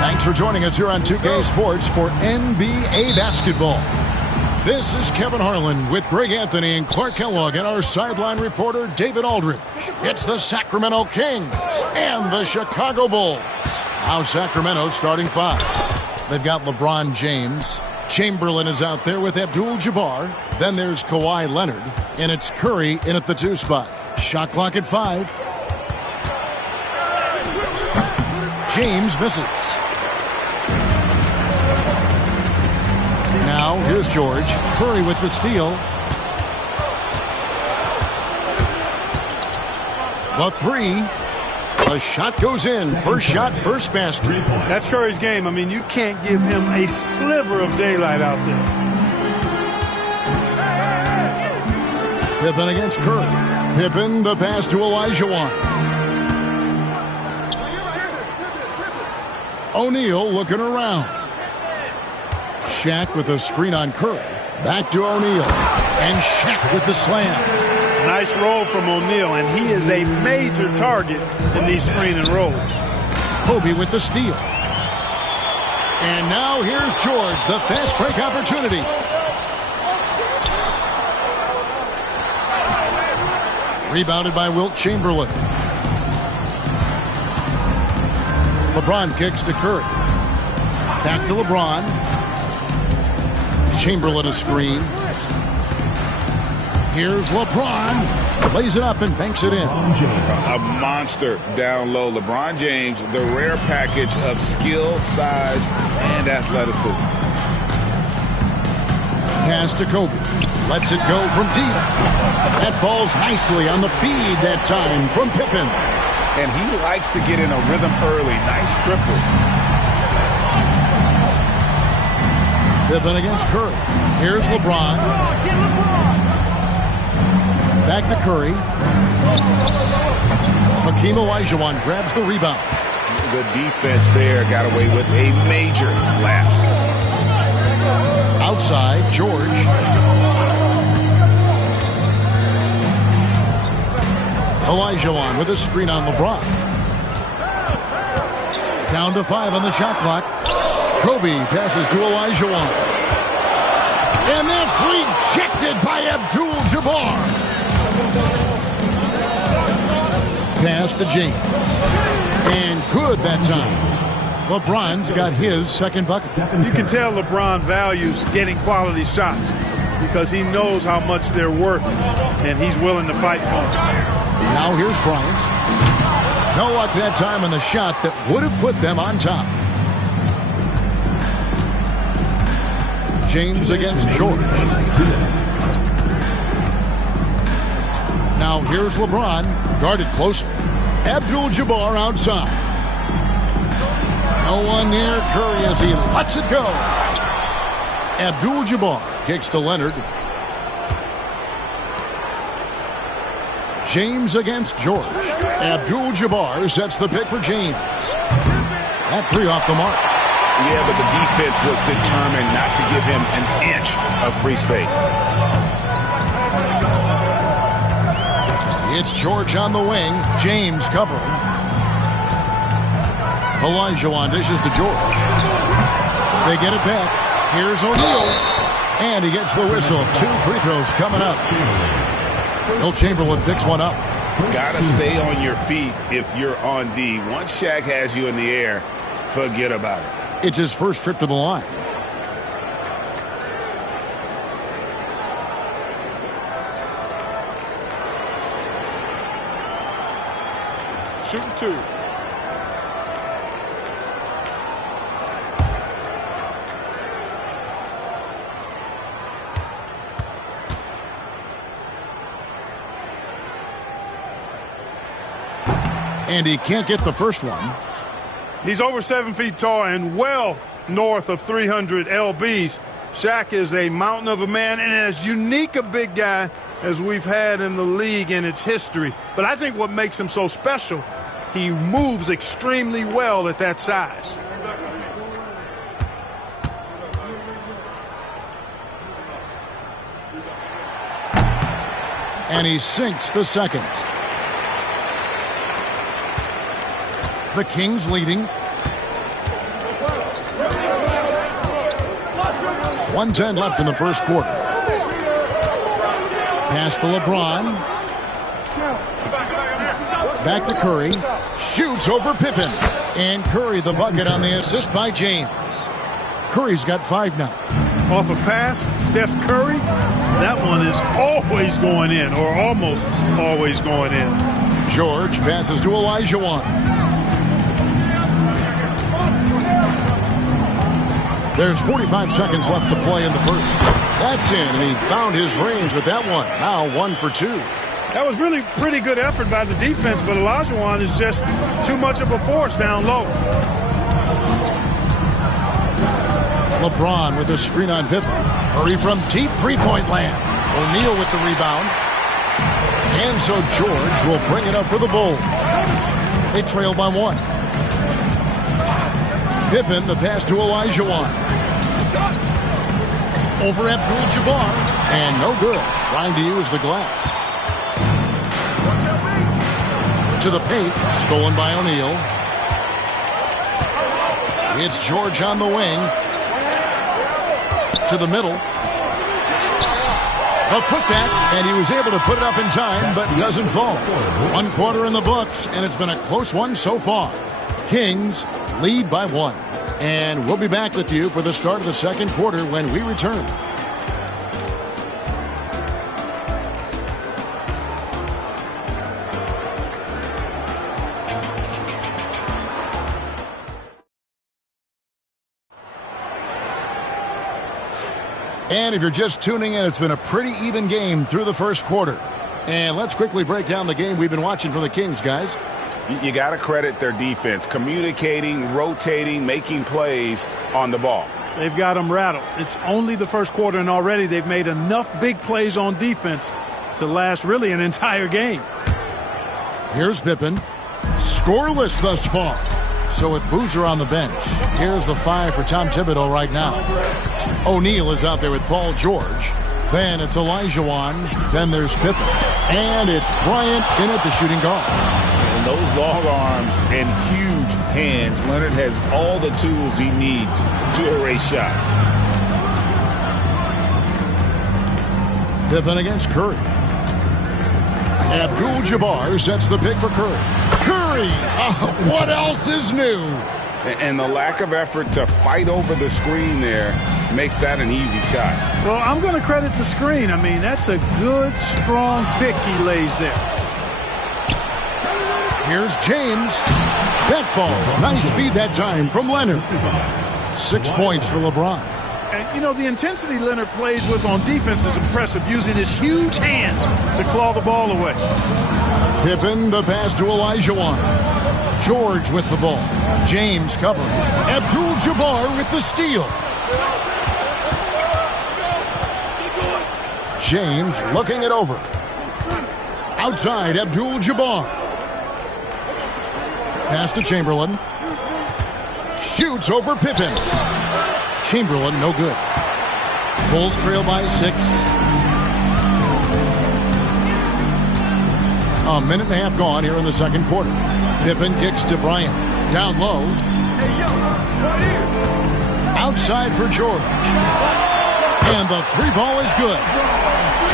Thanks for joining us here on 2K Sports for NBA basketball. This is Kevin Harlan with Greg Anthony and Clark Kellogg and our sideline reporter David Aldridge. It's the Sacramento Kings and the Chicago Bulls. Now Sacramento starting five. They've got LeBron James. Chamberlain is out there with Abdul-Jabbar. Then there's Kawhi Leonard. And it's Curry in at the 2 spot. Shot clock at 5. James misses. Now here's George. Curry with the steal. The 3. The shot goes in. First shot, first basket. That's Curry's game. I mean, you can't give him a sliver of daylight out there. Pippen against Curry. Pippen, the pass to Olajuwon. O'Neal looking around. Shaq with a screen on Curry. Back to O'Neal. And Shaq with the slam. Nice roll from O'Neal, and he is a major target in these screen and rolls. Kobe with the steal. And now here's George, the fast break opportunity. Rebounded by Wilt Chamberlain. LeBron kicks to Curry. Back to LeBron. Chamberlain a screen. Here's LeBron. Lays it up and banks it in. A monster down low. LeBron James, the rare package of skill, size, and athleticism. Pass to Kobe. Lets it go from deep. That falls nicely on the feed that time from Pippen. And he likes to get in a rhythm early. Nice triple. Pippen against Curry. Here's LeBron. Back to Curry. Hakeem Olajuwon grabs the rebound. The defense there got away with a major lapse. Outside, George. Olajuwon with a screen on LeBron. Down to 5 on the shot clock. Kobe passes to Olajuwon. And that's rejected by Abdul-Jabbar. Pass to James. And good that time. LeBron's got his second bucket. You can tell LeBron values getting quality shots because he knows how much they're worth, and he's willing to fight for them. Now here's Bryant. No luck that time on the shot that would have put them on top. James against George. Now here's LeBron, guarded closely. Abdul-Jabbar outside. No one near Curry as he lets it go. Abdul-Jabbar kicks to Leonard. James against George. Abdul-Jabbar sets the pick for James. That three off the mark. Yeah, but the defense was determined not to give him an inch of free space. It's George on the wing. James covering. Olajuwon dishes to George. They get it back. Here's O'Neal. And he gets the whistle. 2 free throws coming up. Wilt Chamberlain picks one up. Gotta stay on your feet if you're on D. Once Shaq has you in the air, forget about it. It's his first trip to the line. Shooting 2. And he can't get the first one. He's over 7 feet tall and well north of 300 lbs. Shaq is a mountain of a man and as unique a big guy as we've had in the league in its history. But I think what makes him so special, he moves extremely well at that size. And he sinks the second. The Kings leading. 1:10 left in the first quarter. Pass to LeBron. Back to Curry. Shoots over Pippen. And Curry the bucket on the assist by James. Curry's got 5 now. Off a pass, Steph Curry, that one is always going in, or almost always going in. George passes to Olajuwon. There's 45 seconds left to play in the first. That's in, and he found his range with that one. Now 1 for 2. That was really pretty good effort by the defense, but Olajuwon is just too much of a force down low. LeBron with a screen on Pippen. Curry from deep three-point land. O'Neal with the rebound. And so George will bring it up for the Bulls. They trail by 1. Pippen, the pass to Olajuwon. Over Abdul-Jabbar. And no good. Trying to use the glass. To the paint. Stolen by O'Neal. It's George on the wing. To the middle. A putback, and he was able to put it up in time, but doesn't fall. 1 quarter in the books, and it's been a close one so far. Kings lead by 1. And we'll be back with you for the start of the second quarter when we return. And if you're just tuning in, it's been a pretty even game through the first quarter. And let's quickly break down the game we've been watching from the Kings, guys. You got to credit their defense, communicating, rotating, making plays on the ball. They've got them rattled. It's only the first quarter, and already they've made enough big plays on defense to last really an entire game. Here's Pippen. Scoreless thus far. So with Boozer on the bench, here's the 5 for Tom Thibodeau right now. O'Neal is out there with Paul George. Then it's Olajuwon. Then there's Pippen. And it's Bryant in at the shooting guard. And those long arms and huge hands, Leonard has all the tools he needs to erase shots. Pippen against Curry. Abdul-Jabbar sets the pick for Curry. Curry! What else is new? And the lack of effort to fight over the screen there makes that an easy shot. Well, I'm going to credit the screen. I mean, that's a good, strong pick he lays there. Here's James. That falls. Nice feed that time from Leonard. 6 points for LeBron. And, you know, the intensity Leonard plays with on defense is impressive, using his huge hands to claw the ball away. Pippen, the pass to Olajuwon. George with the ball. James covering. Abdul-Jabbar with the steal. James looking it over. Outside, Abdul-Jabbar. Pass to Chamberlain. Shoots over Pippen. Chamberlain, no good. Bulls trail by 6. A minute and a half gone here in the second quarter. Pippen kicks to Bryant. Down low. Outside for George. And the 3 ball is good.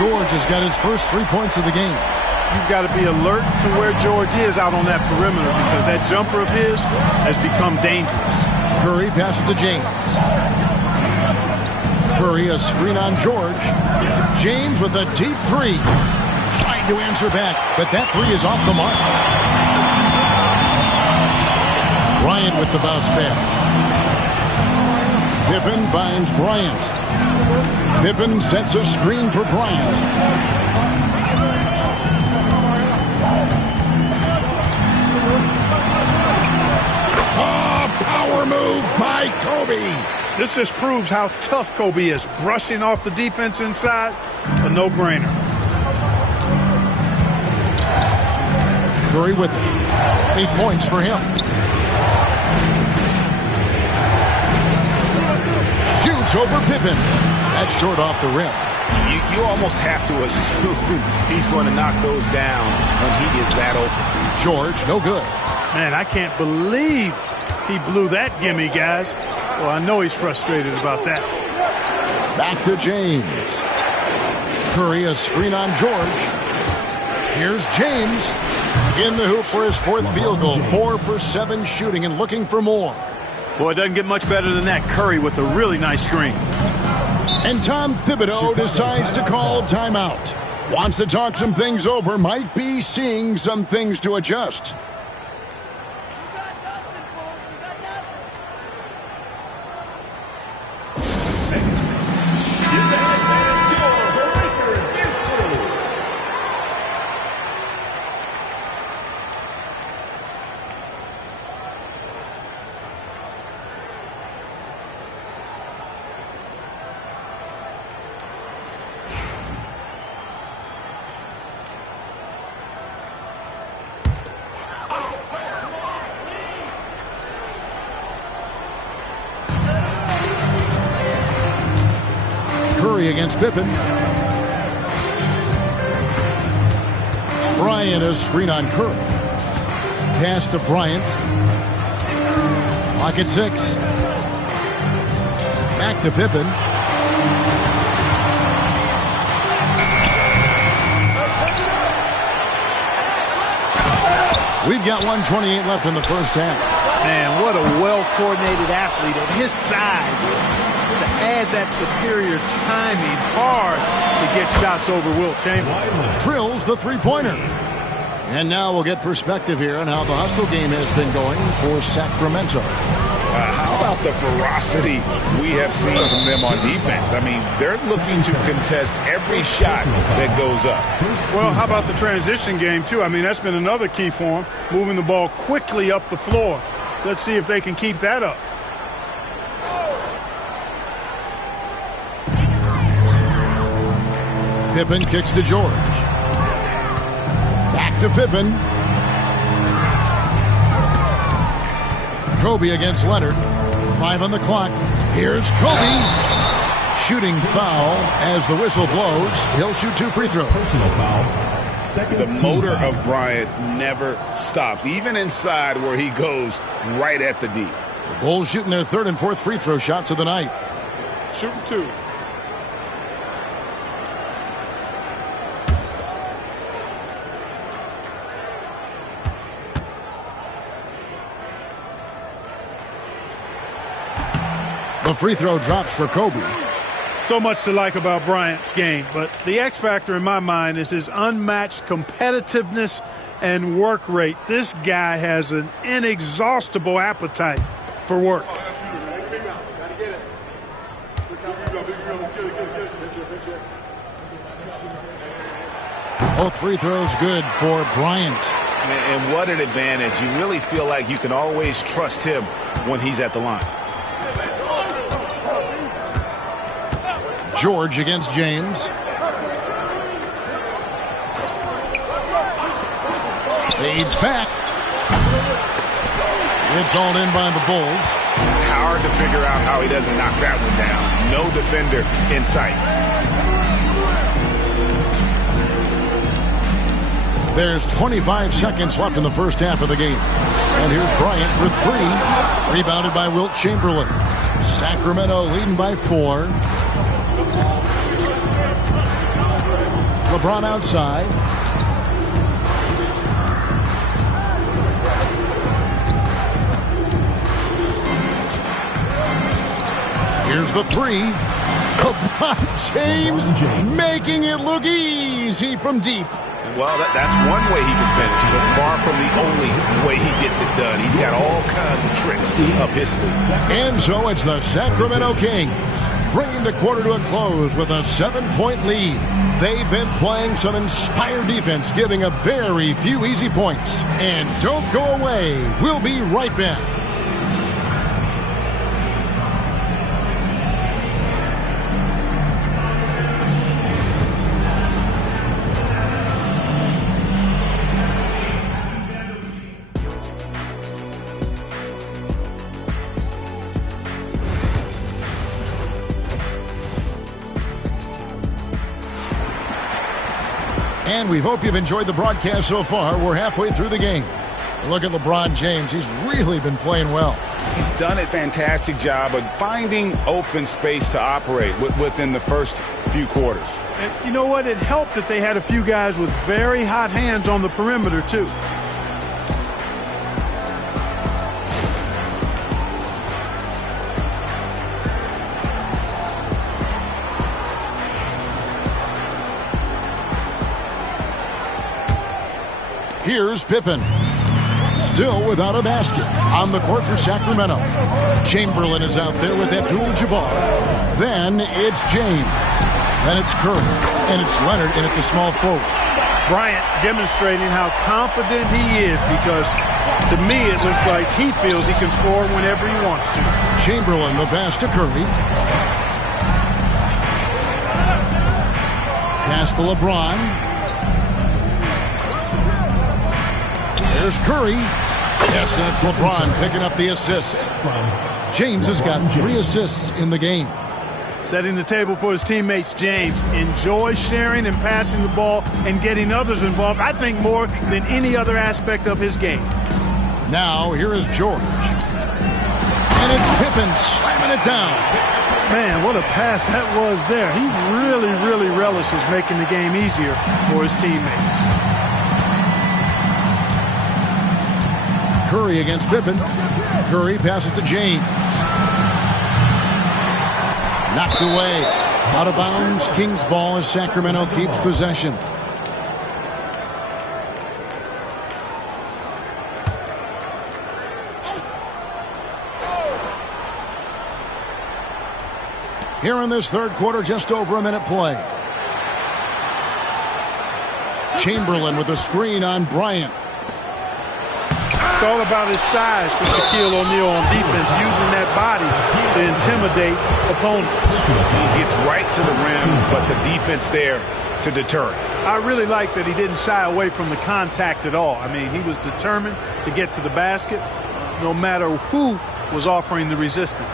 George has got his first 3 points of the game. You've got to be alert to where George is out on that perimeter, because that jumper of his has become dangerous. Curry passes to James. Curry, a screen on George. James with a deep 3. Trying to answer back, but that 3 is off the mark. Bryant with the bounce pass. Pippen finds Bryant. Pippen sets a screen for Bryant. Power move by Kobe. This just proves how tough Kobe is. Brushing off the defense inside, a no-brainer. Curry with it. 8 points for him. Shoots over Pippen. That's short off the rim. You almost have to assume he's going to knock those down when he is that open. George, no good. Man, I can't believe he blew that gimme, guys. Well, I know he's frustrated about that. Back to James. Curry, a screen on George. Here's James. In the hoop for his 4th field goal. 4 for 7 shooting and looking for more. Boy, it doesn't get much better than that. Curry with a really nice screen. And Tom Thibodeau decides to call timeout. Wants to talk some things over. Might be seeing some things to adjust. Kobe against Pippen. Bryant a screen on Curry. Pass to Bryant. Clock at 6. Back to Pippen. We've got 1:28 left in the first half. Man, what a well-coordinated athlete at his size. To add that superior timing, hard to get shots over Wilt Chamberlain. Drills the three-pointer. And now we'll get perspective here on how the hustle game has been going for Sacramento. How about the ferocity we have seen from them on defense? I mean, they're looking to contest every shot that goes up. Well, how about the transition game, too? I mean, that's been another key for them, moving the ball quickly up the floor. Let's see if they can keep that up. Pippen kicks to George. Back to Pippen. Kobe against Leonard. 5 on the clock. Here's Kobe. Shooting foul as the whistle blows. He'll shoot 2 free throws. Personal foul. The motor of Bryant never stops, even inside where he goes right at the D. The Bulls shooting their 3rd and 4th free throw shots of the night. Shooting 2. The free throw drops for Kobe. So much to like about Bryant's game, but the X factor in my mind is his unmatched competitiveness and work rate. This guy has an inexhaustible appetite for work. Both free throws good for Bryant. And what an advantage. You really feel like you can always trust him when he's at the line. George against James. Fades back. It's all in by the Bulls. Hard to figure out how he doesn't knock that one down. No defender in sight. There's 25 seconds left in the first half of the game. And here's Bryant for 3. Rebounded by Wilt Chamberlain. Sacramento leading by 4. LeBron outside. Here's the 3. LeBron James making it look easy from deep. Well, that's one way he can finish, but far from the only way he gets it done. He's got all kinds of tricks up his sleeve. And so it's the Sacramento Kings bringing the quarter to a close with a 7-point lead. They've been playing some inspired defense, giving up very few easy points. And don't go away. We'll be right back. And we hope you've enjoyed the broadcast so far. We're halfway through the game. Look at LeBron James. He's really been playing well. He's done a fantastic job of finding open space to operate within the first few quarters. And you know what? It helped that they had a few guys with very hot hands on the perimeter, too. Here's Pippen. Still without a basket. On the court for Sacramento. Chamberlain is out there with Abdul-Jabbar. Then it's James. Then it's Curry. And it's Leonard in at the small forward. Bryant demonstrating how confident he is because, to me, it looks like he feels he can score whenever he wants to. Chamberlain, the pass to Curry. Pass to LeBron. There's Curry. Yes, and it's LeBron picking up the assist. James has got 3 assists in the game. Setting the table for his teammates, James enjoys sharing and passing the ball and getting others involved, I think, more than any other aspect of his game. Now, here is George. And it's Pippen slamming it down. Man, what a pass that was there. He really, really relishes making the game easier for his teammates. Curry against Pippen. Curry passes to James. Knocked away. Out of bounds. Kings ball as Sacramento keeps possession. Here in this third quarter, just over a minute play. Chamberlain with a screen on Bryant. It's all about his size for Shaquille O'Neal on defense, using that body to intimidate opponents. He gets right to the rim, but the defense there to deter it. I really like that he didn't shy away from the contact at all. I mean, he was determined to get to the basket no matter who was offering the resistance.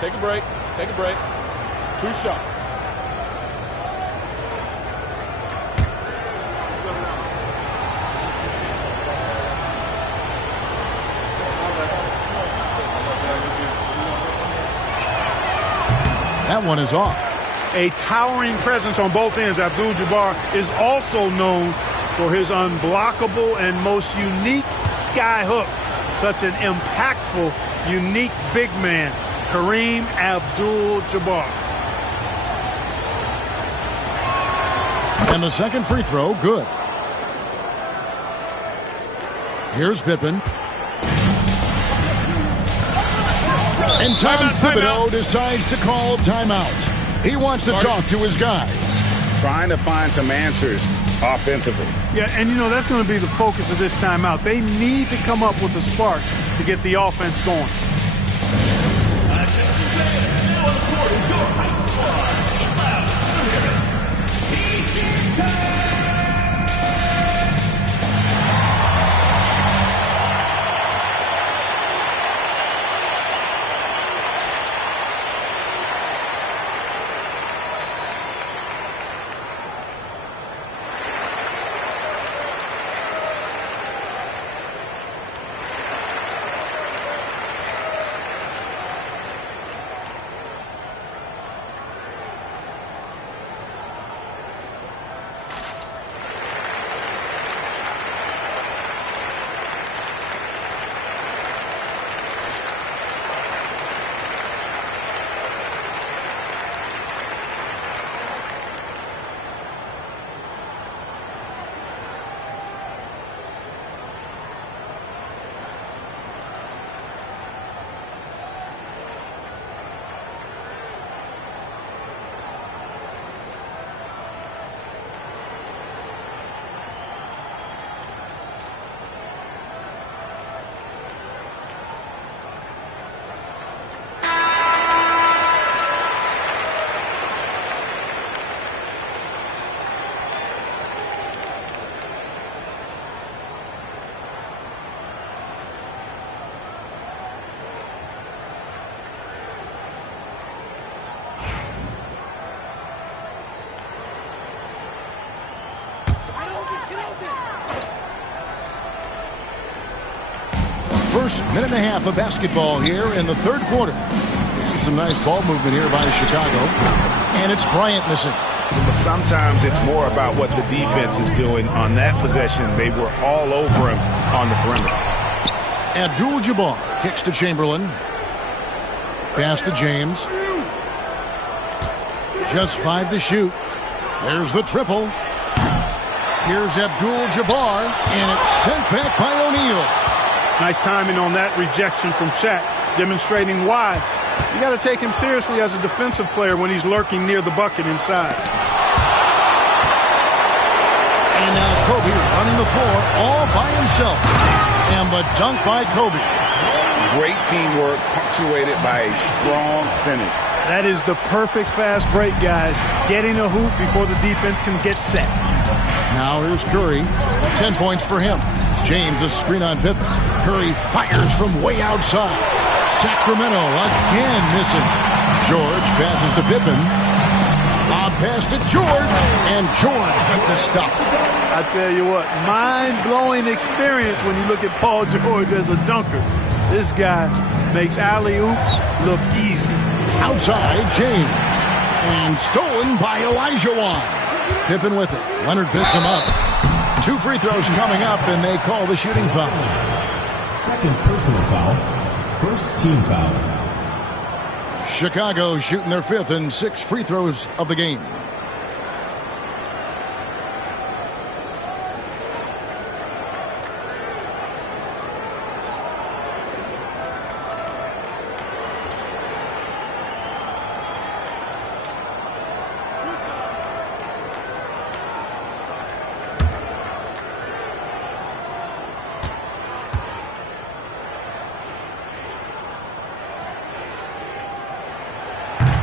Take a break. Take a break. 2 shots. That one is off. A towering presence on both ends. Abdul-Jabbar is also known for his unblockable and most unique sky hook. Such an impactful, unique big man, Kareem Abdul-Jabbar. And the second free throw, good. Here's Pippen. And Tom Thibodeau decides to call timeout. He wants to talk to his guys. Trying to find some answers offensively. Yeah, and you know, that's going to be the focus of this timeout. They need to come up with a spark to get the offense going. First minute and a half of basketball here in the third quarter. And some nice ball movement here by Chicago. And it's Bryant missing. But sometimes it's more about what the defense is doing. On that possession, they were all over him on the perimeter. Abdul-Jabbar kicks to Chamberlain. Pass to James. Just 5 to shoot. There's the triple. Here's Abdul-Jabbar, and it's sent back by O'Neal. Nice timing on that rejection from Shaq, demonstrating why you got to take him seriously as a defensive player when he's lurking near the bucket inside. And now Kobe running the floor all by himself. And the dunk by Kobe. Great teamwork punctuated by a strong finish. That is the perfect fast break, guys. Getting a hoop before the defense can get set. Now here's Curry. 10 points for him. James a screen on Pippen. Curry fires from way outside. Sacramento again missing. George passes to Pippen. Lob pass to George, and George with the stuff. I tell you what, mind-blowing experience when you look at Paul George as a dunker. This guy makes alley-oops look easy. Outside, James. And stolen by Olajuwon. Pippen with it. Leonard picks him up. 2 free throws coming up, and they call the shooting foul. Second personal foul. First team foul. Chicago shooting their 5th and 6th free throws of the game.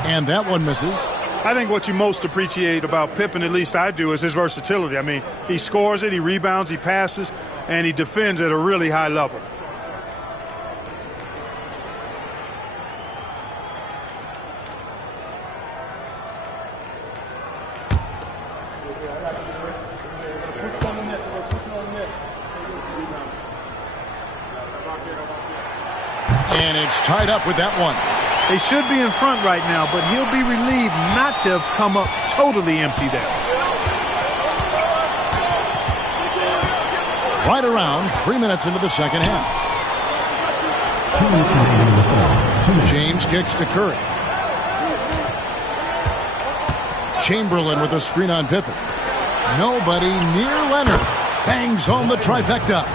And that one misses. I think what you most appreciate about Pippen, at least I do, is his versatility. I mean, he scores it, he rebounds, he passes, and he defends at a really high level. And it's tied up with that one. They should be in front right now, but he'll be relieved not to have come up totally empty there. Right around 3 minutes into the second half. 2 minutes remaining in the fourth. 2 minutes. James kicks to Curry. Chamberlain with a screen on Pippen. Nobody near Leonard. Bangs home the trifecta.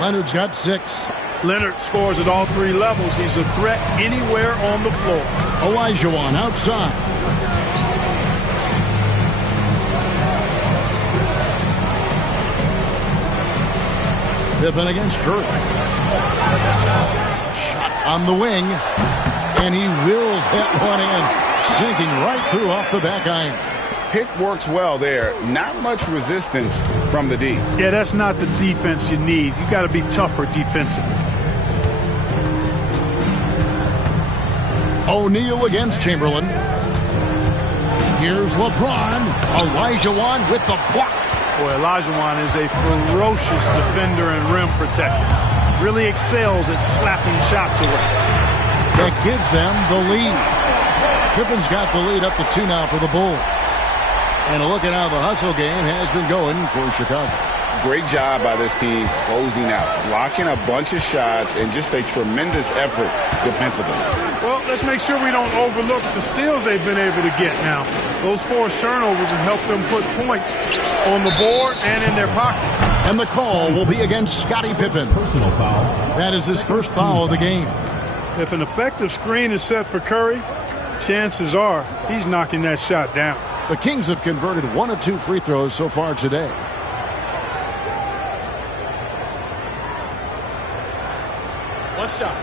Leonard's got 6. Leonard scores at all 3 levels. He's a threat anywhere on the floor. Olajuwon outside. Pippen against Curry. Shot on the wing. And he wills that one in. Sinking right through off the back iron. Pick works well there. Not much resistance from the D. Yeah, that's not the defense you need. You got to be tougher defensively. O'Neal against Chamberlain. Here's LeBron. Olajuwon with the block. Boy, Olajuwon is a ferocious defender and rim protector. Really excels at slapping shots away. That gives them the lead. Pippen's got the lead up to 2 now for the Bulls. And a look at how the hustle game has been going for Chicago. Great job by this team closing out, blocking a bunch of shots, and just a tremendous effort defensively. Well, let's make sure we don't overlook the steals they've been able to get now. Those forced turnovers have helped them put points on the board and in their pocket. And the call will be against Scottie Pippen. Personal foul. That is his first foul of the game. If an effective screen is set for Curry, chances are he's knocking that shot down. The Kings have converted 1 of 2 free throws so far today. One shot.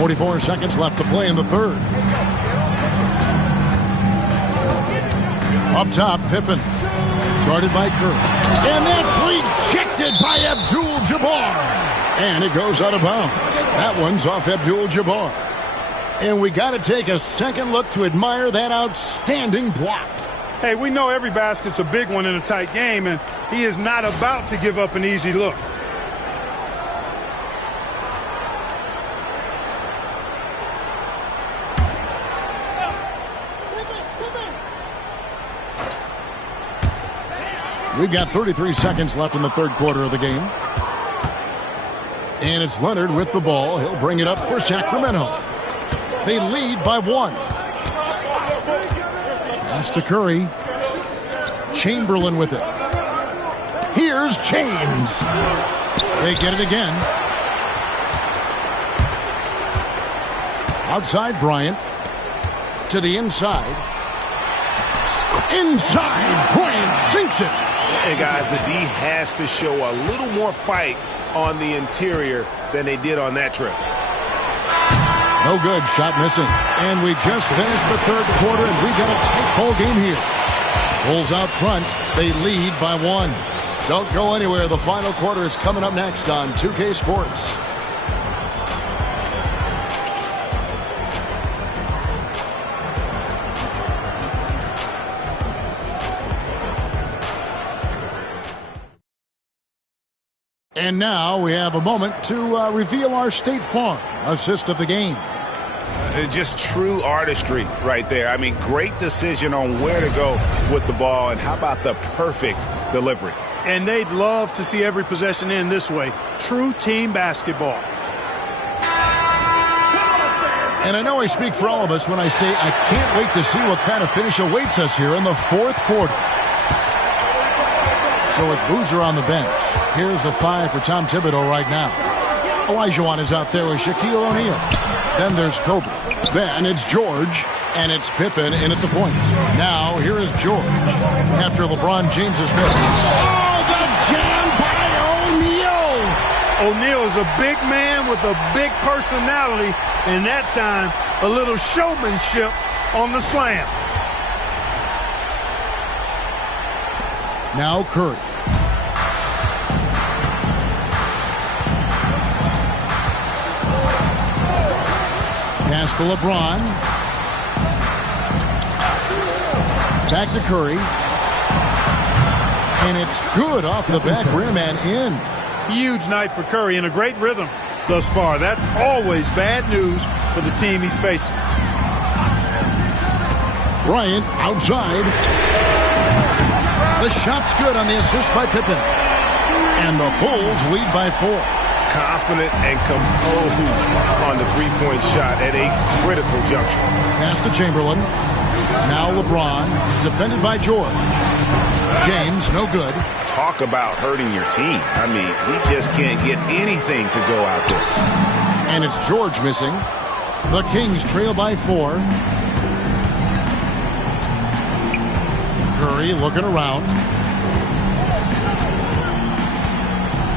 .44 seconds left to play in the third. Up top, Pippen. Guarded by Curry. And that's rejected by Abdul-Jabbar. And it goes out of bounds. That one's off Abdul-Jabbar. And we got to take a second look to admire that outstanding block. Hey, we know every basket's a big one in a tight game, and he is not about to give up an easy look. We've got 33 seconds left in the third quarter of the game. And it's Leonard with the ball. He'll bring it up for Sacramento. They lead by 1. Pass to Curry. Chamberlain with it. Here's James. They get it again. Outside Bryant. To the inside. Inside, Bryant sinks it. And guys, the D has to show a little more fight on the interior than they did on that trip. No good, shot missing. And we just finished the third quarter, and we got a tight ball game here. Bulls out front, they lead by 1. Don't go anywhere, the final quarter is coming up next on 2K Sports. And now we have a moment to reveal our State Farm assist of the game. Just true artistry right there. I mean, great decision on where to go with the ball, and how about the perfect delivery? And they'd love to see every possession end this way. True team basketball. And I know I speak for all of us when I say I can't wait to see what kind of finish awaits us here in the fourth quarter. So with Boozer on the bench, here's the 5 for Tom Thibodeau right now. Olajuwon is out there with Shaquille O'Neal. Then there's Kobe. Then it's George. And it's Pippen in at the point. Now here is George after LeBron James's miss. Oh, the jam by O'Neal. O'Neal is a big man with a big personality. And that time, a little showmanship on the slam. Now Curry. Pass to LeBron. Back to Curry. And it's good off the back rim and in. Huge night for Curry and a great rhythm thus far. That's always bad news for the team he's facing. Bryant outside. The shot's good on the assist by Pippen. And the Bulls lead by 4. Confident and composed on the three-point shot at a critical juncture. Pass to Chamberlain. Now LeBron, defended by George. James, no good. Talk about hurting your team. I mean, he just can't get anything to go out there. And it's George missing. The Kings trail by 4. Curry looking around.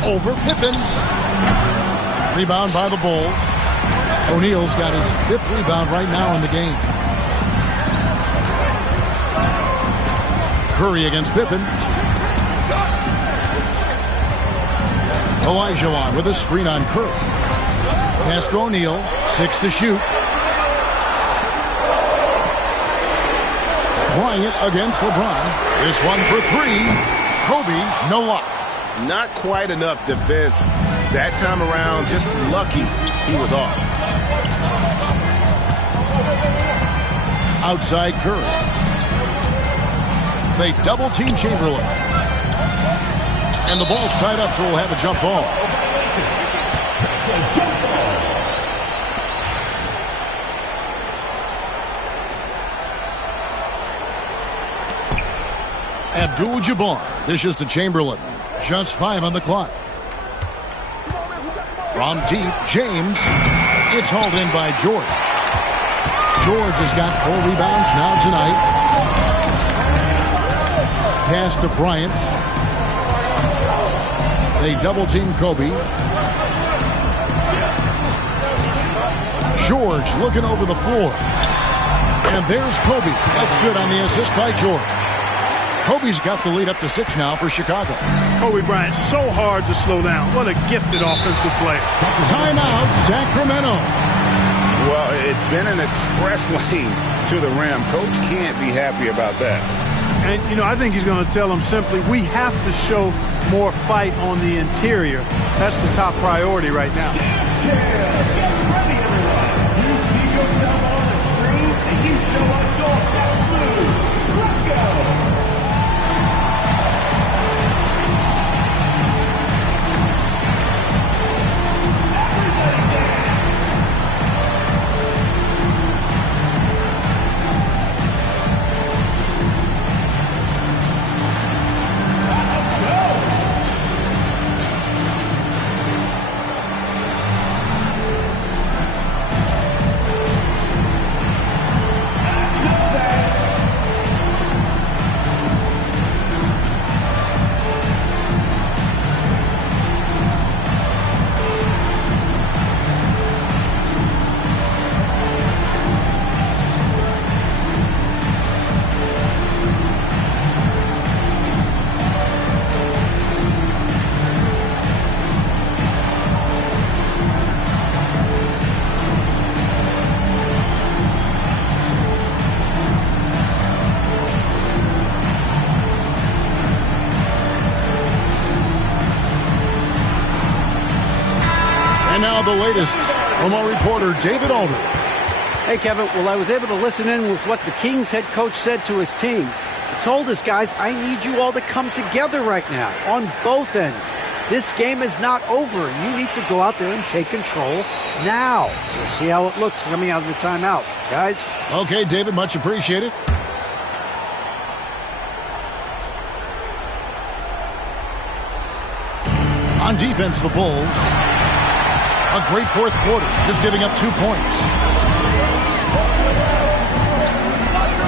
Over Pippen. Rebound by the Bulls. O'Neal's got his 5th rebound right now in the game. Curry against Pippen. Olajuwon with a screen on Curry. Pass to O'Neal. 6 to shoot. Bryant against LeBron. This one for 3. Kobe, no luck. Not quite enough defense that time around. Just lucky he was off. Outside Curry. They double team Chamberlain. And the ball's tied up, so we'll have a jump ball. Abdul-Jabbar dishes to Chamberlain. Just 5 on the clock. From deep, James. It's hauled in by George. George has got 4 rebounds now tonight. Pass to Bryant. They double-team Kobe. George looking over the floor. And there's Kobe. That's good on the assist by George. Kobe's got the lead up to 6 now for Chicago. Kobe Bryant, so hard to slow down. What a gifted offensive player. Timeout, Sacramento. Well, it's been an express lane to the rim. Coach can't be happy about that. And, you know, I think he's going to tell them simply, we have to show more fight on the interior. That's the top priority right now. Get ready, everyone. You see yourself on the screen, and you show us your best moves. Let's go. Now the latest from our reporter, David Aldridge. Hey, Kevin. Well, I was able to listen in with what the Kings head coach said to his team. He told his guys, I need you all to come together right now on both ends. This game is not over. You need to go out there and take control now. We'll see how it looks coming out of the timeout. Guys? Okay, David, much appreciated. On defense, the Bulls. A great fourth quarter, just giving up 2 points.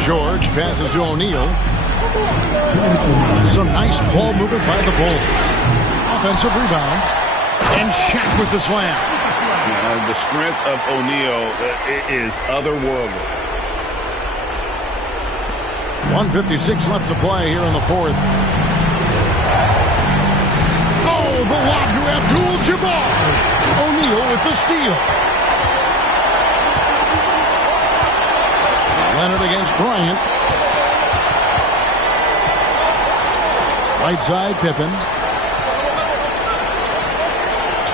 George passes to O'Neal. Some nice ball movement by the Bulls. Offensive rebound. And Shaq with the slam. The strength of O'Neal is otherworldly. 1:56 left to play here in the fourth. Oh, the lob to Abdul-Jabbar. O'Neal with the steal. Leonard against Bryant. Right side, Pippen.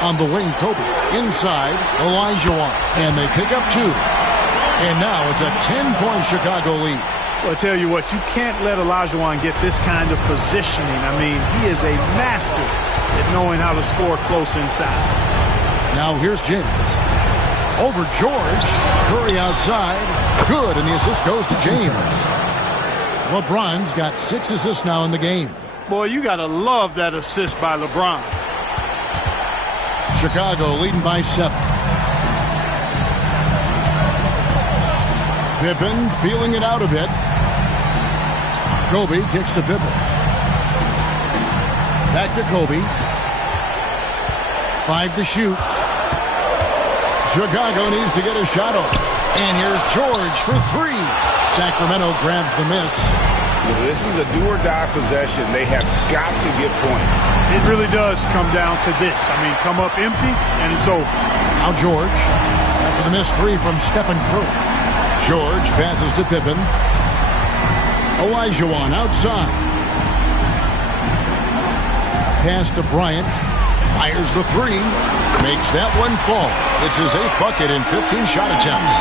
On the wing, Kobe. Inside, Olajuwon. And they pick up 2. And now it's a 10-point Chicago lead. Well, I tell you what, you can't let Olajuwon get this kind of positioning. I mean, he is a master at knowing how to score close inside. Now here's James. Over George. Curry outside. Good, and the assist goes to James. LeBron's got 6 assists now in the game. Boy, you got to love that assist by LeBron. Chicago leading by 7. Pippen feeling it out a bit. Kobe kicks to Pippen. Back to Kobe. 5 to shoot. Chicago needs to get a shot off. And here's George for 3. Sacramento grabs the miss. This is a do-or-die possession. They have got to get points. It really does come down to this. I mean, come up empty, and it's over. Now George, after the missed 3 from Stephen Curry. George passes to Pippen. Olajuwon outside. Pass to Bryant. Fires the 3. Makes that one fall. It's his 8th bucket in 15 shot attempts.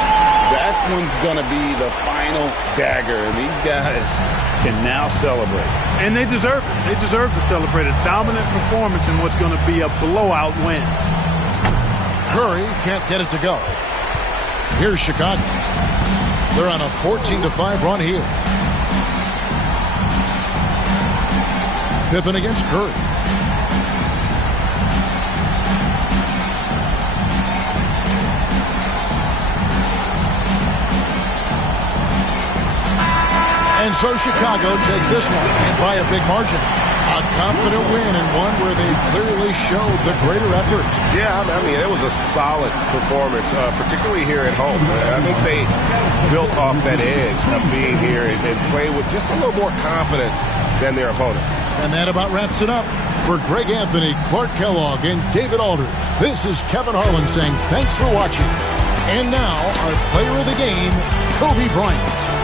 That one's going to be the final dagger, and these guys can now celebrate. And they deserve it. They deserve to celebrate a dominant performance in what's going to be a blowout win. Curry can't get it to go. Here's Chicago. They're on a 14-5 run here. Pippen against Curry. And so Chicago takes this one, and by a big margin. A confident win, and one where they clearly showed the greater effort. Yeah, I mean, it was a solid performance, particularly here at home. I think they built off that edge of being here and played with just a little more confidence than their opponent. And that about wraps it up. For Greg Anthony, Clark Kellogg, and David Aldridge, this is Kevin Harlan saying thanks for watching. And now, our player of the game, Kobe Bryant.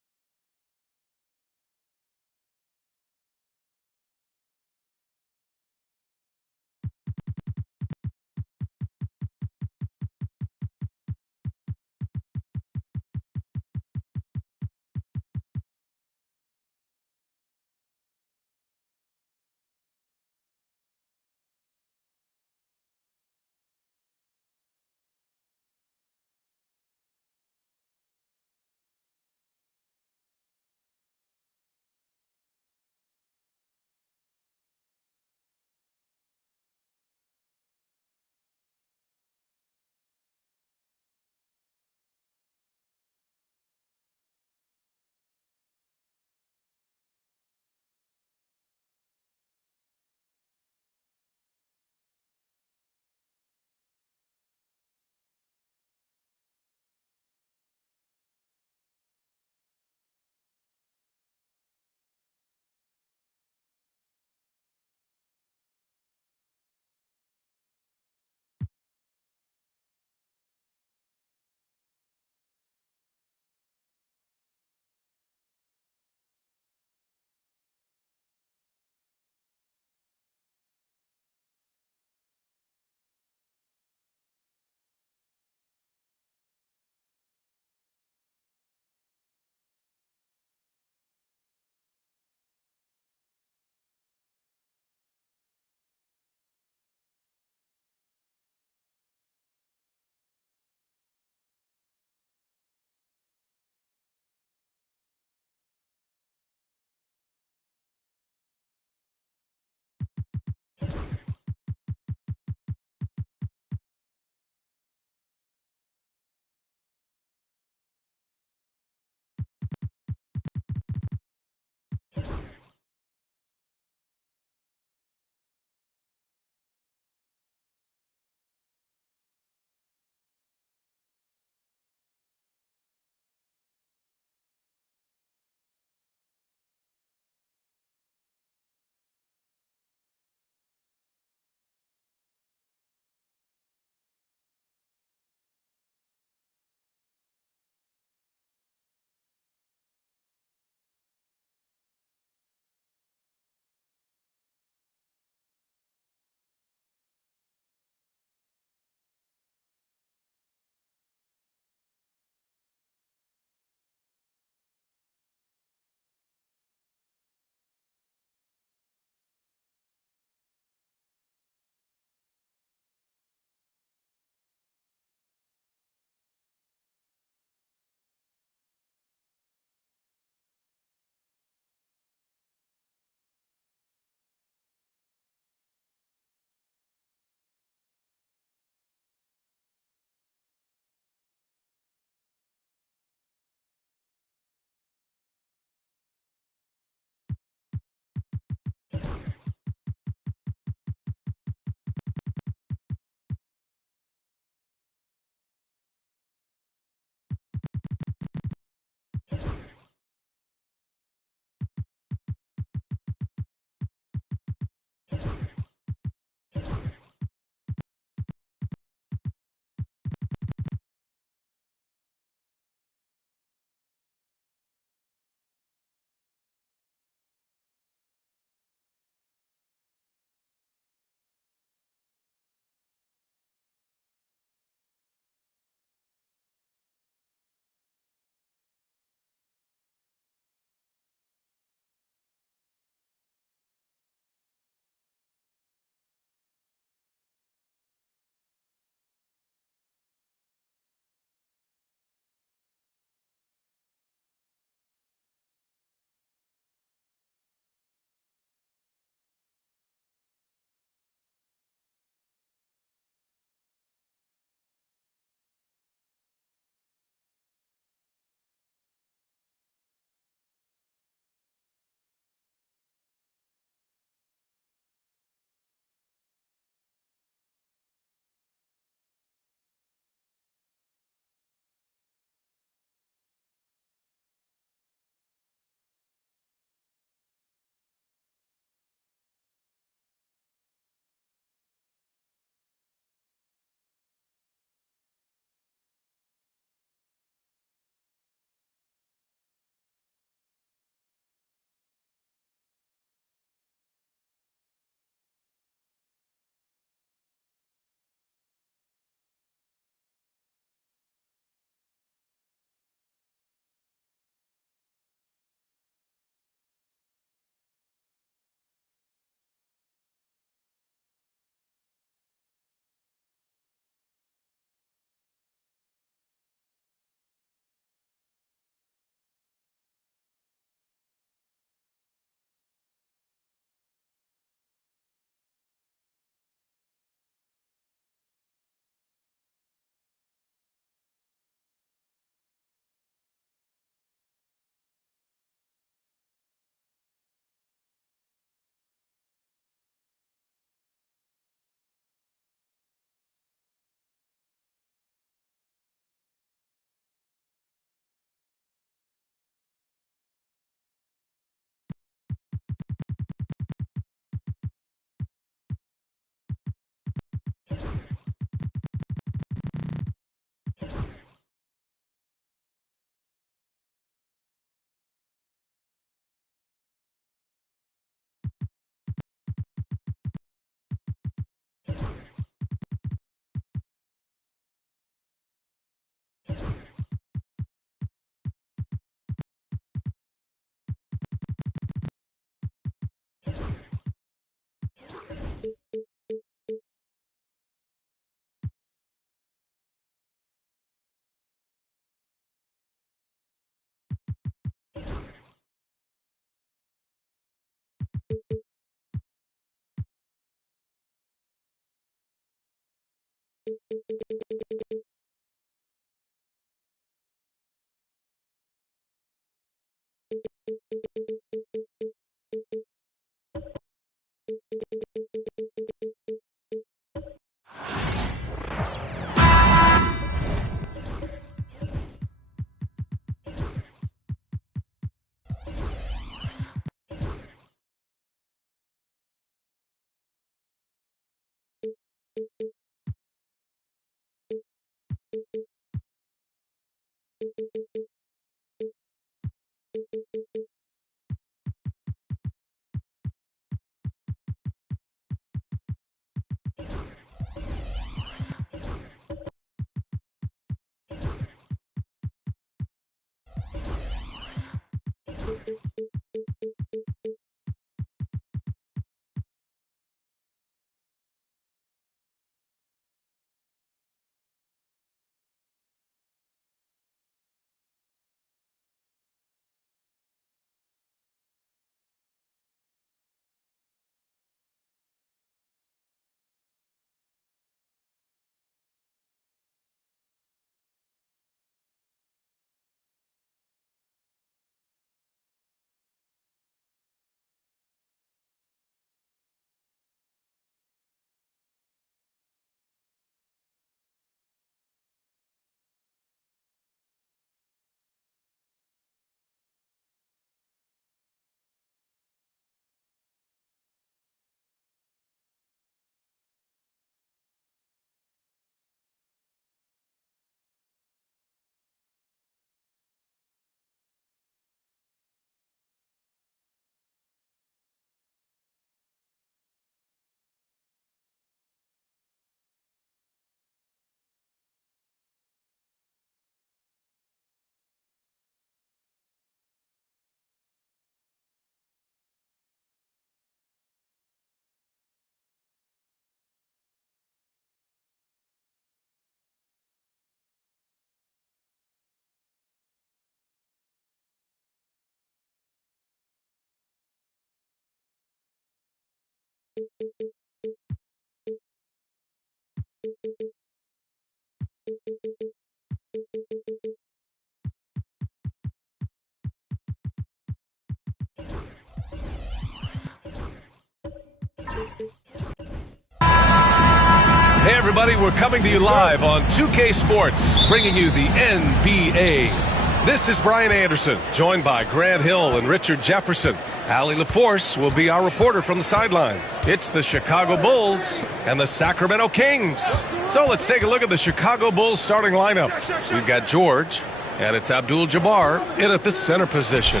Hey everybody, we're coming to you live on 2K Sports, bringing you the NBA. This is Brian Anderson, joined by Grant Hill and Richard Jefferson. Allie LaForce will be our reporter from the sideline. It's the Chicago Bulls and the Sacramento Kings. So let's take a look at the Chicago Bulls starting lineup. We've got George, and it's Abdul-Jabbar in at the center position.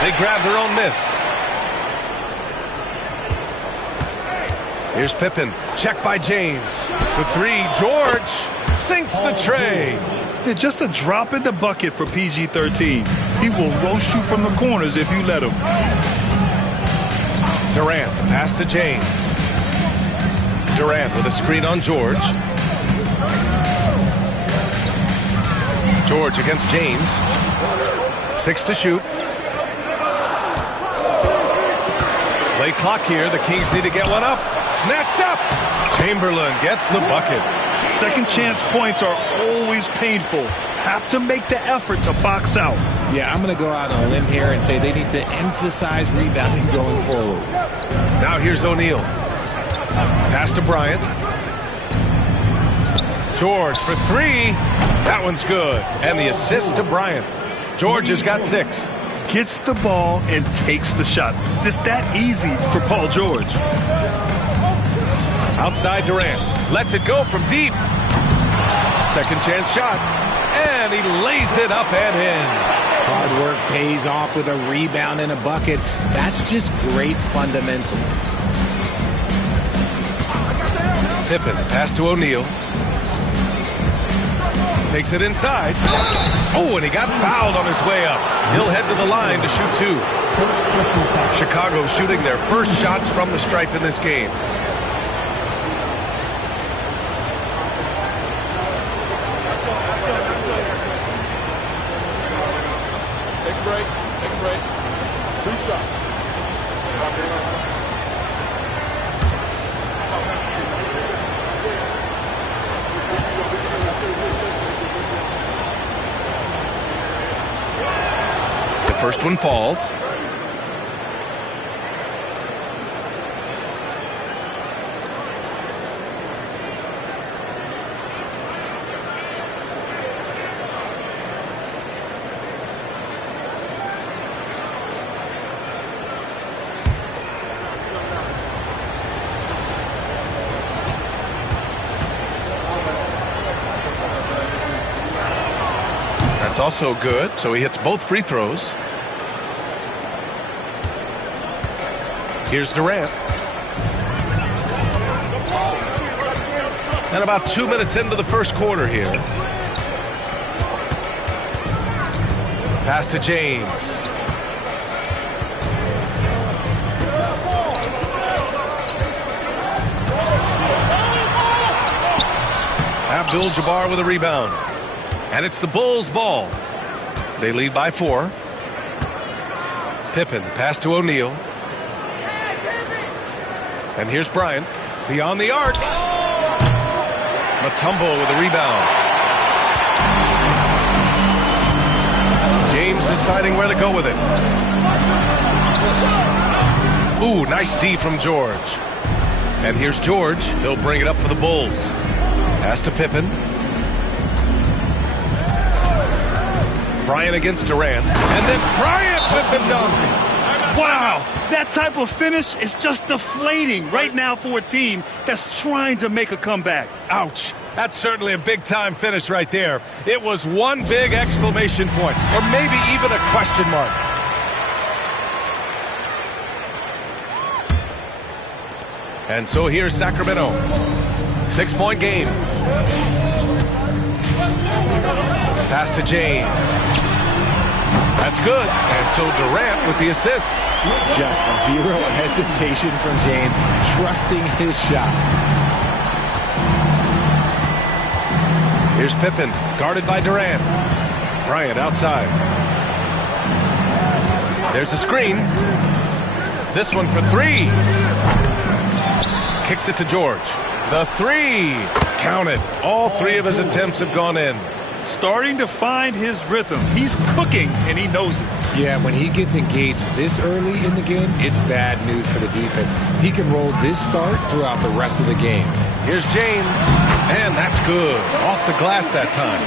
They grab their own miss. Here's Pippen, check by James. For three, George sinks the tray. Yeah, just a drop in the bucket for PG-13. He will roast you from the corners if you let him. Durant, pass to James. Durant with a screen on George. George against James. 6 to shoot. Late clock here. The Kings need to get one up. Snatched up. Chamberlain gets the bucket. Second chance points are always painful. Have to make the effort to box out. Yeah, I'm going to go out on a limb here and say they need to emphasize rebounding going forward. Now here's O'Neal. Pass to Bryant. George for three. That one's good. And the assist to Bryant. George has got 6. Gets the ball and takes the shot. It's that easy for Paul George. Outside Durant. Lets it go from deep. Second chance shot. And he lays it up and in. Hard work pays off with a rebound and a bucket. That's just great fundamentals. Pippen, pass to O'Neal. Takes it inside. Oh, and he got fouled on his way up. He'll head to the line to shoot 2. Chicago shooting their first shots from the stripe in this game. Take a break. 2 shots. The first one falls. It's also good, so he hits both free throws. Here's Durant. And about 2 minutes into the first quarter here. Pass to James. Abdul-Jabbar with a rebound. And it's the Bulls' ball. They lead by 4. Pippen, pass to O'Neal. And here's Bryant. Beyond the arc. Mutombo with a rebound. James deciding where to go with it. Ooh, nice D from George. And here's George. He'll bring it up for the Bulls. Pass to Pippen. Bryant against Durant. And then Bryant with the dunk. Wow, that type of finish is just deflating right now for a team that's trying to make a comeback. Ouch. That's certainly a big-time finish right there. It was one big exclamation point, or maybe even a question mark. And so here's Sacramento. 6-point game. Pass to James. That's good. And so Durant with the assist. Just zero hesitation from James, trusting his shot. Here's Pippen, guarded by Durant. Bryant outside. There's a screen. This one for 3. Kicks it to George. The 3. Counted. All 3 of his attempts have gone in. Starting to find his rhythm. He's cooking, and he knows it. Yeah, when he gets engaged this early in the game, it's bad news for the defense. He can roll this start throughout the rest of the game. Here's James, and that's good. Off the glass that time.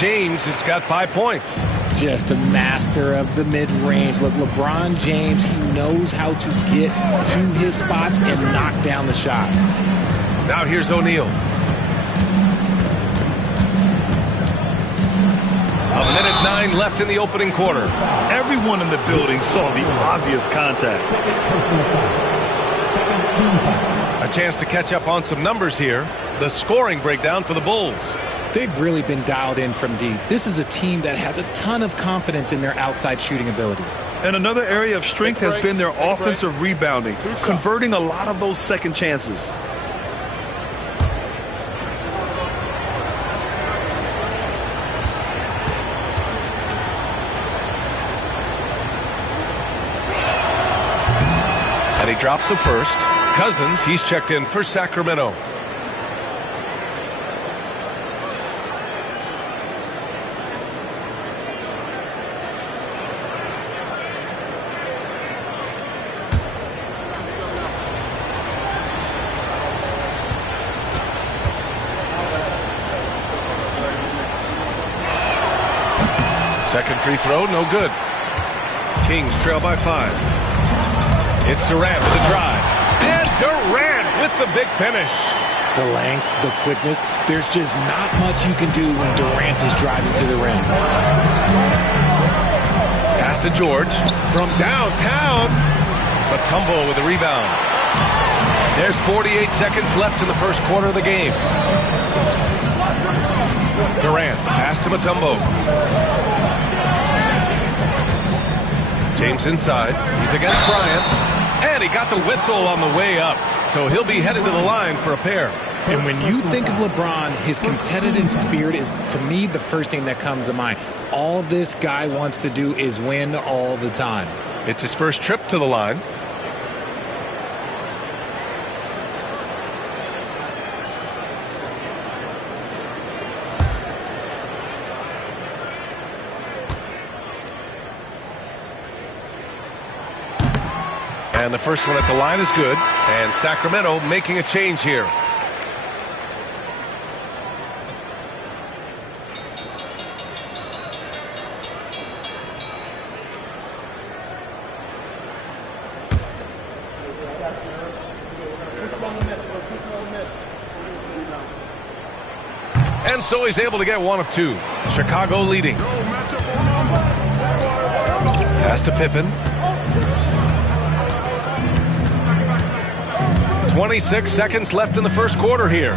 James has got 5 points. Just a master of the mid-range. Look, LeBron James, he knows how to get to his spots and knock down the shots. Now here's O'Neal. A minute 9 left in the opening quarter. Everyone in the building saw the obvious contact. A chance to catch up on some numbers here. The scoring breakdown for the Bulls. They've really been dialed in from deep. This is a team that has a ton of confidence in their outside shooting ability. And another area of strength has been their offensive rebounding, converting a lot of those second chances. And he drops the first. Cousins, he's checked in for Sacramento. Second free throw, no good. Kings trail by 5. It's Durant with the drive. And Durant with the big finish. The length, the quickness, there's just not much you can do when Durant is driving to the rim. Pass to George from downtown. Mutombo with the rebound. There's 48 seconds left in the first quarter of the game. Durant, pass to Mutombo. James inside. He's against Bryant. And he got the whistle on the way up. So he'll be headed to the line for a pair. And when you think of LeBron, his competitive spirit is, to me, the first thing that comes to mind. All this guy wants to do is win all the time. It's his first trip to the line. And the first one at the line is good. And Sacramento making a change here. And so he's able to get one of 2. Chicago leading. Pass to Pippen. 26 seconds left in the first quarter here.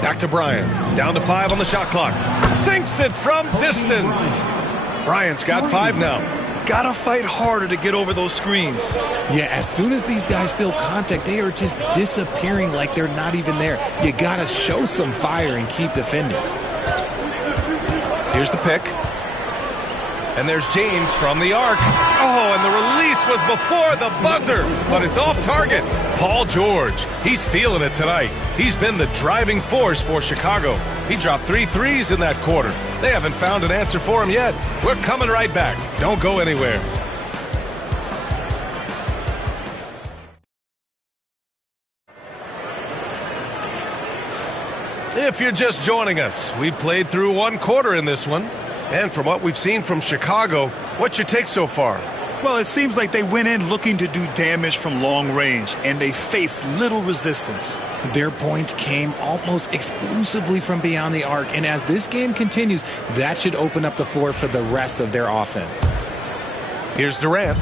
Back to Bryant. Down to 5 on the shot clock. Sinks it from distance. Bryant's got 5 now. Gotta fight harder to get over those screens. Yeah, as soon as these guys feel contact, they are just disappearing like they're not even there. You gotta show some fire and keep defending. Here's the pick. And there's James from the arc. Oh, and the release was before the buzzer, but it's off target. Paul George, he's feeling it tonight. He's been the driving force for Chicago. He dropped 3 threes in that quarter. They haven't found an answer for him yet. We're coming right back. Don't go anywhere. If you're just joining us, we played through 1 quarter in this one. And from what we've seen from Chicago, what's your take so far? Well, it seems like they went in looking to do damage from long range, and they faced little resistance. Their points came almost exclusively from beyond the arc, and as this game continues, that should open up the floor for the rest of their offense. Here's Durant.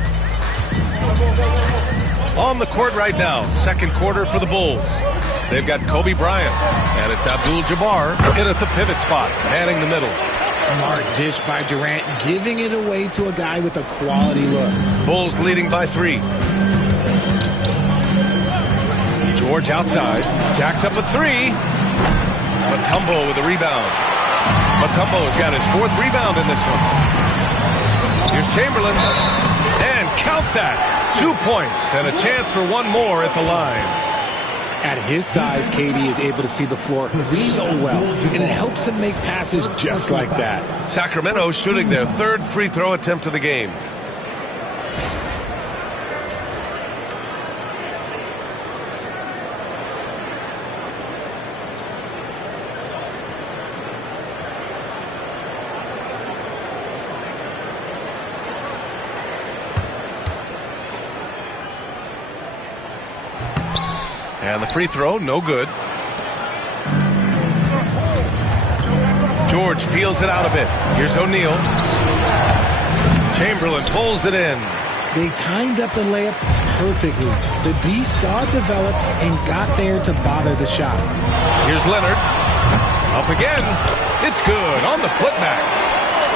On the court right now, second quarter for the Bulls. They've got Kobe Bryant, and it's Abdul-Jabbar in at the pivot spot, manning the middle. Smart dish by Durant, giving it away to a guy with a quality look. Bulls leading by 3. George outside, jacks up a 3. Mutombo with a rebound. Mutombo's got his 4th rebound in this one. Here's Chamberlain, and count that. 2 points and a chance for 1 more at the line. At his size, KD is able to see the floor so well, and it helps him make passes just like that. Sacramento shooting their 3rd free throw attempt of the game. And the free throw, no good. George feels it out a bit. Here's O'Neal. Chamberlain pulls it in. They timed up the layup perfectly. The D saw it develop and got there to bother the shot. Here's Leonard. Up again. It's good on the putback.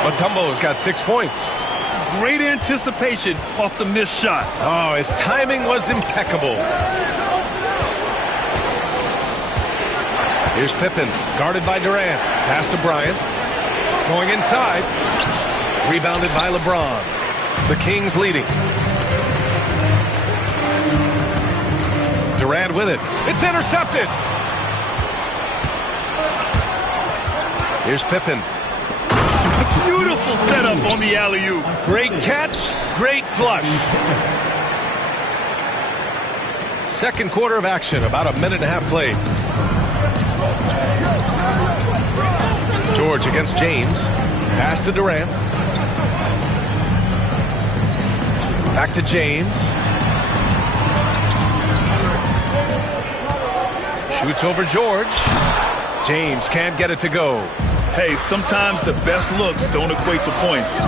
Mutombo's got 6 points. Great anticipation off the missed shot. Oh, his timing was impeccable. Here's Pippen, guarded by Durant. Pass to Bryant. Going inside. Rebounded by LeBron. The Kings leading. Durant with it. It's intercepted. Here's Pippen. Beautiful setup on the alley-oop. Great catch, great flush. Second quarter of action, about a minute and a half played. George against James. Pass to Durant. Back to James. Shoots over George. James can't get it to go. Hey, sometimes the best looks don't equate to points.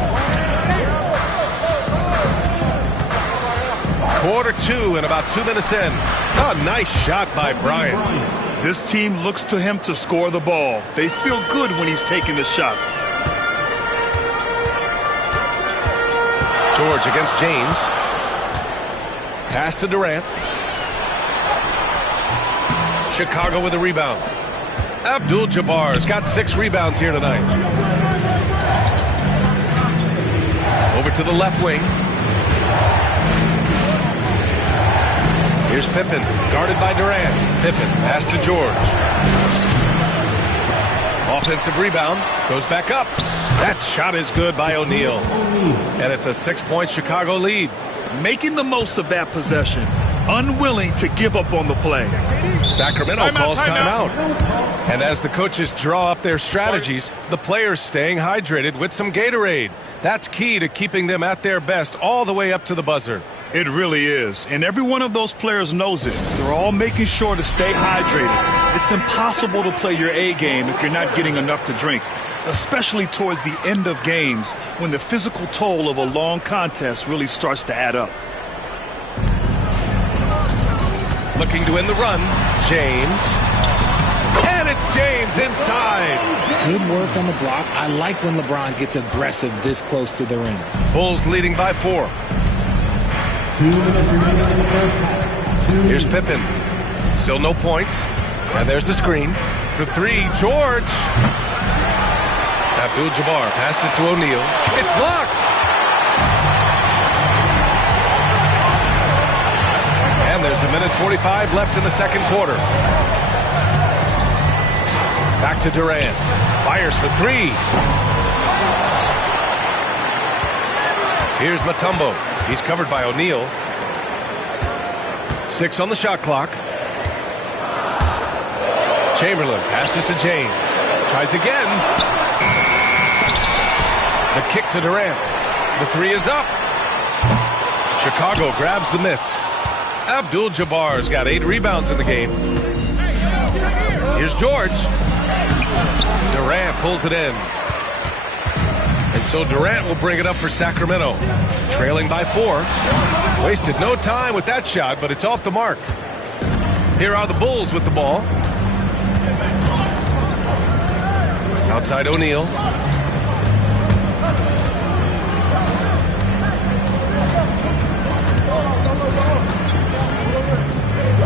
Quarter 2 and about 2 minutes in. A nice shot by Bryant. This team looks to him to score the ball. They feel good when he's taking the shots. George against James. Pass to Durant. Chicago with a rebound. Abdul-Jabbar's got 6 rebounds here tonight. Over to the left wing. Here's Pippen, guarded by Durant. Pippen, pass to George. Offensive rebound, goes back up. That shot is good by O'Neal. And it's a 6-point Chicago lead. Making the most of that possession. Unwilling to give up on the play. Sacramento calls timeout. And as the coaches draw up their strategies, the players staying hydrated with some Gatorade. That's key to keeping them at their best all the way up to the buzzer. It really is. And every one of those players knows it. They're all making sure to stay hydrated. It's impossible to play your A game if you're not getting enough to drink, especially towards the end of games when the physical toll of a long contest really starts to add up. Looking to win the run, James. And it's James inside. Good work on the block. I like when LeBron gets aggressive this close to the rim. Bulls leading by 4. 2 minutes remaining in the first half. Here's Pippen. Still no points. And there's the screen. For 3, George. Abdul-Jabbar passes to O'Neal. It's blocked. And there's a minute 45 left in the second quarter. Back to Durant. Fires for 3. Here's Mutombo. He's covered by O'Neal. 6 on the shot clock. Chamberlain passes to James. Tries again. The kick to Durant. The 3 is up. Chicago grabs the miss. Abdul-Jabbar's got 8 rebounds in the game. Here's George. Durant pulls it in. And so Durant will bring it up for Sacramento. Trailing by 4. Wasted no time with that shot, but it's off the mark. Here are the Bulls with the ball. Outside O'Neal.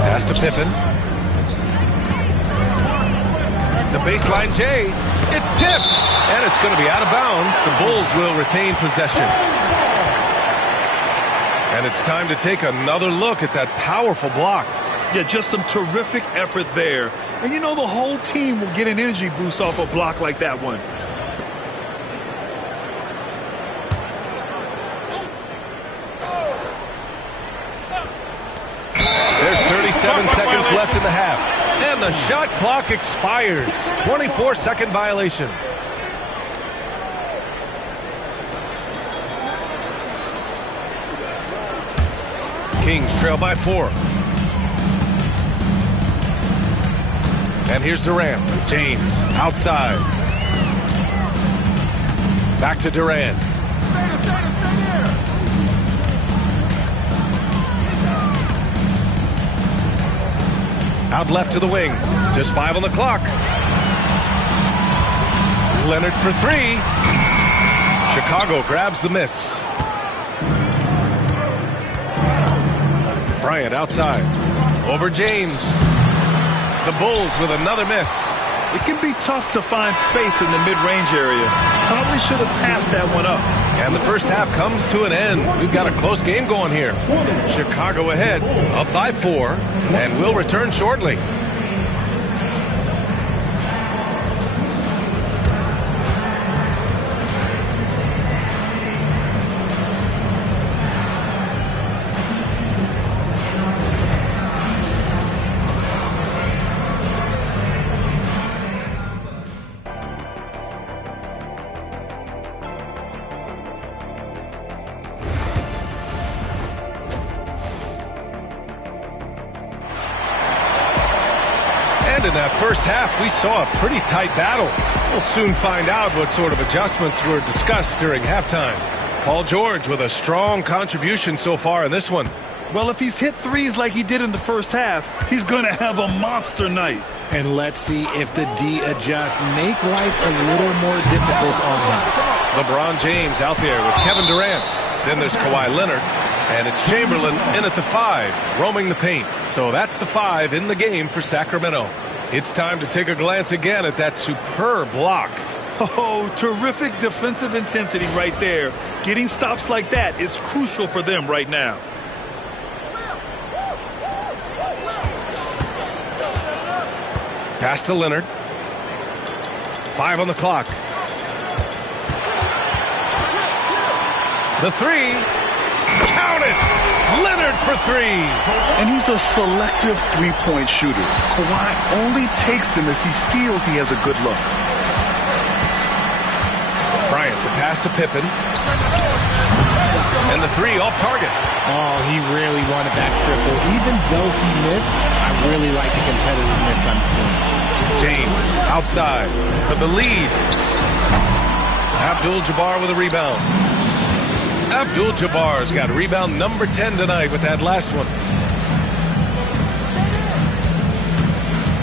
Pass to Pippen. The baseline J. It's tipped. And it's going to be out of bounds. The Bulls will retain possession. And it's time to take another look at that powerful block. Yeah, just some terrific effort there. And you know the whole team will get an energy boost off a block like that one. There's 37 seconds left in the half. And the shot clock expires. 24-second violation. Kings trail by 4. And here's Durant. James outside. Back to Durant. Out left to the wing. Just 5 on the clock. Leonard for 3. Chicago grabs the miss. Bryant outside. Over James. The Bulls with another miss. It can be tough to find space in the mid-range area. Probably should have passed that one up. And the first half comes to an end. We've got a close game going here. Chicago ahead, up by 4, and we'll return shortly. In that first half, we saw a pretty tight battle. We'll soon find out what sort of adjustments were discussed during halftime. Paul George with a strong contribution so far in this one. Well, if he's hit threes like he did in the first half, he's going to have a monster night. And let's see if the D adjusts, make life a little more difficult on him. LeBron James out there with Kevin Durant. Then there's Kawhi Leonard. And it's Chamberlain in at the 5, roaming the paint. So that's the 5 in the game for Sacramento. It's time to take a glance again at that superb block. Oh, terrific defensive intensity right there. Getting stops like that is crucial for them right now. Pass to Leonard. 5 on the clock. The 3. Count it! Leonard for 3. And he's a selective three-point shooter. Kawhi only takes them if he feels he has a good look. Bryant, the pass to Pippen. And the 3 off target. Oh, he really wanted that triple. Even though he missed, I really like the competitiveness I'm seeing. James outside for the lead. Abdul-Jabbar with a rebound. Abdul-Jabbar's got rebound number 10 tonight with that last one.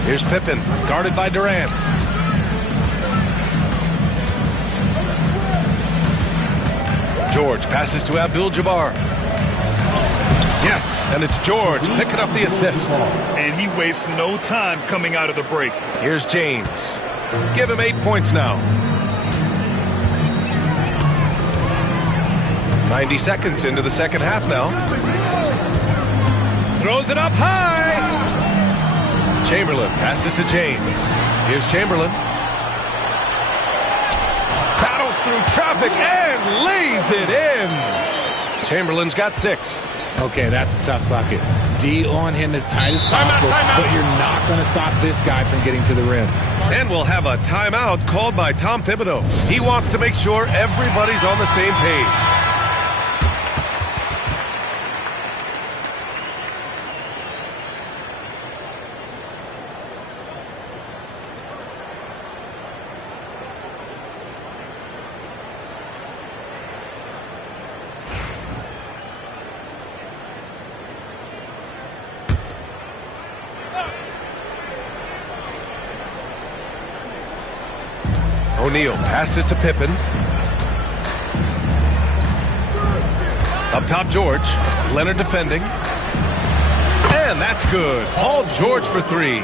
Here's Pippen, guarded by Durant. George passes to Abdul-Jabbar. Yes, and it's George picking up the assist. And he wastes no time coming out of the break. Here's James. Give him 8 points now. 90 seconds into the second half now. Throws it up high. Chamberlain passes to James. Here's Chamberlain. Battles through traffic and lays it in. Chamberlain's got 6. Okay, that's a tough bucket. D on him as tight as possible, but you're not going to stop this guy from getting to the rim. And we'll have a timeout called by Tom Thibodeau. He wants to make sure everybody's on the same page. O'Neal passes to Pippen. Up top, George. Leonard defending. And that's good. Paul George for 3.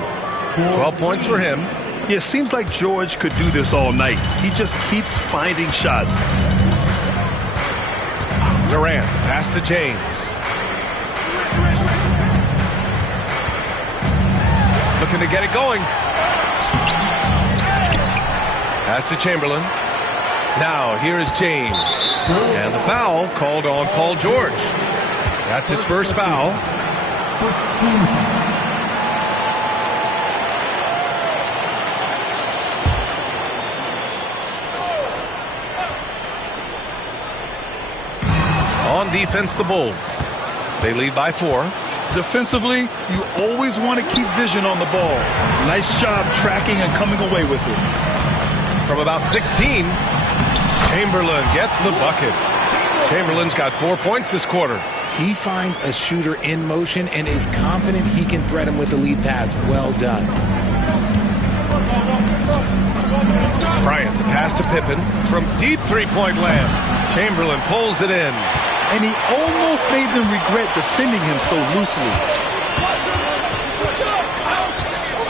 12 points for him. Yeah, it seems like George could do this all night. He just keeps finding shots. Durant, pass to James. Looking to get it going. Pass to Chamberlain. Now here is James. And the foul called on Paul George. That's his first foul. On defense, the Bulls. They lead by 4. Defensively, you always want to keep vision on the ball. Nice job tracking and coming away with it. From about 16, Chamberlain gets the bucket. Chamberlain's got 4 points this quarter. He finds a shooter in motion and is confident he can thread him with the lead pass. Well done. Bryant, the pass to Pippen from deep three-point land. Chamberlain pulls it in. And he almost made them regret defending him so loosely.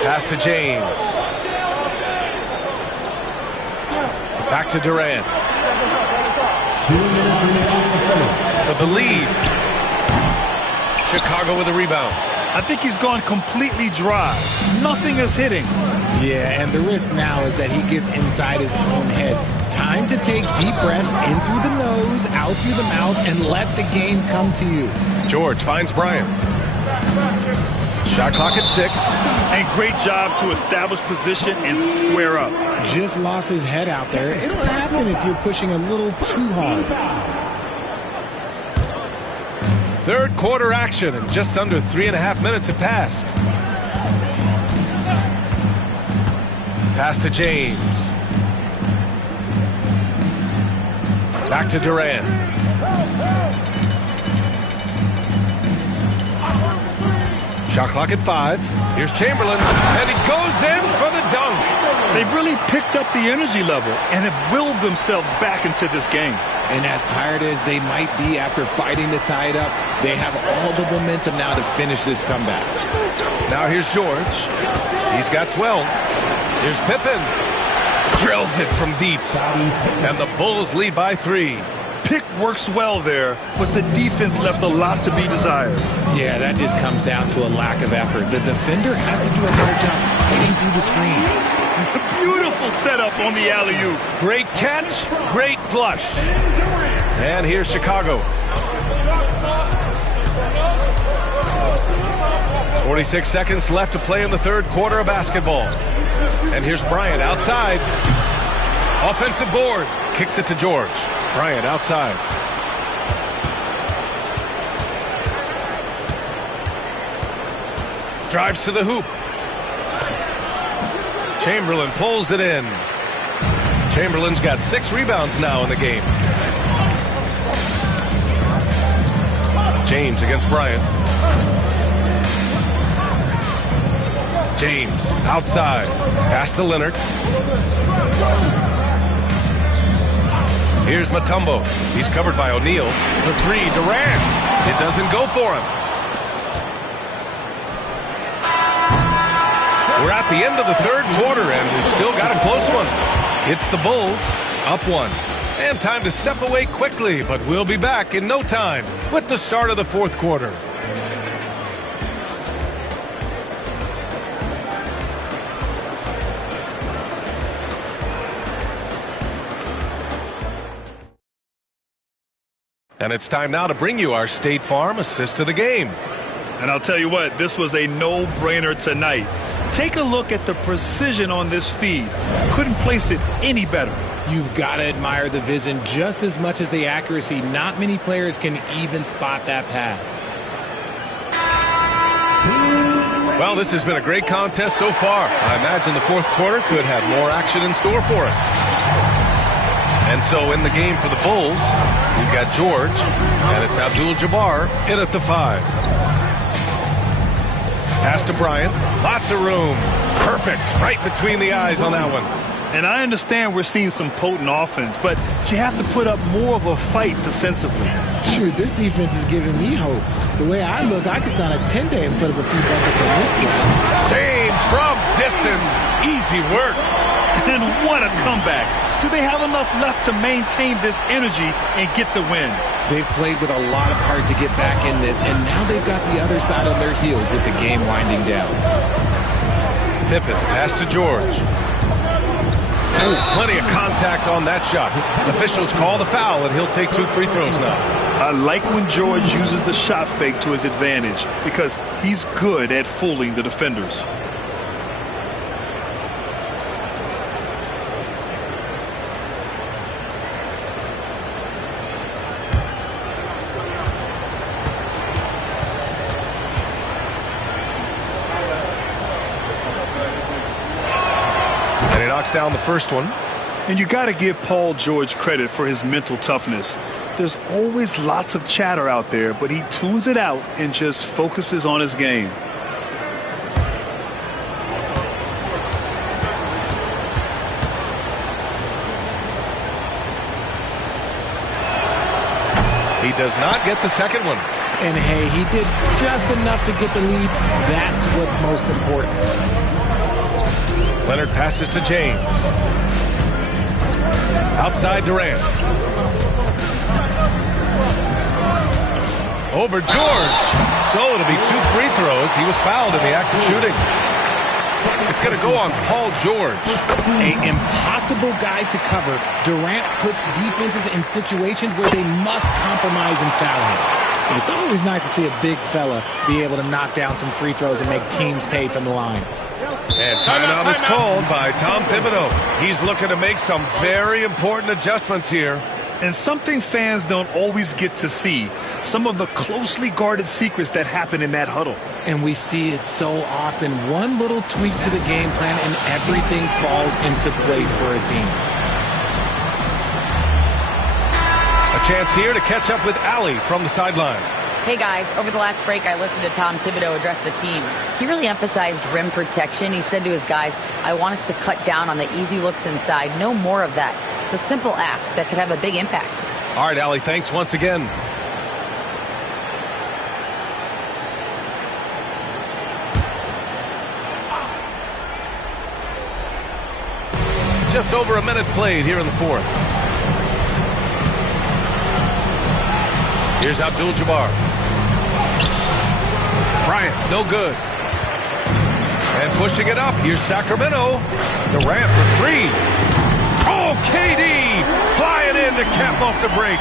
Pass to James. Back to Durant. 2 minutes remaining. For the lead. Chicago with a rebound. I think he's gone completely dry. Nothing is hitting. Yeah, and the risk now is that he gets inside his own head. Time to take deep breaths in through the nose, out through the mouth, and let the game come to you. George finds Bryant. Shot clock at 6. And great job to establish position and square up. Just lost his head out there. It'll happen if you're pushing a little too hard. Third quarter action, and just under 3.5 minutes have passed. Pass to James. Back to Durant. Shot clock at 5. Here's Chamberlain, and he goes in for the dunk. They've really picked up the energy level and have willed themselves back into this game. And as tired as they might be after fighting to tie it up, they have all the momentum now to finish this comeback. Now here's George. He's got 12. Here's Pippen. Drills it from deep. And the Bulls lead by 3. Pick works well there, but the defense left a lot to be desired. Yeah, that just comes down to a lack of effort. The defender has to do a better job fighting through the screen. Beautiful setup on the alley-oop. Great catch, great flush. And here's Chicago. 46 seconds left to play in the third quarter of basketball. And here's Bryant outside. Offensive board. Kicks it to George. Bryant outside. Drives to the hoop. Chamberlain pulls it in. Chamberlain's got 6 rebounds now in the game. James against Bryant. James outside. Pass to Leonard. Here's Mutombo. He's covered by O'Neal. The 3, Durant. It doesn't go for him. We're at the end of the 3rd quarter, and we've still got a close one. It's the Bulls, up 1. And time to step away quickly, but we'll be back in no time with the start of the 4th quarter. And it's time now to bring you our State Farm assist of the game. And I'll tell you what, this was a no-brainer tonight. Take a look at the precision on this feed. Couldn't place it any better. You've got to admire the vision just as much as the accuracy. Not many players can even spot that pass. Well, this has been a great contest so far. I imagine the 4th quarter could have more action in store for us. And so in the game for the Bulls, we've got George, and it's Abdul-Jabbar in at the 5. Pass to Bryant. Lots of room. Perfect. Right between the eyes on that one. And I understand we're seeing some potent offense, but you have to put up more of a fight defensively. Sure, this defense is giving me hope. The way I look, I could sign a 10-day and put up a few buckets on this one. James from distance. Easy work. And what a comeback. Do they have enough left to maintain this energy and get the win? They've played with a lot of heart to get back in this, and now they've got the other side on their heels with the game winding down. Pippen, pass to George. Oh, plenty of contact on that shot. Officials call the foul, and he'll take 2 free throws now. I like when George uses the shot fake to his advantage because he's good at fooling the defenders. Down the first one. And you got to give Paul George credit for his mental toughness. There's always lots of chatter out there, but he tunes it out and just focuses on his game. He does not get the second one. And hey, he did just enough to get the lead. That's what's most important. Leonard passes to James. Outside Durant. Over George. So it'll be 2 free throws. He was fouled in the act of shooting. It's going to go on Paul George. An impossible guy to cover. Durant puts defenses in situations where they must compromise and foul him. It's always nice to see a big fella be able to knock down some free throws and make teams pay from the line. And timeout is called by Tom Thibodeau. He's looking to make some very important adjustments here. And something fans don't always get to see, some of the closely guarded secrets that happen in that huddle. And we see it so often. One little tweak to the game plan and everything falls into place for a team. A chance here to catch up with Allie from the sideline. Hey guys, over the last break I listened to Tom Thibodeau address the team. He really emphasized rim protection. He said to his guys, I want us to cut down on the easy looks inside. No more of that. It's a simple ask that could have a big impact. All right, Allie, thanks once again. Just over a minute played here in the 4th. Here's Abdul-Jabbar. Bryant, no good. And pushing it up, here's Sacramento. Durant for 3. Oh, KD flying in to cap off the break.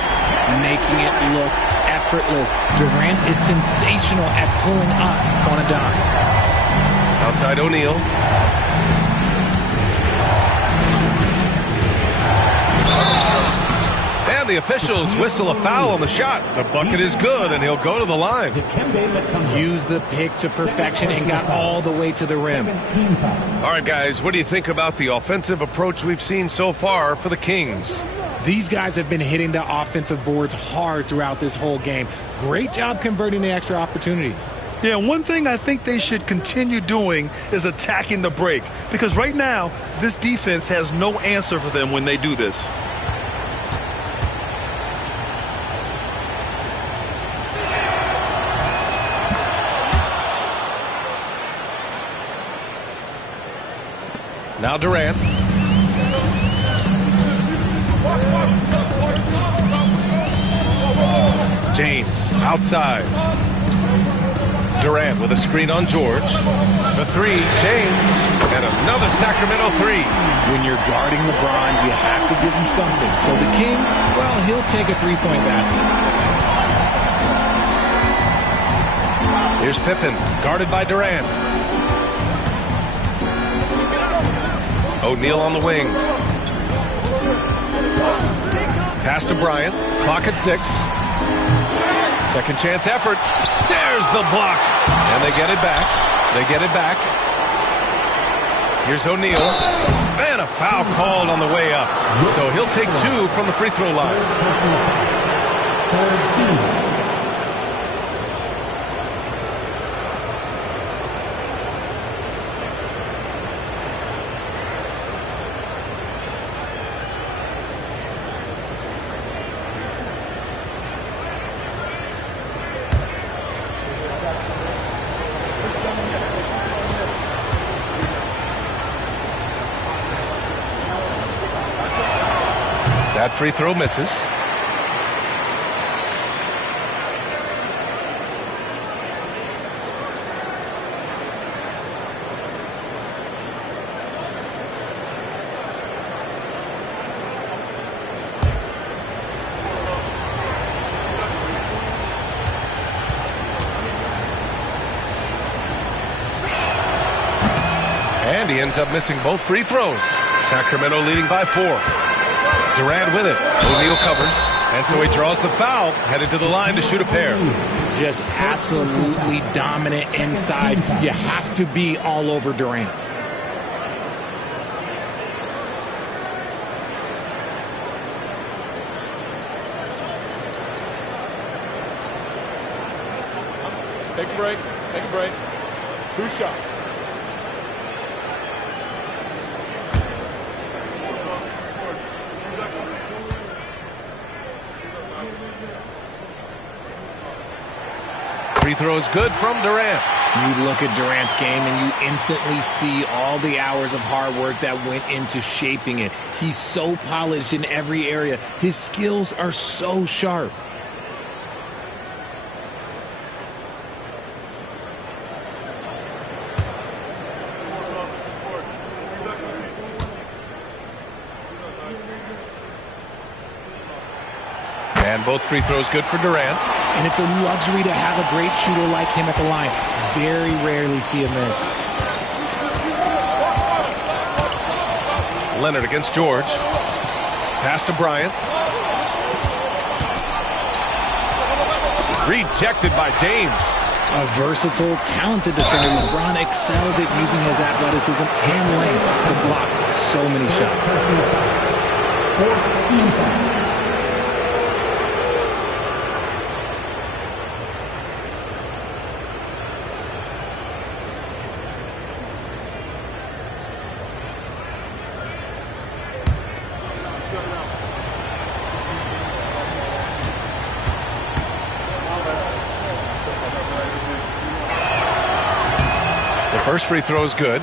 Making it look effortless. Durant is sensational at pulling up on a dime. Outside O'Neal. And the officials whistle a foul on the shot. The bucket is good, and he'll go to the line. Used the pick to perfection and got all the way to the rim. All right, guys, what do you think about the offensive approach we've seen so far for the Kings? These guys have been hitting the offensive boards hard throughout this whole game. Great job converting the extra opportunities. Yeah, one thing I think they should continue doing is attacking the break, because right now this defense has no answer for them when they do this. Now Durant. James outside. Durant with a screen on George. The three, James, and another Sacramento three. When you're guarding LeBron, you have to give him something. So the King, well, he'll take a three-point basket. Here's Pippen, guarded by Durant. O'Neal on the wing. Pass to Bryant. Clock at 6. Second chance effort. There's the block. And they get it back. They get it back. Here's O'Neal. And a foul called on the way up. So he'll take 2 from the free throw line. That free throw misses. And he ends up missing both free throws. Sacramento leading by 4. Durant with it. O'Neal covers. And so he draws the foul, headed to the line to shoot a pair. Just absolutely dominant inside. You have to be all over Durant. Take a break. Take a break. 2 shots. Free throw is good from Durant. You look at Durant's game and you instantly see all the hours of hard work that went into shaping it. He's so polished in every area. His skills are so sharp. And both free throws good for Durant. And it's a luxury to have a great shooter like him at the line. Very rarely see a miss. Leonard against George. Pass to Bryant. Rejected by James. A versatile, talented defender. LeBron excels at using his athleticism and length to block so many shots. 14. First free throw is good.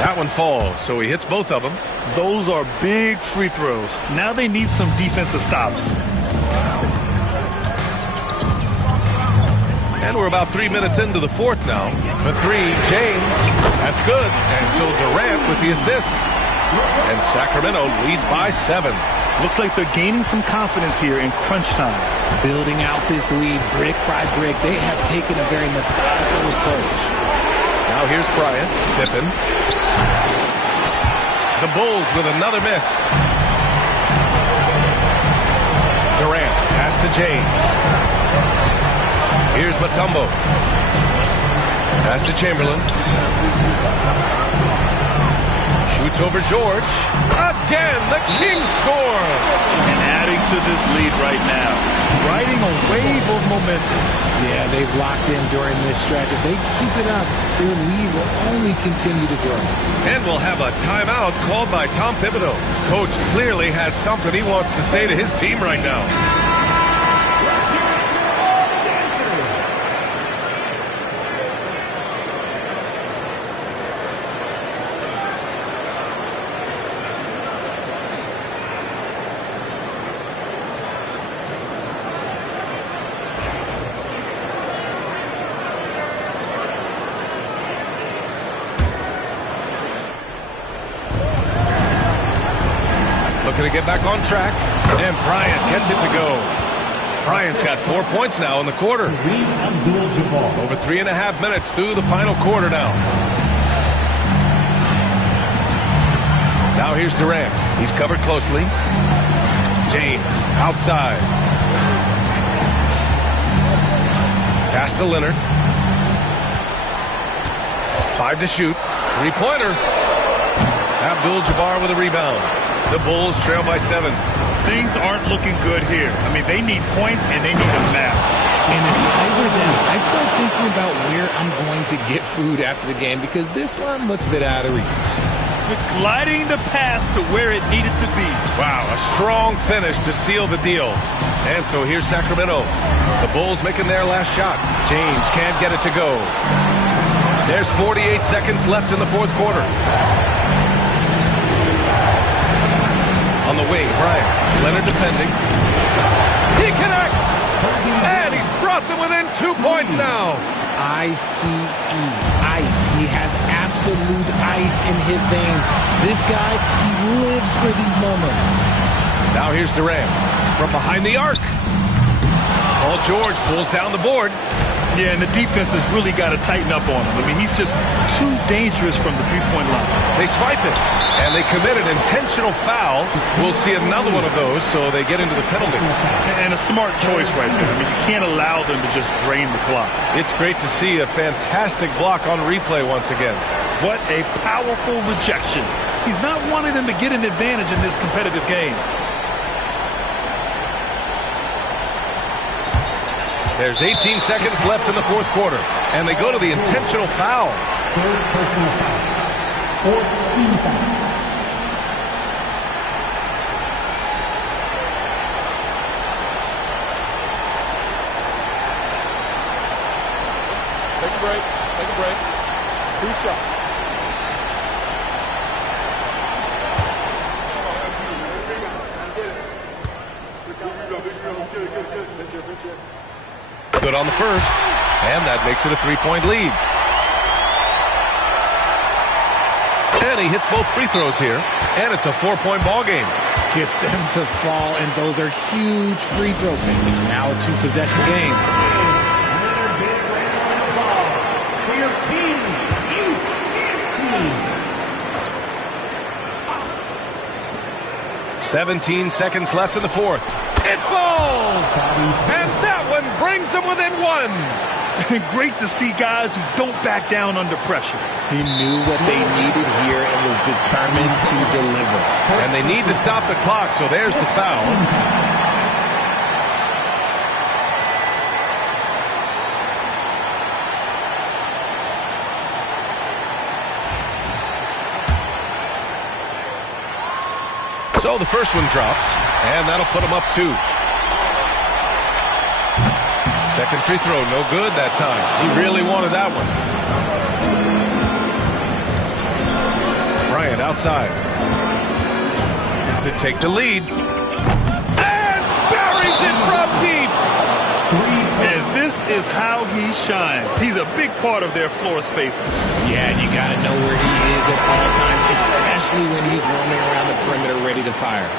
That one falls, so he hits both of them. Those are big free throws. Now they need some defensive stops. And we're about 3 minutes into the fourth now. For three, James. That's good. And so Durant with the assist. And Sacramento leads by 7. Looks like they're gaining some confidence here in crunch time. Building out this lead brick by brick. They have taken a very methodical approach. Now here's Bryant. Pippen. The Bulls with another miss. Durant. Pass to James. Here's Mutombo. Pass to Chamberlain. Shoots over George. Again, the Kings score. And adding to this lead right now. Riding a wave of momentum. Yeah, they've locked in during this stretch. If they keep it up, their lead will only continue to grow. And we'll have a timeout called by Tom Thibodeau. Coach clearly has something he wants to say to his team right now. Looking to get back on track. And Bryant gets it to go. Bryant's got 4 points now in the quarter. Over 3.5 minutes through the final quarter now. Now here's Durant. He's covered closely. James outside. Pass to Leonard. 5 to shoot. 3-pointer. Abdul-Jabbar with a rebound. The Bulls trail by 7. Things aren't looking good here. I mean, they need points and they need a map. And if I were them, I'd start thinking about where I'm going to get food after the game because this one looks a bit out of reach. But gliding the pass to where it needed to be. Wow, a strong finish to seal the deal. And so here's Sacramento. The Bulls making their last shot. James can't get it to go. There's 48 seconds left in the fourth quarter. On the wing, Bryant. Leonard defending. He connects! And he's brought them within 2 points now. ICE. Ice. He has absolute ice in his veins. This guy, he lives for these moments. Now here's Durant from behind the arc. Paul George pulls down the board. Yeah, and the defense has really got to tighten up on him. I mean, he's just too dangerous from the three-point line. They swipe it, and they commit an intentional foul. We'll see another one of those, so they get into the penalty. And a smart choice right there. I mean, you can't allow them to just drain the clock. It's great to see a fantastic block on replay once again. What a powerful rejection. He's not wanting them to get an advantage in this competitive game. There's 18 seconds left in the fourth quarter, and they go to the intentional foul. Third personal foul. Fourth team foul. Take a break. Take a break. 2 shots. Good on the first, and that makes it a 3-point lead. And he hits both free throws here, and it's a 4-point ball game. Gets them to fall, and those are huge free throws. It's now a 2-possession game. For your team's youth dance team. 17 seconds left in the fourth. It falls! And that one brings them within 1. Great to see guys who don't back down under pressure. He knew what they needed here and was determined to deliver. And they need to stop the clock, so there's the foul. So the first one drops, and that'll put them up 2. Second free throw, no good that time. He really wanted that one. Bryant outside to take the lead. And buries it from deep. And this This is how he shines. He's a big part of their floor spacing. Yeah, and you got to know where he is at all times, especially when he's roaming around the perimeter ready to fire.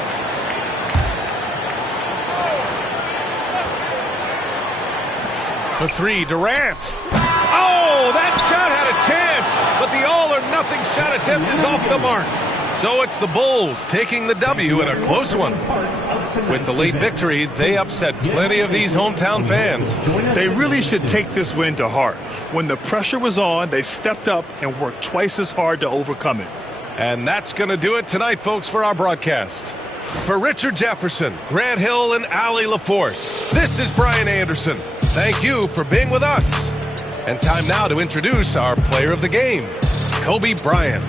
For three, Durant. Oh, that shot had a chance, but the all-or-nothing shot attempt is off the mark. So it's the Bulls taking the W in a close one. With the late victory, they upset plenty of these hometown fans. They really should take this win to heart. When the pressure was on, they stepped up and worked twice as hard to overcome it. And that's going to do it tonight, folks, for our broadcast. For Richard Jefferson, Grant Hill, and Allie LaForce, this is Brian Anderson. Thank you for being with us. And time now to introduce our player of the game, Kobe Bryant.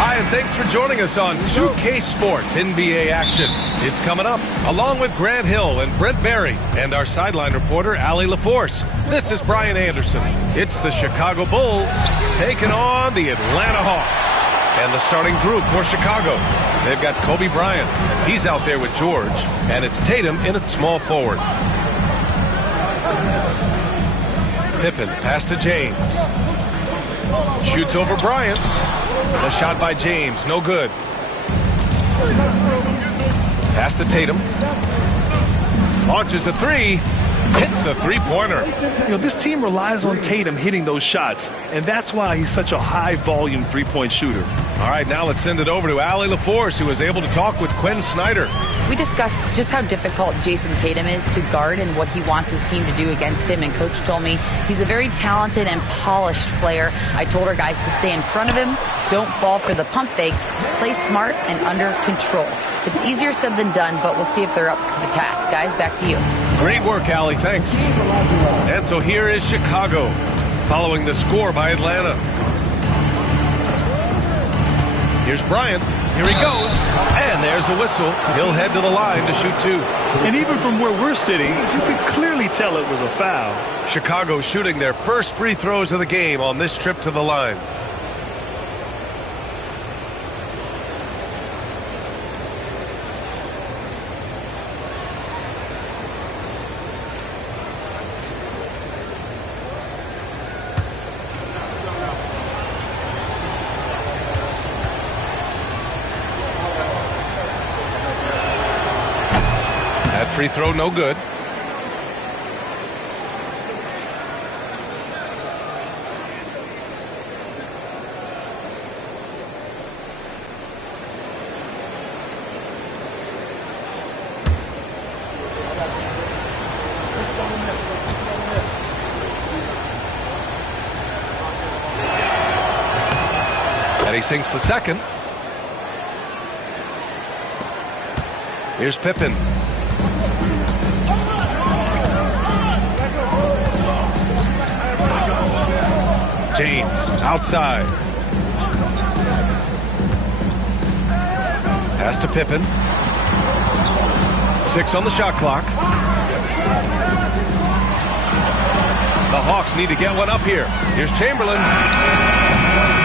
Hi, and thanks for joining us on 2K Sports NBA action. It's coming up, along with Grant Hill and Brent Barry, and our sideline reporter, Allie LaForce. This is Brian Anderson. It's the Chicago Bulls taking on the Atlanta Hawks. And the starting group for Chicago. They've got Kobe Bryant. He's out there with George. And it's Tatum in at small forward. Pippen, pass to James. Shoots over Bryant. The shot by James, no good. Pass to Tatum. Launches a three. Hits a three-pointer. You know, this team relies on Tatum hitting those shots, and that's why he's such a high-volume three-point shooter. All right, now let's send it over to Allie LaForce, who was able to talk with Quinn Snyder. We discussed just how difficult Jason Tatum is to guard and what he wants his team to do against him, and Coach told me he's a very talented and polished player. I told our guys to stay in front of him, don't fall for the pump fakes, play smart and under control. It's easier said than done, but we'll see if they're up to the task. Guys, back to you. Great work, Allie. Thanks. And so here is Chicago, following the score by Atlanta. Here's Bryant. Here he goes. And there's a whistle. He'll head to the line to shoot 2. And even from where we're sitting, you could clearly tell it was a foul. Chicago shooting their first free throws of the game on this trip to the line. Free throw, no good. And he sinks the second. Here's Pippen. James outside. Pass to Pippen. 6 on the shot clock. The Hawks need to get one up here. Here's Chamberlain.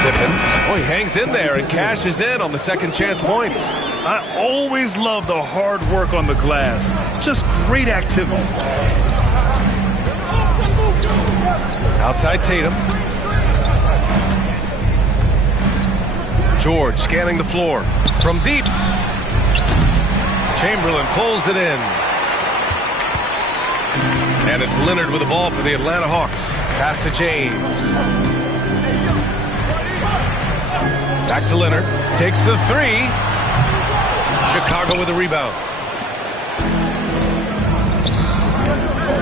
Pippen. Oh, he hangs in there and cashes in on the second chance points. I always love the hard work on the glass. Just great activity. Outside Tatum. George scanning the floor. From deep. Chamberlain pulls it in. And it's Leonard with the ball for the Atlanta Hawks. Pass to James. Back to Leonard. Takes the 3. Chicago with a rebound.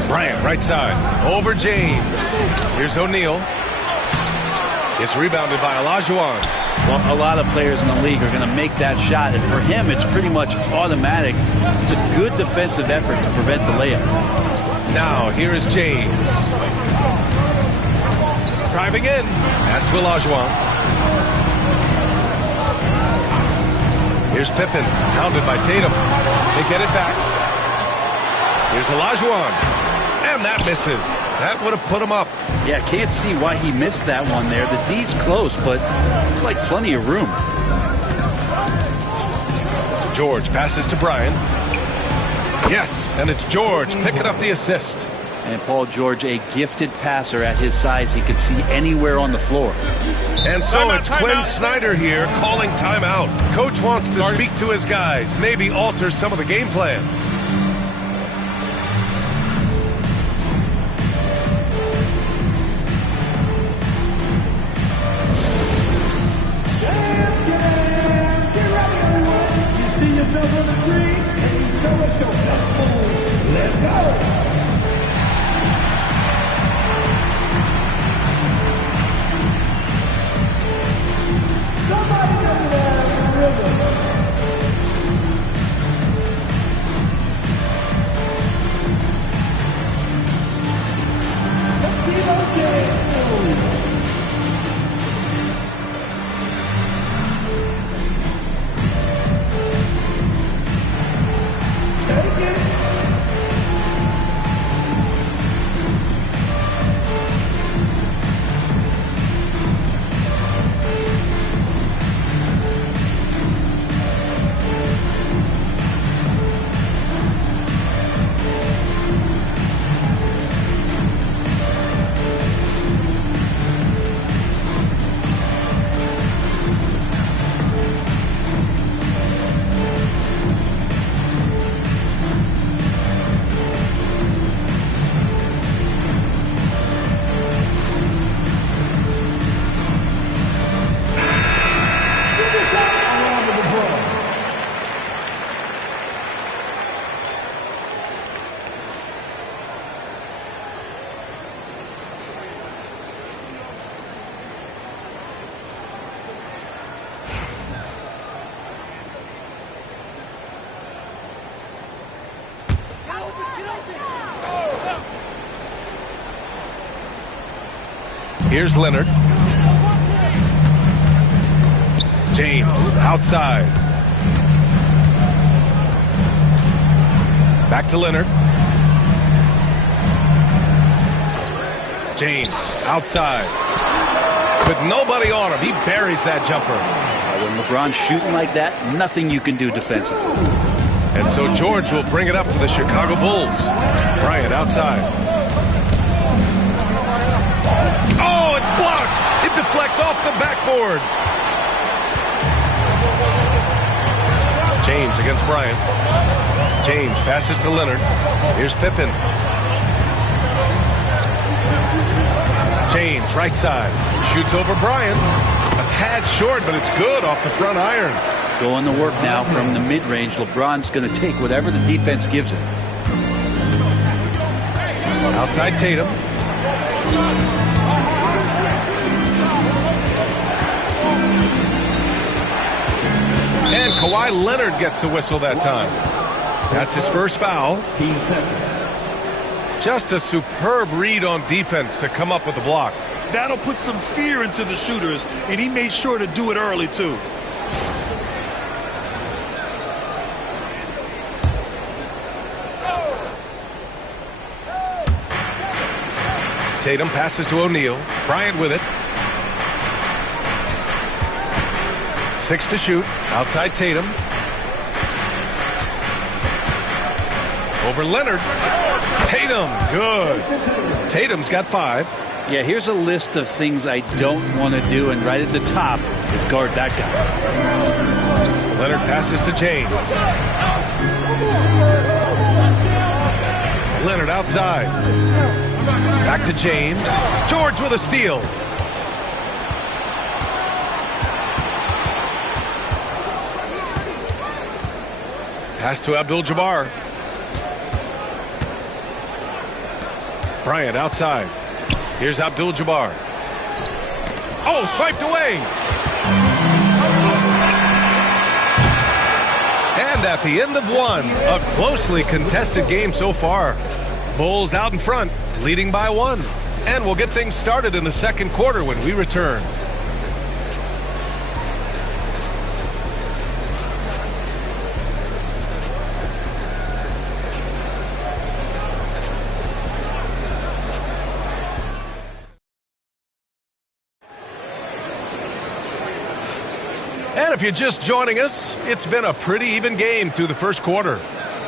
Bryant, right side. Over James. Here's O'Neal. It's rebounded by Olajuwon. Well, a lot of players in the league are going to make that shot, and for him, it's pretty much automatic. It's a good defensive effort to prevent the layup. Now, here is James. Driving in. Pass to Olajuwon. Here's Pippen, pounded by Tatum. They get it back. Here's Olajuwon. And that misses. That would have put him up. Yeah, can't see why he missed that one there. The D's close, but looked like plenty of room. George passes to Bryant. Yes, and it's George picking up the assist. And Paul George, a gifted passer at his size. He could see anywhere on the floor. And so it's Quinn Snyder here calling timeout. Coach wants to speak to his guys, maybe alter some of the game plan. Here's Leonard. James outside. Back to Leonard. James outside. With nobody on him, he buries that jumper. When LeBron's shooting like that, nothing you can do defensively. And so George will bring it up for the Chicago Bulls. Bryant outside. Oh, it's blocked. It deflects off the backboard. James against Bryant. James passes to Leonard. Here's Pippen. James right side. Shoots over Bryant. A tad short, but it's good off the front iron. Going to work now from the mid-range. LeBron's going to take whatever the defense gives him. Outside Tatum. And Kawhi Leonard gets a whistle that time. That's his first foul. Team 7. Just a superb read on defense to come up with the block. That'll put some fear into the shooters, and he made sure to do it early, too. Tatum passes to O'Neal. Bryant with it. 6 to shoot. Outside Tatum. Over Leonard. Tatum. Good. Tatum's got 5. Yeah, here's a list of things I don't want to do, and right at the top is guard that guy. Leonard passes to James. Leonard outside. Back to James. George with a steal. Pass to Abdul-Jabbar. Bryant outside. Here's Abdul-Jabbar. Oh, swiped away. And at the end of one, a closely contested game so far. Bulls out in front, leading by 1. And we'll get things started in the second quarter when we return. And if you're just joining us, it's been a pretty even game through the first quarter.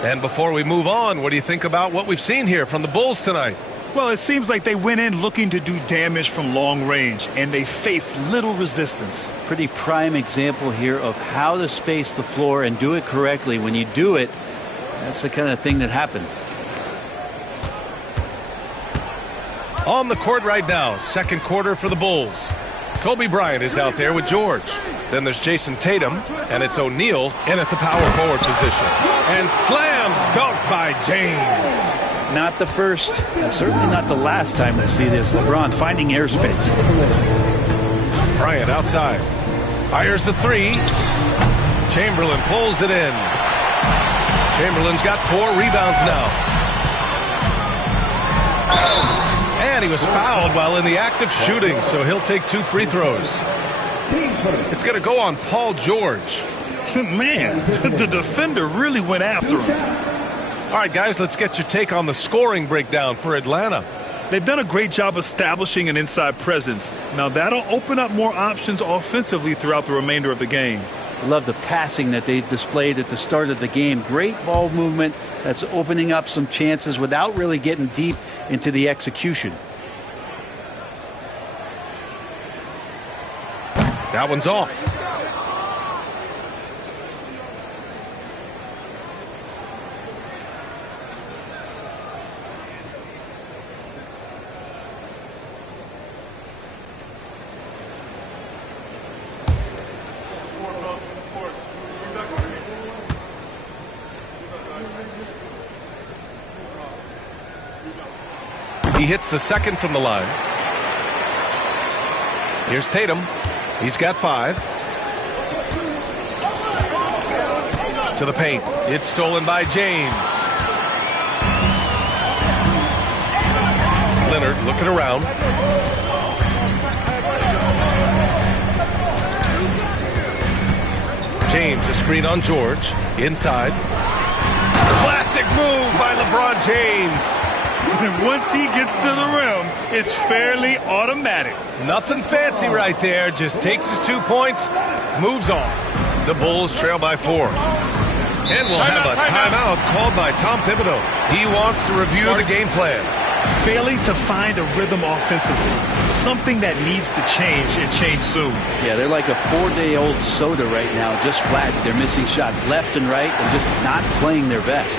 And before we move on, what do you think about what we've seen here from the Bulls tonight? Well, it seems like they went in looking to do damage from long range, and they faced little resistance. Pretty prime example here of how to space the floor and do it correctly. When you do it, that's the kind of thing that happens. On the court right now, second quarter for the Bulls. Kobe Bryant is out there with George. Then there's Jason Tatum, and it's O'Neal in at the power forward position. And slam dunk by James. Not the first, and certainly not the last time we'll see this. LeBron finding airspace. Bryant outside. Fires the 3. Chamberlain pulls it in. Chamberlain's got 4 rebounds now. And he was fouled while in the act of shooting, so he'll take 2 free throws. It's going to go on Paul George. Man, the defender really went after him. All right, guys, let's get your take on the scoring breakdown for Atlanta. They've done a great job establishing an inside presence. Now, that'll open up more options offensively throughout the remainder of the game. I love the passing that they displayed at the start of the game. Great ball movement that's opening up some chances without really getting deep into the execution. That one's off. He hits the second from the line. Here's Tatum. He's got 5. To the paint. It's stolen by James. Leonard looking around. James, a screen on George. Inside. Classic move by LeBron James. And once he gets to the rim, it's fairly automatic. Nothing fancy right there. Just takes his 2 points, moves on. The Bulls trail by 4. And we'll have a timeout called by Tom Thibodeau. He wants to review the game plan. Failing to find a rhythm offensively. Something that needs to change and change soon. Yeah, they're like a 4-day-old soda right now, just flat. They're missing shots left and right and just not playing their best.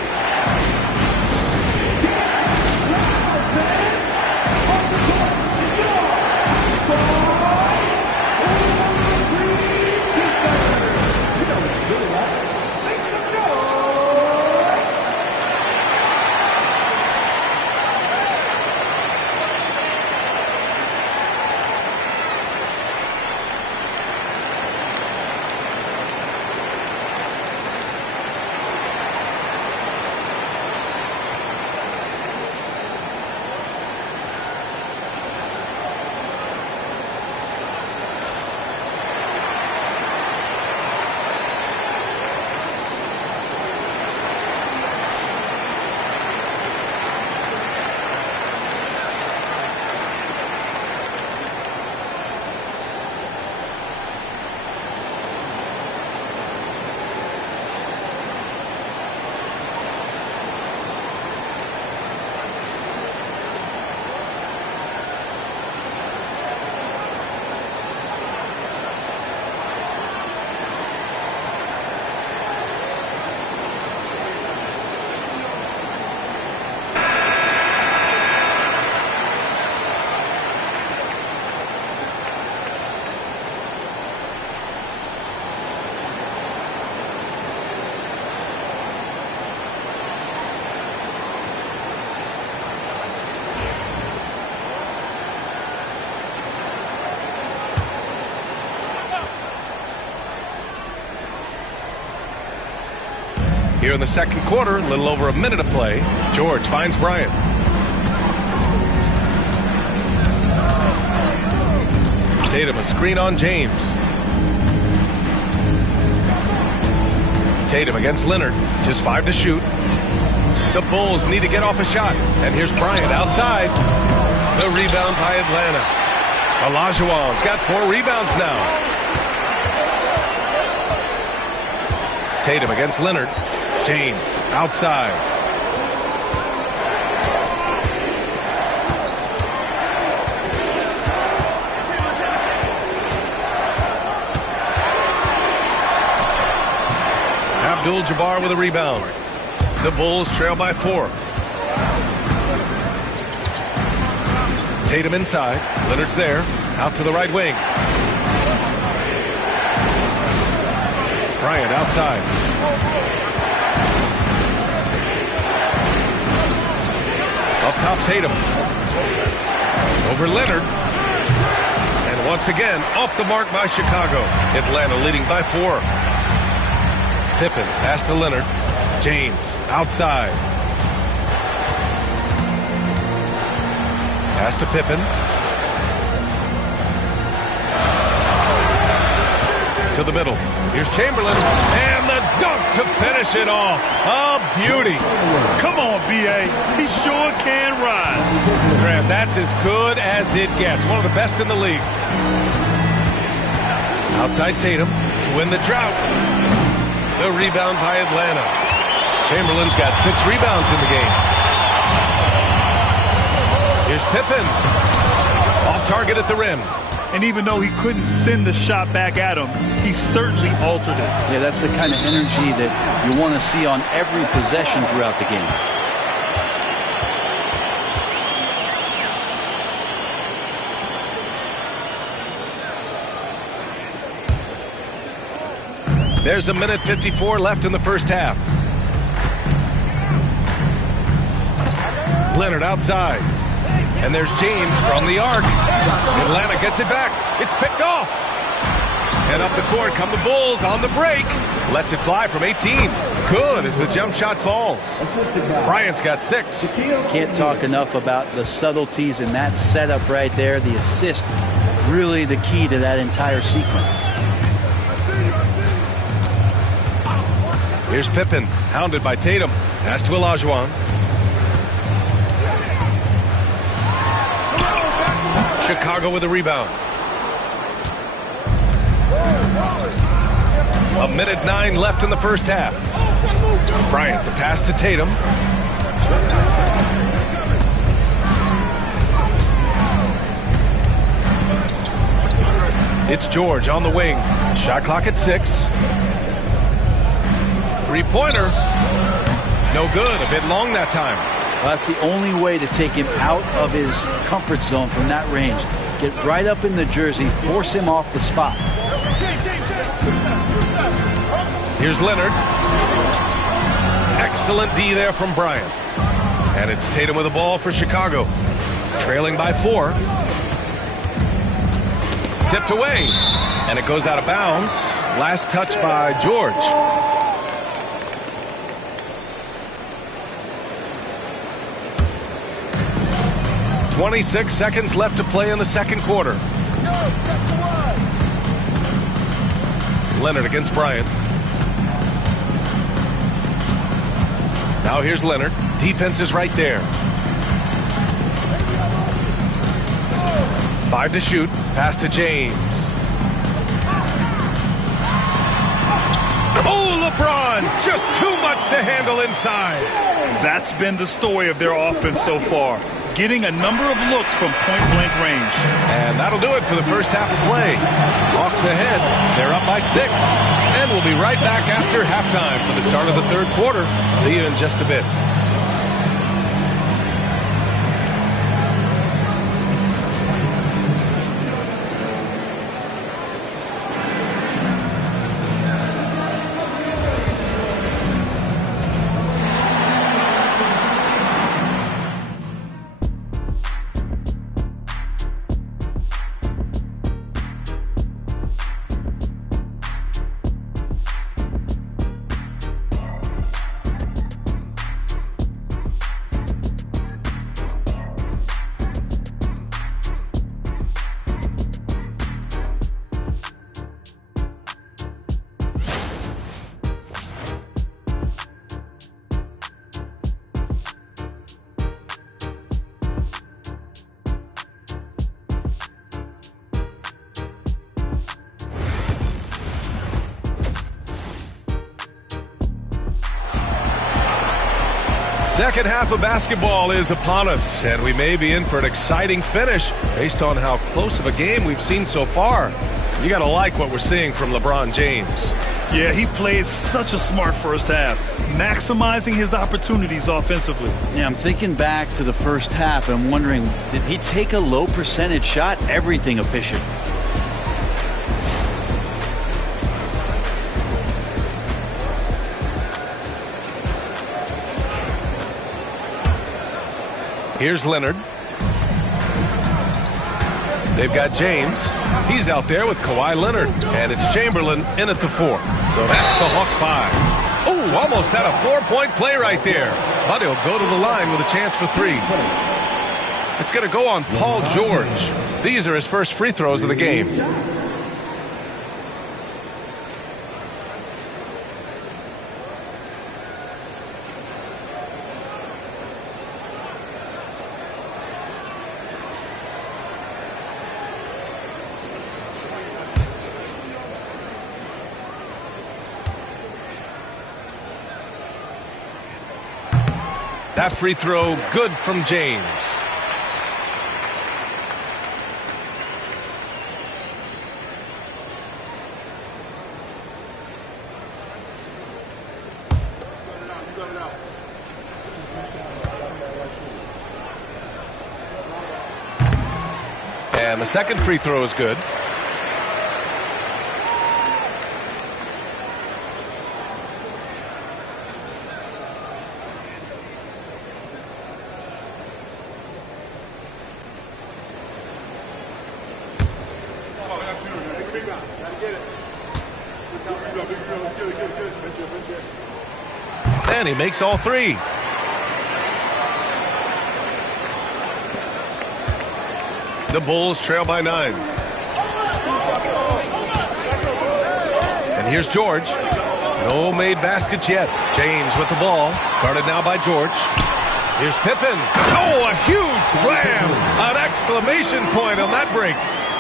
Here in the second quarter, a little over a minute of play. George finds Bryant. Tatum, a screen on James. Tatum against Leonard. Just 5 to shoot. The Bulls need to get off a shot. And here's Bryant outside. The rebound by Atlanta. Olajuwon's got 4 rebounds now. Tatum against Leonard. James outside. Abdul-Jabbar with a rebound. The Bulls trail by 4. Tatum inside. Leonard's there. Out to the right wing. Bryant outside. Up top, Tatum. Over Leonard. And once again, off the mark by Chicago. Atlanta leading by 4. Pippen, pass to Leonard. James, outside. Pass to Pippen. To the middle. Here's Chamberlain. And the dunk to finish it off. A beauty. Come on, B.A. He sure can rise. Grant, that's as good as it gets. One of the best in the league. Outside Tatum to win the drought. The rebound by Atlanta. Chamberlain's got 6 rebounds in the game. Here's Pippen. Off target at the rim. And even though he couldn't send the shot back at him, he certainly altered it. Yeah, that's the kind of energy that you want to see on every possession throughout the game. There's a minute 54 left in the first half. Leonard outside. And there's James from the arc. Atlanta gets it back. It's picked off. And up the court come the Bulls on the break. Lets it fly from 18. Good as the jump shot falls. Bryant's got 6. Can't talk enough about the subtleties in that setup right there. The assist, really the key to that entire sequence. Here's Pippen, hounded by Tatum. Pass to Olajuwon. Chicago with a rebound. 1:09 left in the first half. Bryant, the pass to Tatum. It's George on the wing. Shot clock at 6. Three-pointer. No good. A bit long that time. Well, that's the only way to take him out of his comfort zone from that range. Get right up in the jersey, force him off the spot. Here's Leonard. Excellent D there from Bryant. And it's Tatum with the ball for Chicago. Trailing by 4. Tipped away. And it goes out of bounds. Last touch by George. 26 seconds left to play in the second quarter. Leonard against Bryant. Now here's Leonard. Defense is right there. 5 to shoot. Pass to James. Oh, LeBron! Just too much to handle inside. That's been the story of their offense so far. Getting a number of looks from point-blank range. And that'll do it for the first half of play. Hawks ahead. They're up by 6. And we'll be right back after halftime for the start of the third quarter. See you in just a bit. Second half of basketball is upon us, and we may be in for an exciting finish based on how close of a game we've seen so far. You got to like what we're seeing from LeBron James. Yeah, he played such a smart first half, maximizing his opportunities offensively. Yeah, I'm thinking back to the first half and wondering, did he take a low percentage shot? Everything efficient. Here's Leonard. They've got James. He's out there with Kawhi Leonard. And it's Chamberlain in at the 4. So that's the Hawks 5. Oh, almost had a 4-point play right there. But he'll go to the line with a chance for 3. It's going to go on Paul George. These are his first free throws of the game. That free throw good from James. And the second free throw is good. And he makes all 3. The Bulls trail by 9. And here's George. No made baskets yet. James with the ball. Guarded now by George. Here's Pippen. Oh, a huge slam. An exclamation point on that break.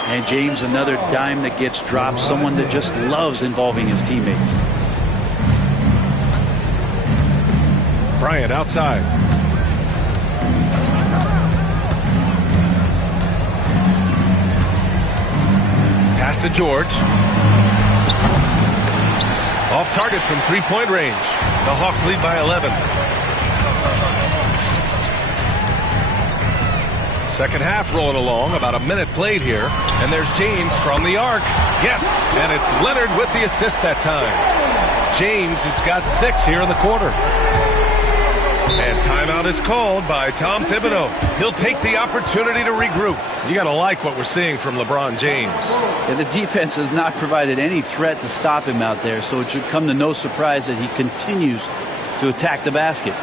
And James, another dime that gets dropped. Someone that just loves involving his teammates. Bryant outside. Pass to George. Off target from three-point range. The Hawks lead by 11. Second half rolling along. About a minute played here. And there's James from the arc. Yes, and it's Leonard with the assist that time. James has got 6 here in the quarter. And timeout is called by Tom Thibodeau. He'll take the opportunity to regroup. You got to like what we're seeing from LeBron James. And the defense has not provided any threat to stop him out there, so it should come to no surprise that he continues to attack the basket.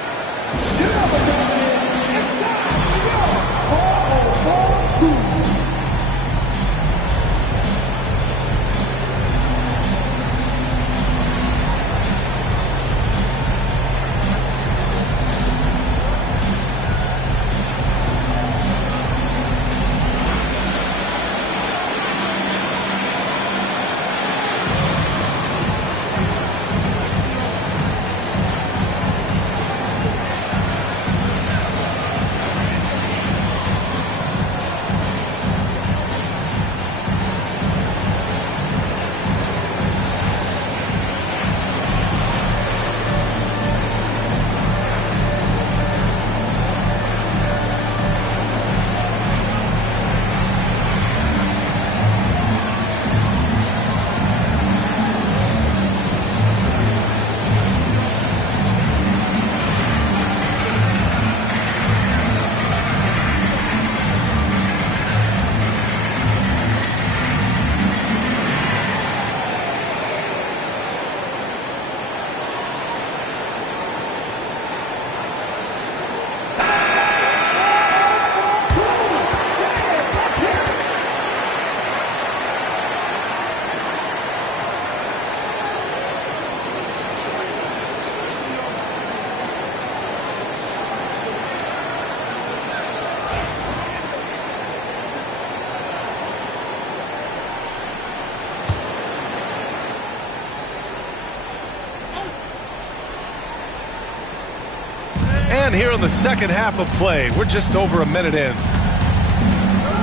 And here in the second half of play, we're just over a minute in.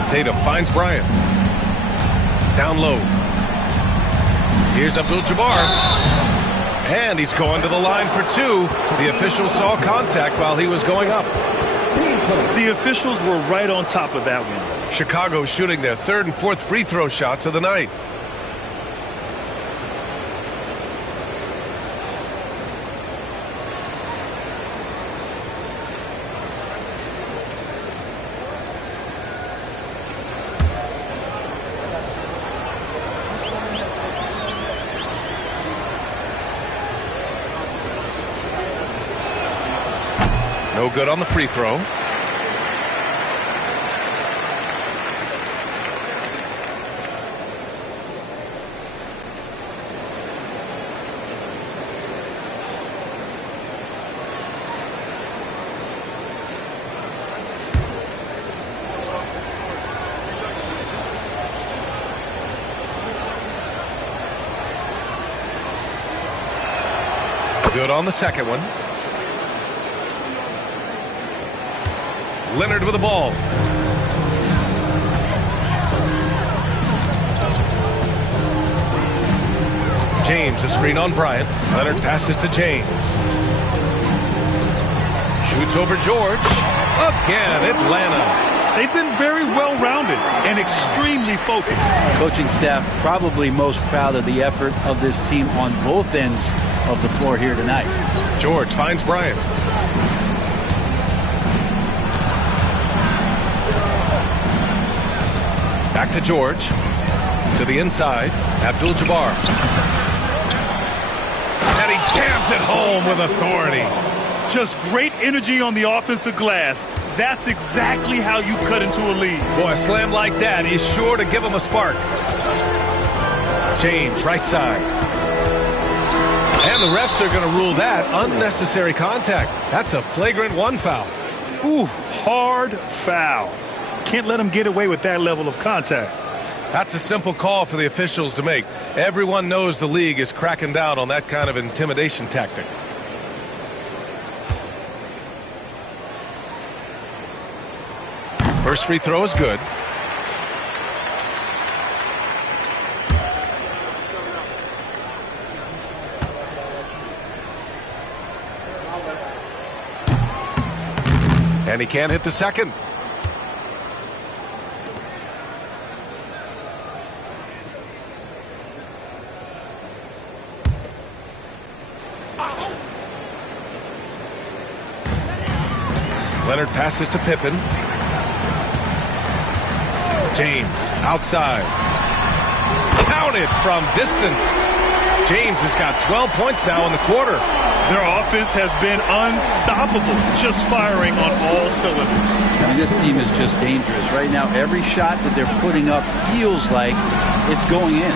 Tatum finds Bryant. Down low. Here's Abdul-Jabbar. And he's going to the line for 2. The official saw contact while he was going up. The officials were right on top of that one. Chicago shooting their 3rd and 4th free throw shots of the night. No good on the free throw. Good on the second one. Leonard with the ball. James, a screen on Bryant. Leonard passes to James. Shoots over George. Again, Atlanta. They've been very well-rounded and extremely focused. Coaching staff probably most proud of the effort of this team on both ends of the floor here tonight. George finds Bryant. Back to George. To the inside. Abdul-Jabbar. And he jams it home with authority. Just great energy on the offensive glass. That's exactly how you cut into a lead. Boy, a slam like that is sure to give him a spark. James, right side. And the refs are going to rule that unnecessary contact. That's a flagrant 1 foul. Ooh, hard foul. Can't let him get away with that level of contact. That's a simple call for the officials to make. Everyone knows the league is cracking down on that kind of intimidation tactic. First free throw is good. And he can't hit the second. Leonard passes to Pippen. James outside. Counted from distance. James has got 12 points now in the quarter. Their offense has been unstoppable, just firing on all cylinders. I mean, this team is just dangerous. Right now, every shot that they're putting up feels like it's going in.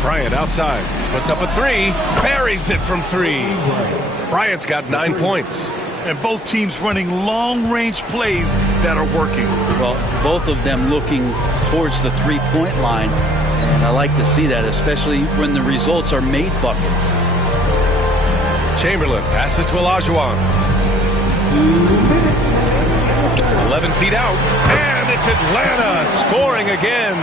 Bryant outside. Puts up a three. Buries it from three. Bryant's got 9 points. And both teams running long-range plays that are working. Well, both of them looking towards the three-point line. And I like to see that, especially when the results are made buckets. Chamberlain passes to Olajuwon. 11 feet out. And it's Atlanta scoring again.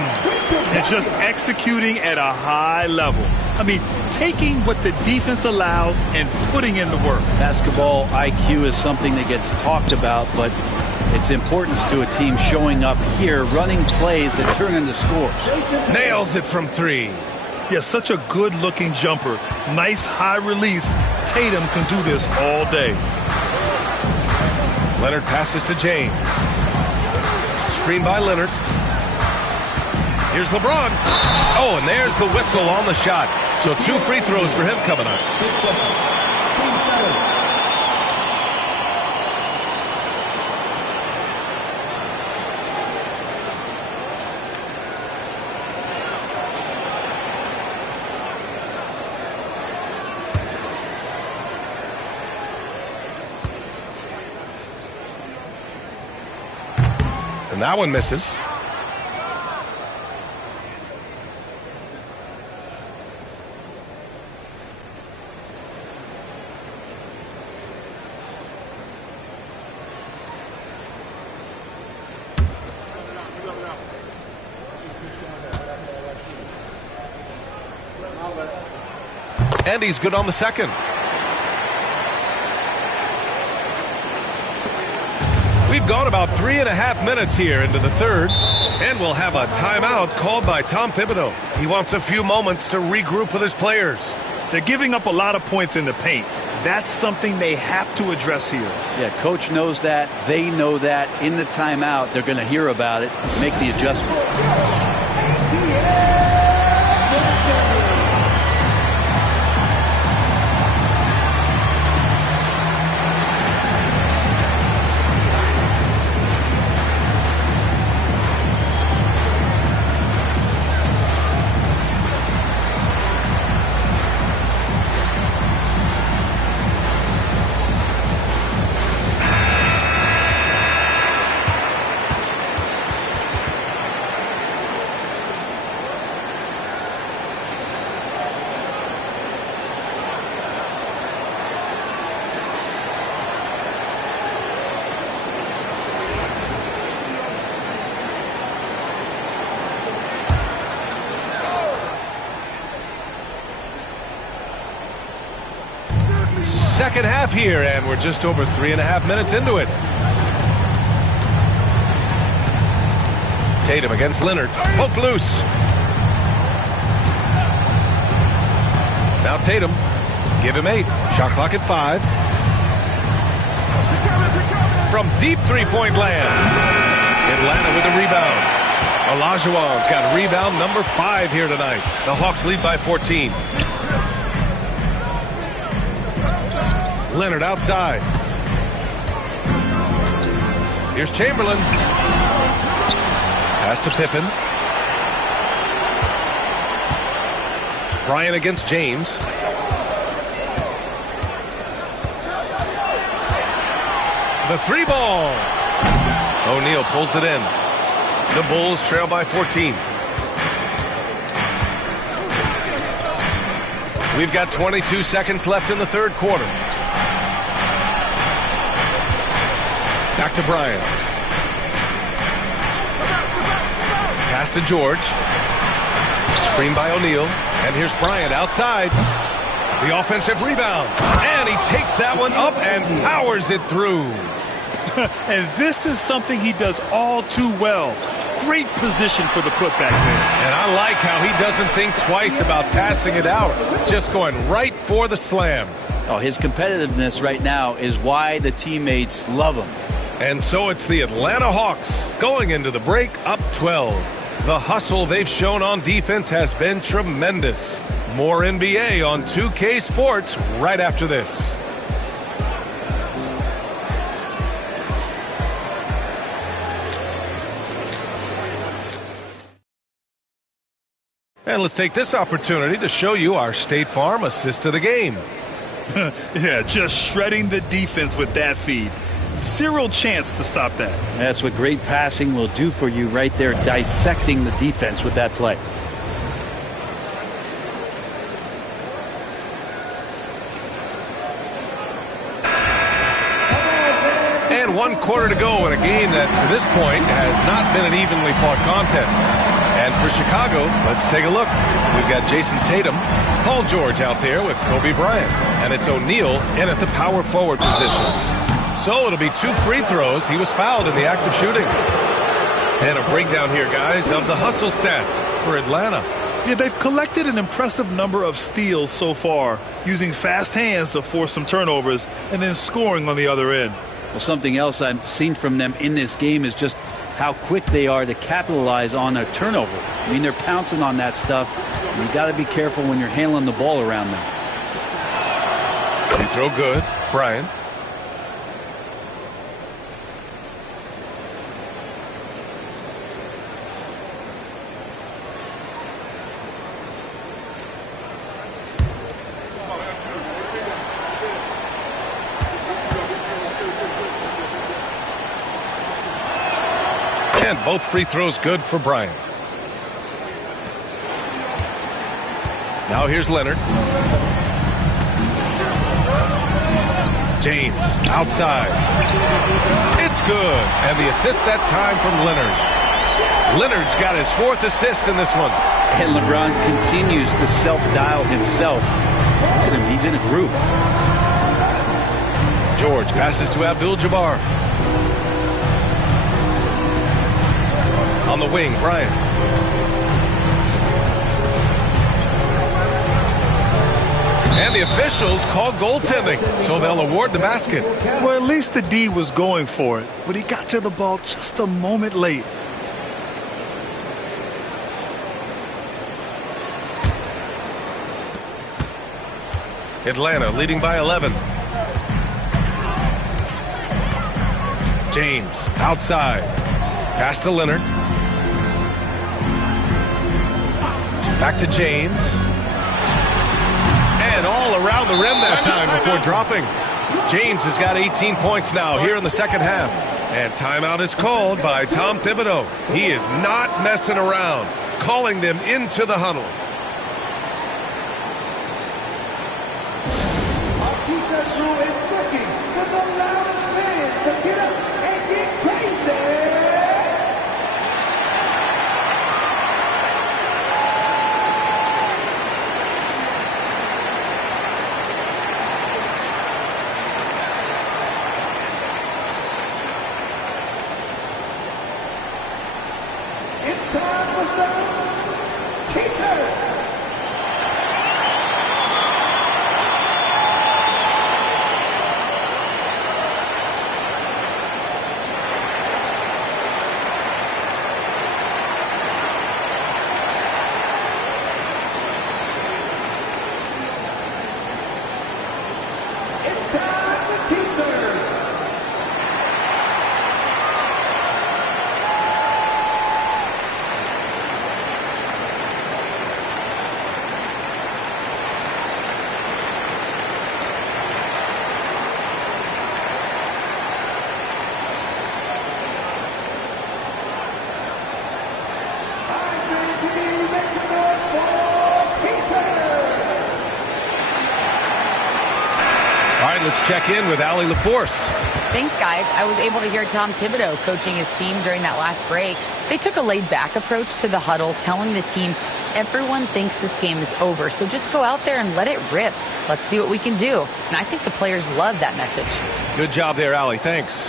And just executing at a high level. I mean, taking what the defense allows and putting in the work. Basketball IQ is something that gets talked about, but its importance to a team showing up here, running plays that turn into scores. Nails it from three. Yeah, such a good-looking jumper. Nice high release. Tatum can do this all day. Leonard passes to James. Screen by Leonard. Here's LeBron. Oh, and there's the whistle on the shot. So 2 free throws for him coming up. And that one misses. And he's good on the second. We've gone about 3.5 minutes here into the third, and we'll have a timeout called by Tom Thibodeau. He wants a few moments to regroup with his players. They're giving up a lot of points in the paint. That's something they have to address here. Yeah, coach knows that. They know that. In the timeout, they're going to hear about it, make the adjustment. Second half here, and we're just over 3.5 minutes into it. Tatum against Leonard. Poke loose. Now Tatum. Give him 8. Shot clock at 5. From deep three-point land. Atlanta with a rebound. Olajuwon's got rebound number 5 here tonight. The Hawks lead by 14. Leonard outside. Here's Chamberlain. Pass to Pippen. Bryant against James. The 3 ball. O'Neal pulls it in. The Bulls trail by 14. We've got 22 seconds left in the third quarter. Back to Bryant. Pass to George. Screen by O'Neal. And here's Bryant outside. The offensive rebound. And he takes that one up and powers it through. And this is something he does all too well. Great position for the putback there. And I like how he doesn't think twice about passing it out. Just going right for the slam. Oh, his competitiveness right now is why the teammates love him. And so it's the Atlanta Hawks going into the break up 12. The hustle they've shown on defense has been tremendous. More NBA on 2K Sports right after this. And let's take this opportunity to show you our State Farm assist to the game. Yeah, just shredding the defense with that feed. Zero chance to stop that. That's what great passing will do for you right there, dissecting the defense with that play. And 1 quarter to go in a game that, to this point, has not been an evenly fought contest. And for Chicago, let's take a look. We've got Jason Tatum, Paul George out there with Kobe Bryant. And it's O'Neal in at the power forward position. So it'll be 2 free throws. He was fouled in the act of shooting. And a breakdown here, guys, of the hustle stats for Atlanta. Yeah, they've collected an impressive number of steals so far, using fast hands to force some turnovers and then scoring on the other end. Well, something else I've seen from them in this game is just how quick they are to capitalize on a turnover. I mean, they're pouncing on that stuff. And you got to be careful when you're handling the ball around them. Free throw good. Bryant. And both free throws good for Bryant. Now here's Leonard. James outside. It's good. And the assist that time from Leonard. Leonard's got his 4th assist in this one. And LeBron continues to self-dial himself. Look at him. He's in a groove. George passes to Abdul-Jabbar. On the wing, Bryant. And the officials call goaltending, so they'll award the basket. Well, at least the D was going for it, but he got to the ball just a moment late. Atlanta leading by 11. James outside. Pass to Leonard. Back to James. And all around the rim that time before dropping. James has got 18 points now here in the second half. And timeout is called by Tom Thibodeau. He is not messing around, calling them into the huddle. Our defense crew is looking for the loudest fans to get up and get crazy. It's time for some T-shirts. All right, let's check in with Allie LaForce. Thanks, guys. I was able to hear Tom Thibodeau coaching his team during that last break. They took a laid-back approach to the huddle, telling the team, everyone thinks this game is over, so just go out there and let it rip. Let's see what we can do. And I think the players love that message. Good job there, Allie. Thanks.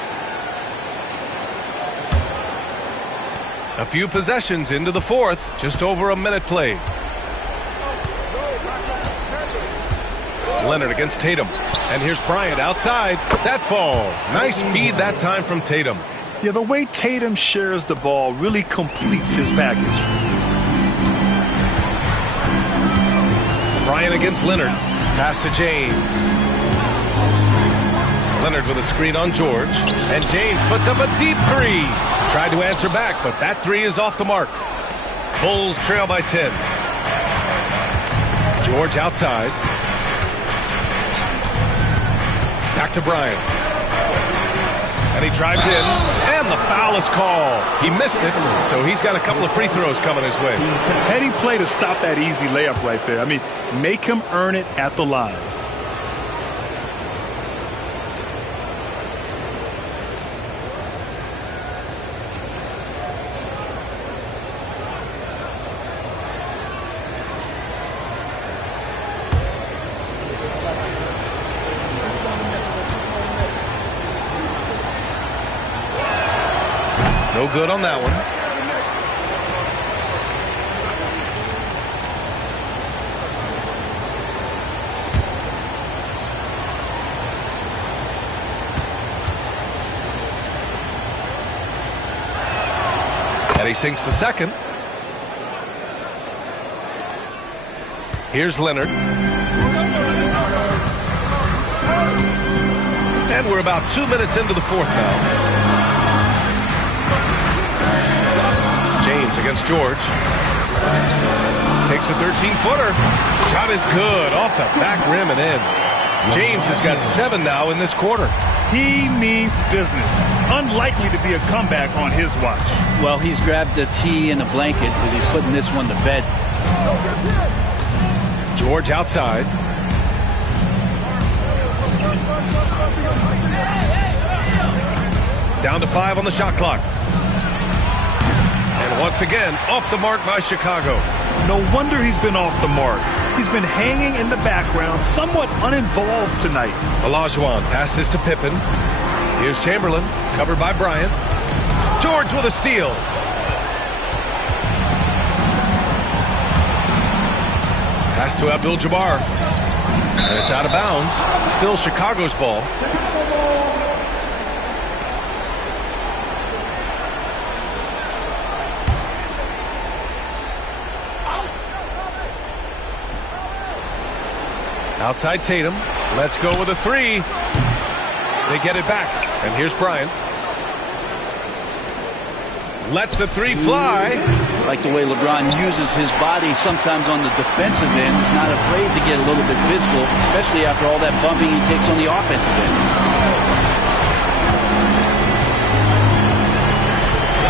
A few possessions into the fourth, just over a minute played. Leonard against Tatum. And here's Bryant outside. That falls. Nice feed that time from Tatum. Yeah, the way Tatum shares the ball really completes his package. Bryant against Leonard. Pass to James. Leonard with a screen on George. And James puts up a deep three. Tried to answer back, but that three is off the mark. Bulls trail by 10. George outside. Back to Bryant. And he drives in. And the foul is called. He missed it, so he's got a couple of free throws coming his way. Heady play to stop that easy layup right there. I mean, make him earn it at the line. No good on that one. And he sinks the second. Here's Leonard. And we're about 2 minutes into the fourth now. James against George. Takes a 13-footer. Shot is good. Off the back rim and in. James has got 7 now in this quarter. He means business. Unlikely to be a comeback on his watch. Well, he's grabbed a tee and a blanket because he's putting this one to bed. George outside. Down to 5 on the shot clock. And once again, off the mark by Chicago. No wonder he's been off the mark. He's been hanging in the background, somewhat uninvolved tonight. Olajuwon passes to Pippen. Here's Chamberlain, covered by Bryant. George with a steal. Pass to Abdul-Jabbar. And it's out of bounds. Still Chicago's ball. Outside Tatum. Let's go with a three. They get it back. And here's Bryant. Lets the three fly. I like the way LeBron uses his body sometimes on the defensive end. He's not afraid to get a little bit physical, especially after all that bumping he takes on the offensive end.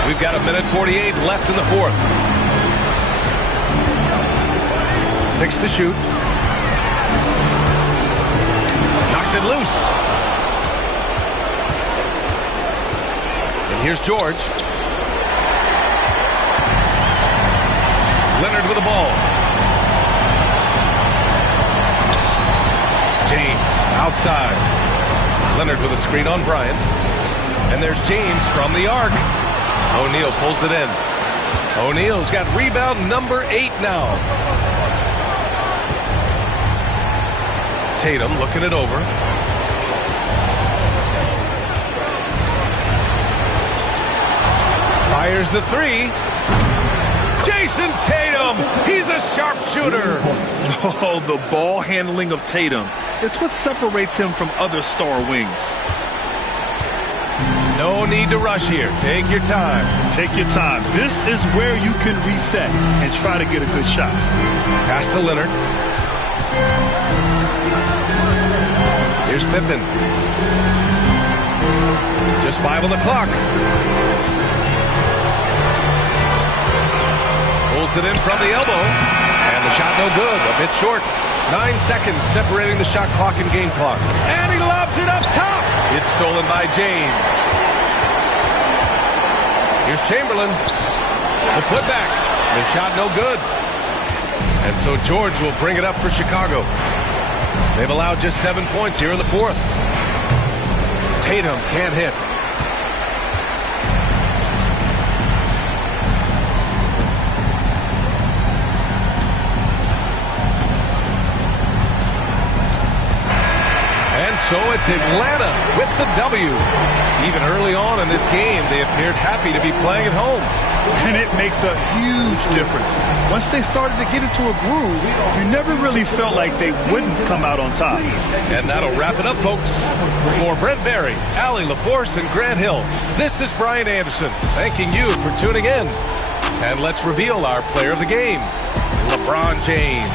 We've got 1:48 left in the fourth. 6 to shoot. Knocks it loose. And here's George. Leonard with the ball. James outside. Leonard with a screen on Bryant. And there's James from the arc. O'Neal pulls it in. O'Neal's got rebound number 8 now. Tatum looking it over. Fires the three. Jason Tatum, he's a sharpshooter. Oh, the ball handling of Tatum. It's what separates him from other star wings. No need to rush here. Take your time. Take your time. This is where you can reset and try to get a good shot. Pass to Leonard. Here's Pippen. Just 5 on the clock. Pulls it in from the elbow. And the shot no good. A bit short. 9 seconds separating the shot clock and game clock. And he lobs it up top. It's stolen by James. Here's Chamberlain. The putback. The shot no good. And so George will bring it up for Chicago. They've allowed just 7 points here in the fourth. Tatum can't hit. And so it's Atlanta with the W. Even early on in this game, they appeared happy to be playing at home. And it makes a huge difference. Once they started to get into a groove, you never really felt like they wouldn't come out on top. And that'll wrap it up, folks. For Brent Barry, Allie LaForce, and Grant Hill, this is Brian Anderson, thanking you for tuning in. And let's reveal our player of the game, LeBron James.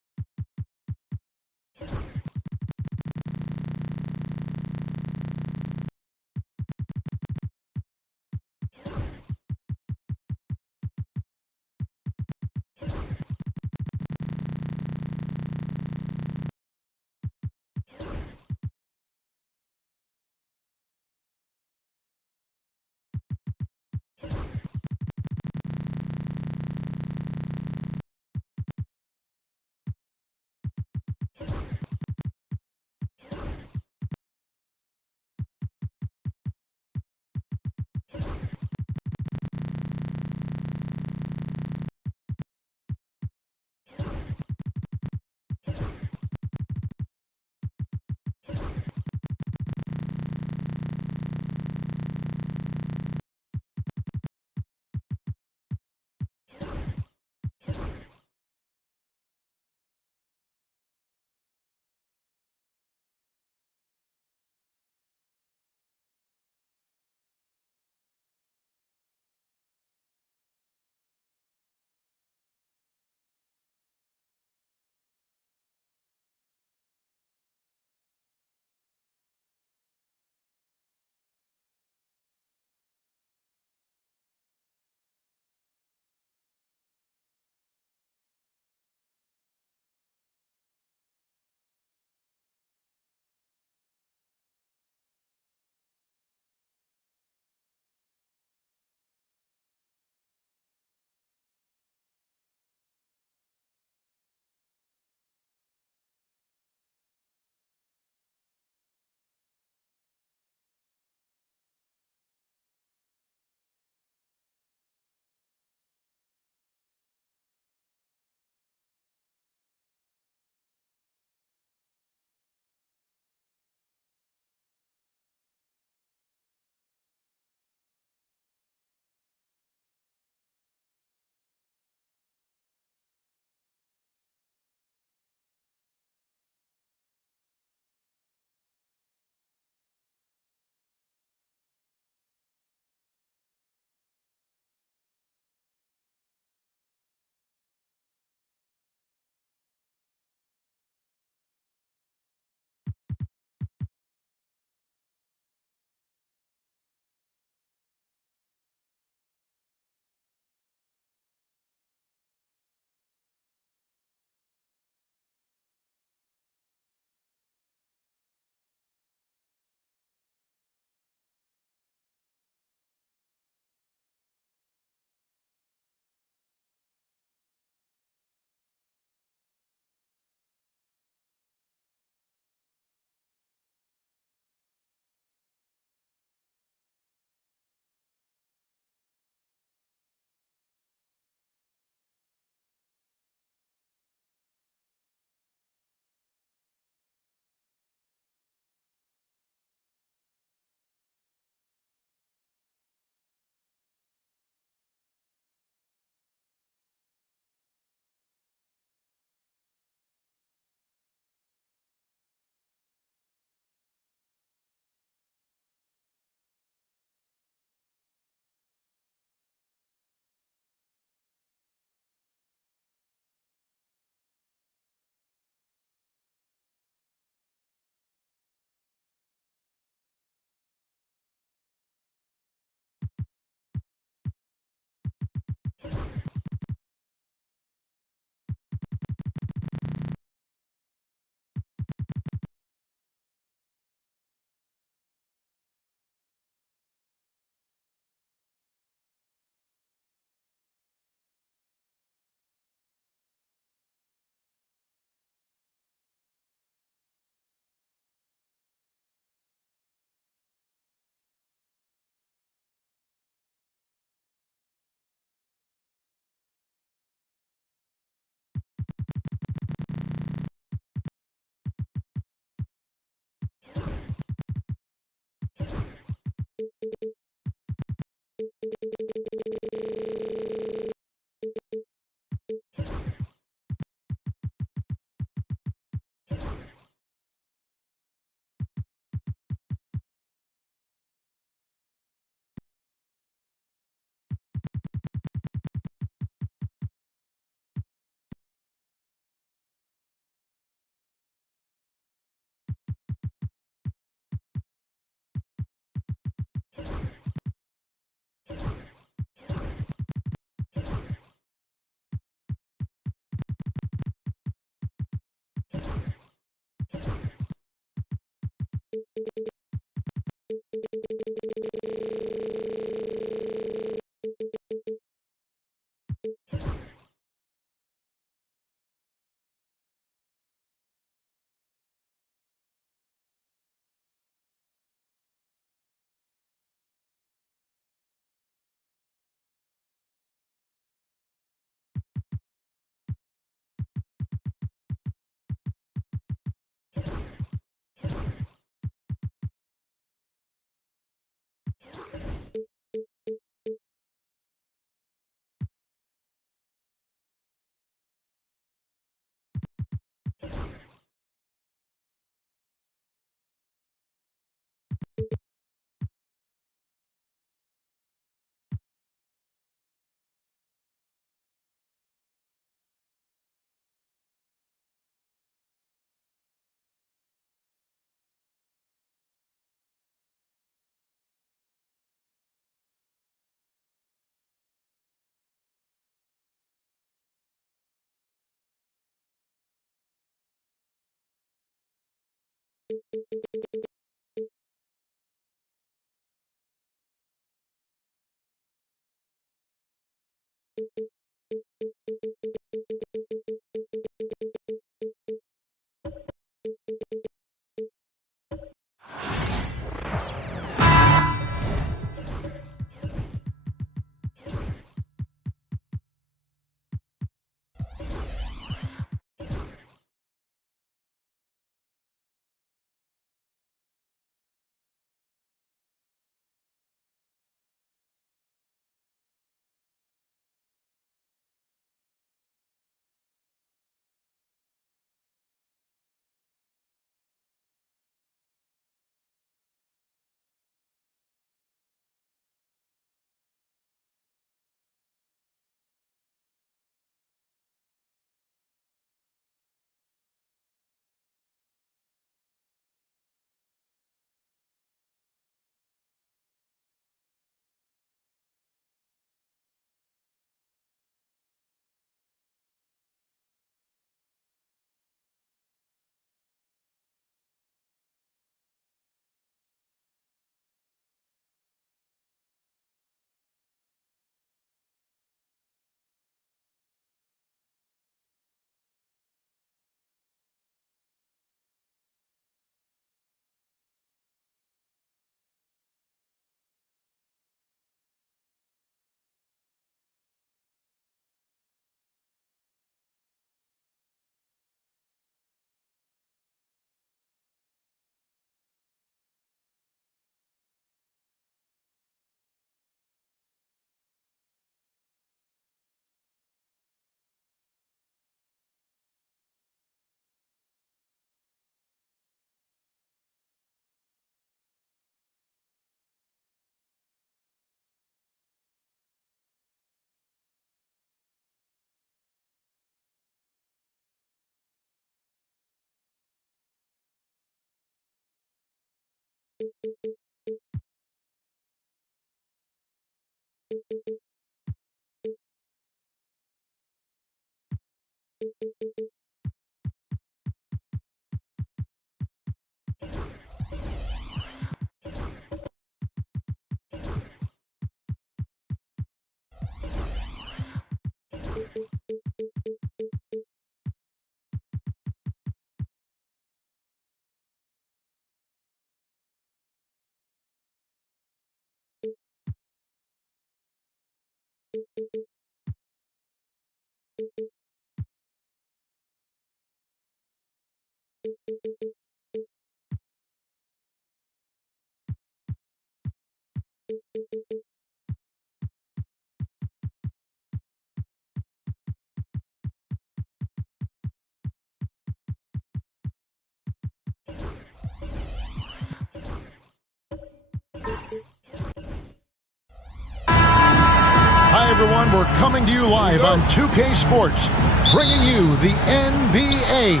everyone. We're coming to you live on 2K Sports, bringing you the NBA.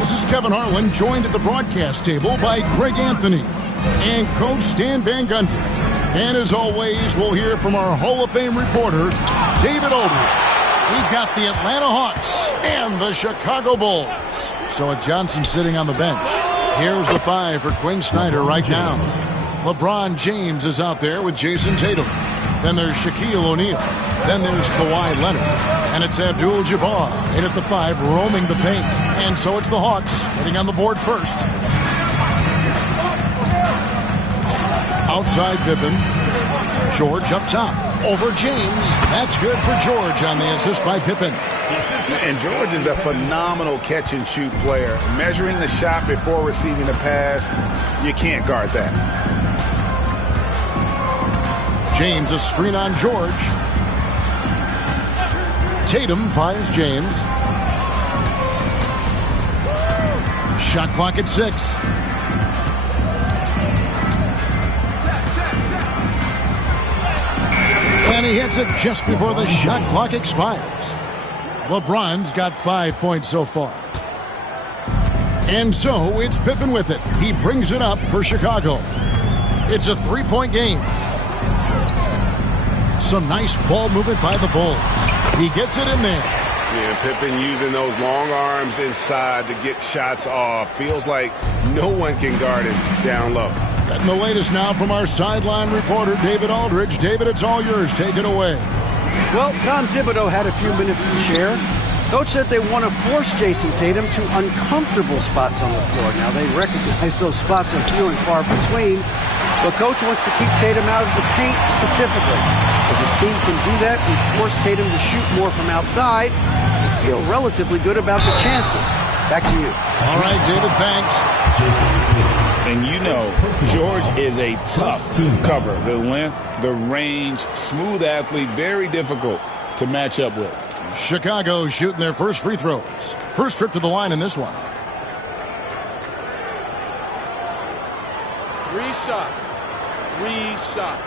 This is Kevin Harlan, joined at the broadcast table by Greg Anthony and Coach Stan Van Gundy. And as always, we'll hear from our Hall of Fame reporter, David Aldridge. We've got the Atlanta Hawks and the Chicago Bulls. So with Johnson sitting on the bench, here's the 5 for Quinn Snyder right now. LeBron James is out there with Jason Tatum. Then there's Shaquille O'Neal. Then there's Kawhi Leonard. And it's Abdul-Jabbar in at the 5, roaming the paint. And so it's the Hawks getting on the board first. Outside Pippen. George up top. Over James. That's good for George on the assist by Pippen. And George is a phenomenal catch-and-shoot player. Measuring the shot before receiving the pass, you can't guard that. James, a screen on George. Tatum finds James. Shot clock at 6. And he hits it just before the shot clock expires. LeBron's got 5 points so far. And so it's Pippen with it. He brings it up for Chicago. It's a 3-point game. Some nice ball movement by the Bulls. He gets it in there. Yeah, Pippen using those long arms inside to get shots off. Feels like no one can guard him down low. Getting the latest now from our sideline reporter, David Aldridge. David, it's all yours. Take it away. Well, Tom Thibodeau had a few minutes to share. Coach said they want to force Jason Tatum to uncomfortable spots on the floor. Now, they recognize those spots are few and far between, but Coach wants to keep Tatum out of the paint specifically. If his team can do that and force Tatum to shoot more from outside, they feel relatively good about the chances. Back to you. All right, David, thanks. And you know, George is a tough cover. The length, the range, smooth athlete, very difficult to match up with. Chicago shooting their first free throws. First trip to the line in this one. 3 shots. 3 shots.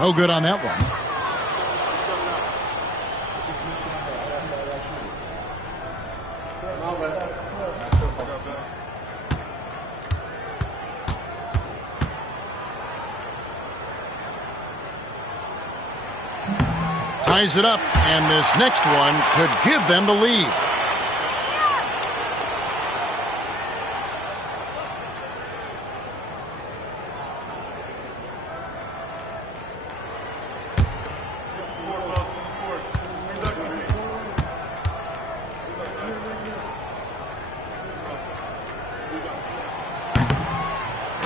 No good on that one. Ties it up, and this next one could give them the lead.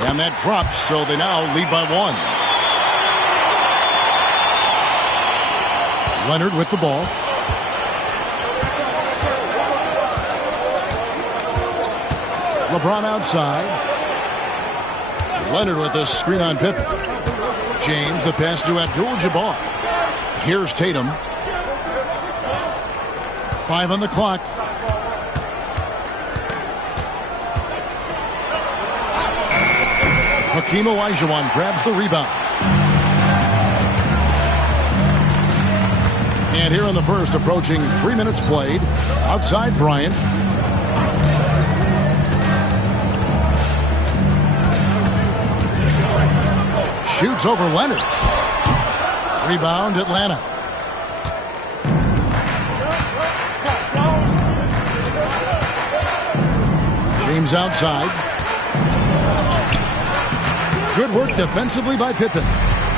And that drops, so they now lead by 1. Leonard with the ball. LeBron outside. Leonard with a screen on Pippen. James, the pass to Abdul-Jabbar. Here's Tatum. 5 on the clock. Hakeem Olajuwon grabs the rebound. And here in the first, approaching 3 minutes played, outside Bryant. Shoots over Leonard. Rebound, Atlanta. James outside. Good work defensively by Pippen.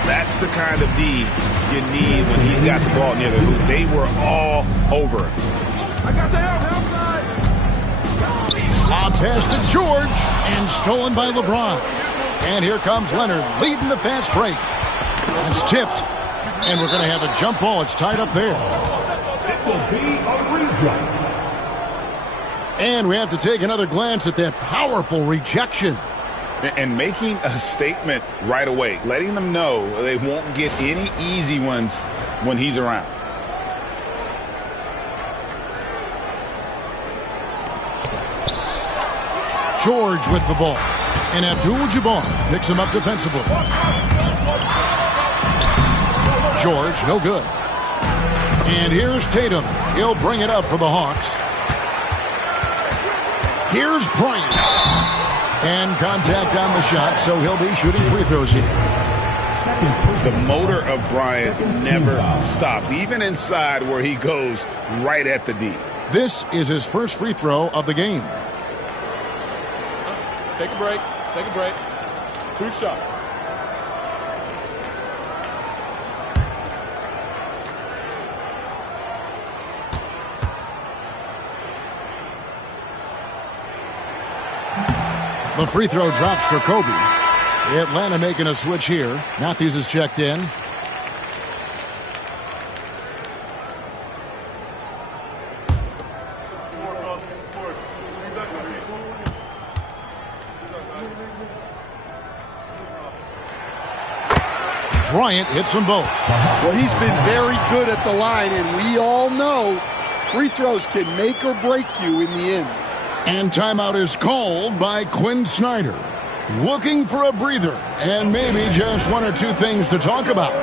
That's the kind of D you need when he's got the ball near the hoop. They were all over him. I got the help side. Lob pass to George, and stolen by LeBron. And here comes Leonard, leading the fast break. It's tipped, and we're going to have a jump ball. It's tied up there. It will be a reject. And we have to take another glance at that powerful rejection. And making a statement right away, letting them know they won't get any easy ones when he's around. George with the ball. And Abdul-Jabbar picks him up defensively. George, no good. And here's Tatum. He'll bring it up for the Hawks. Here's Bryant. And contact on the shot, so he'll be shooting free throws here. The motor of Bryant never stops, even inside where he goes right at the D. This is his first free throw of the game. Take a break. Take a break. 2 shots. The free throw drops for Kobe. Atlanta making a switch here. Matthews is checked in. Bryant hits them both. Well, he's been very good at the line, and we all know free throws can make or break you in the end. And timeout is called by Quinn Snyder. Looking for a breather and maybe just 1 or 2 things to talk about.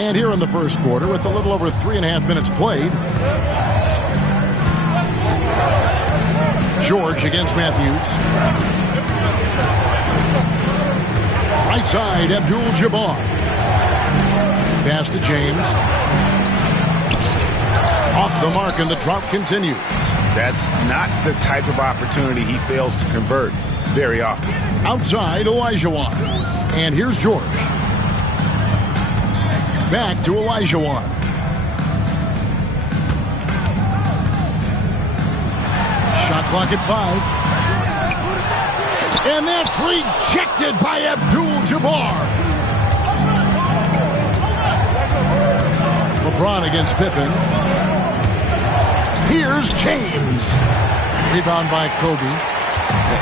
And here in the first quarter, with a little over 3.5 minutes played, George against Matthews. Right side, Abdul-Jabbar. Pass to James. Off the mark, and the drought continues. That's not the type of opportunity he fails to convert very often. Outside, Olajuwon. And here's George. Back to Olajuwon. Shot clock at 5. And that's rejected by Abdul-Jabbar. LeBron against Pippen. Here's James. Rebound by Kobe.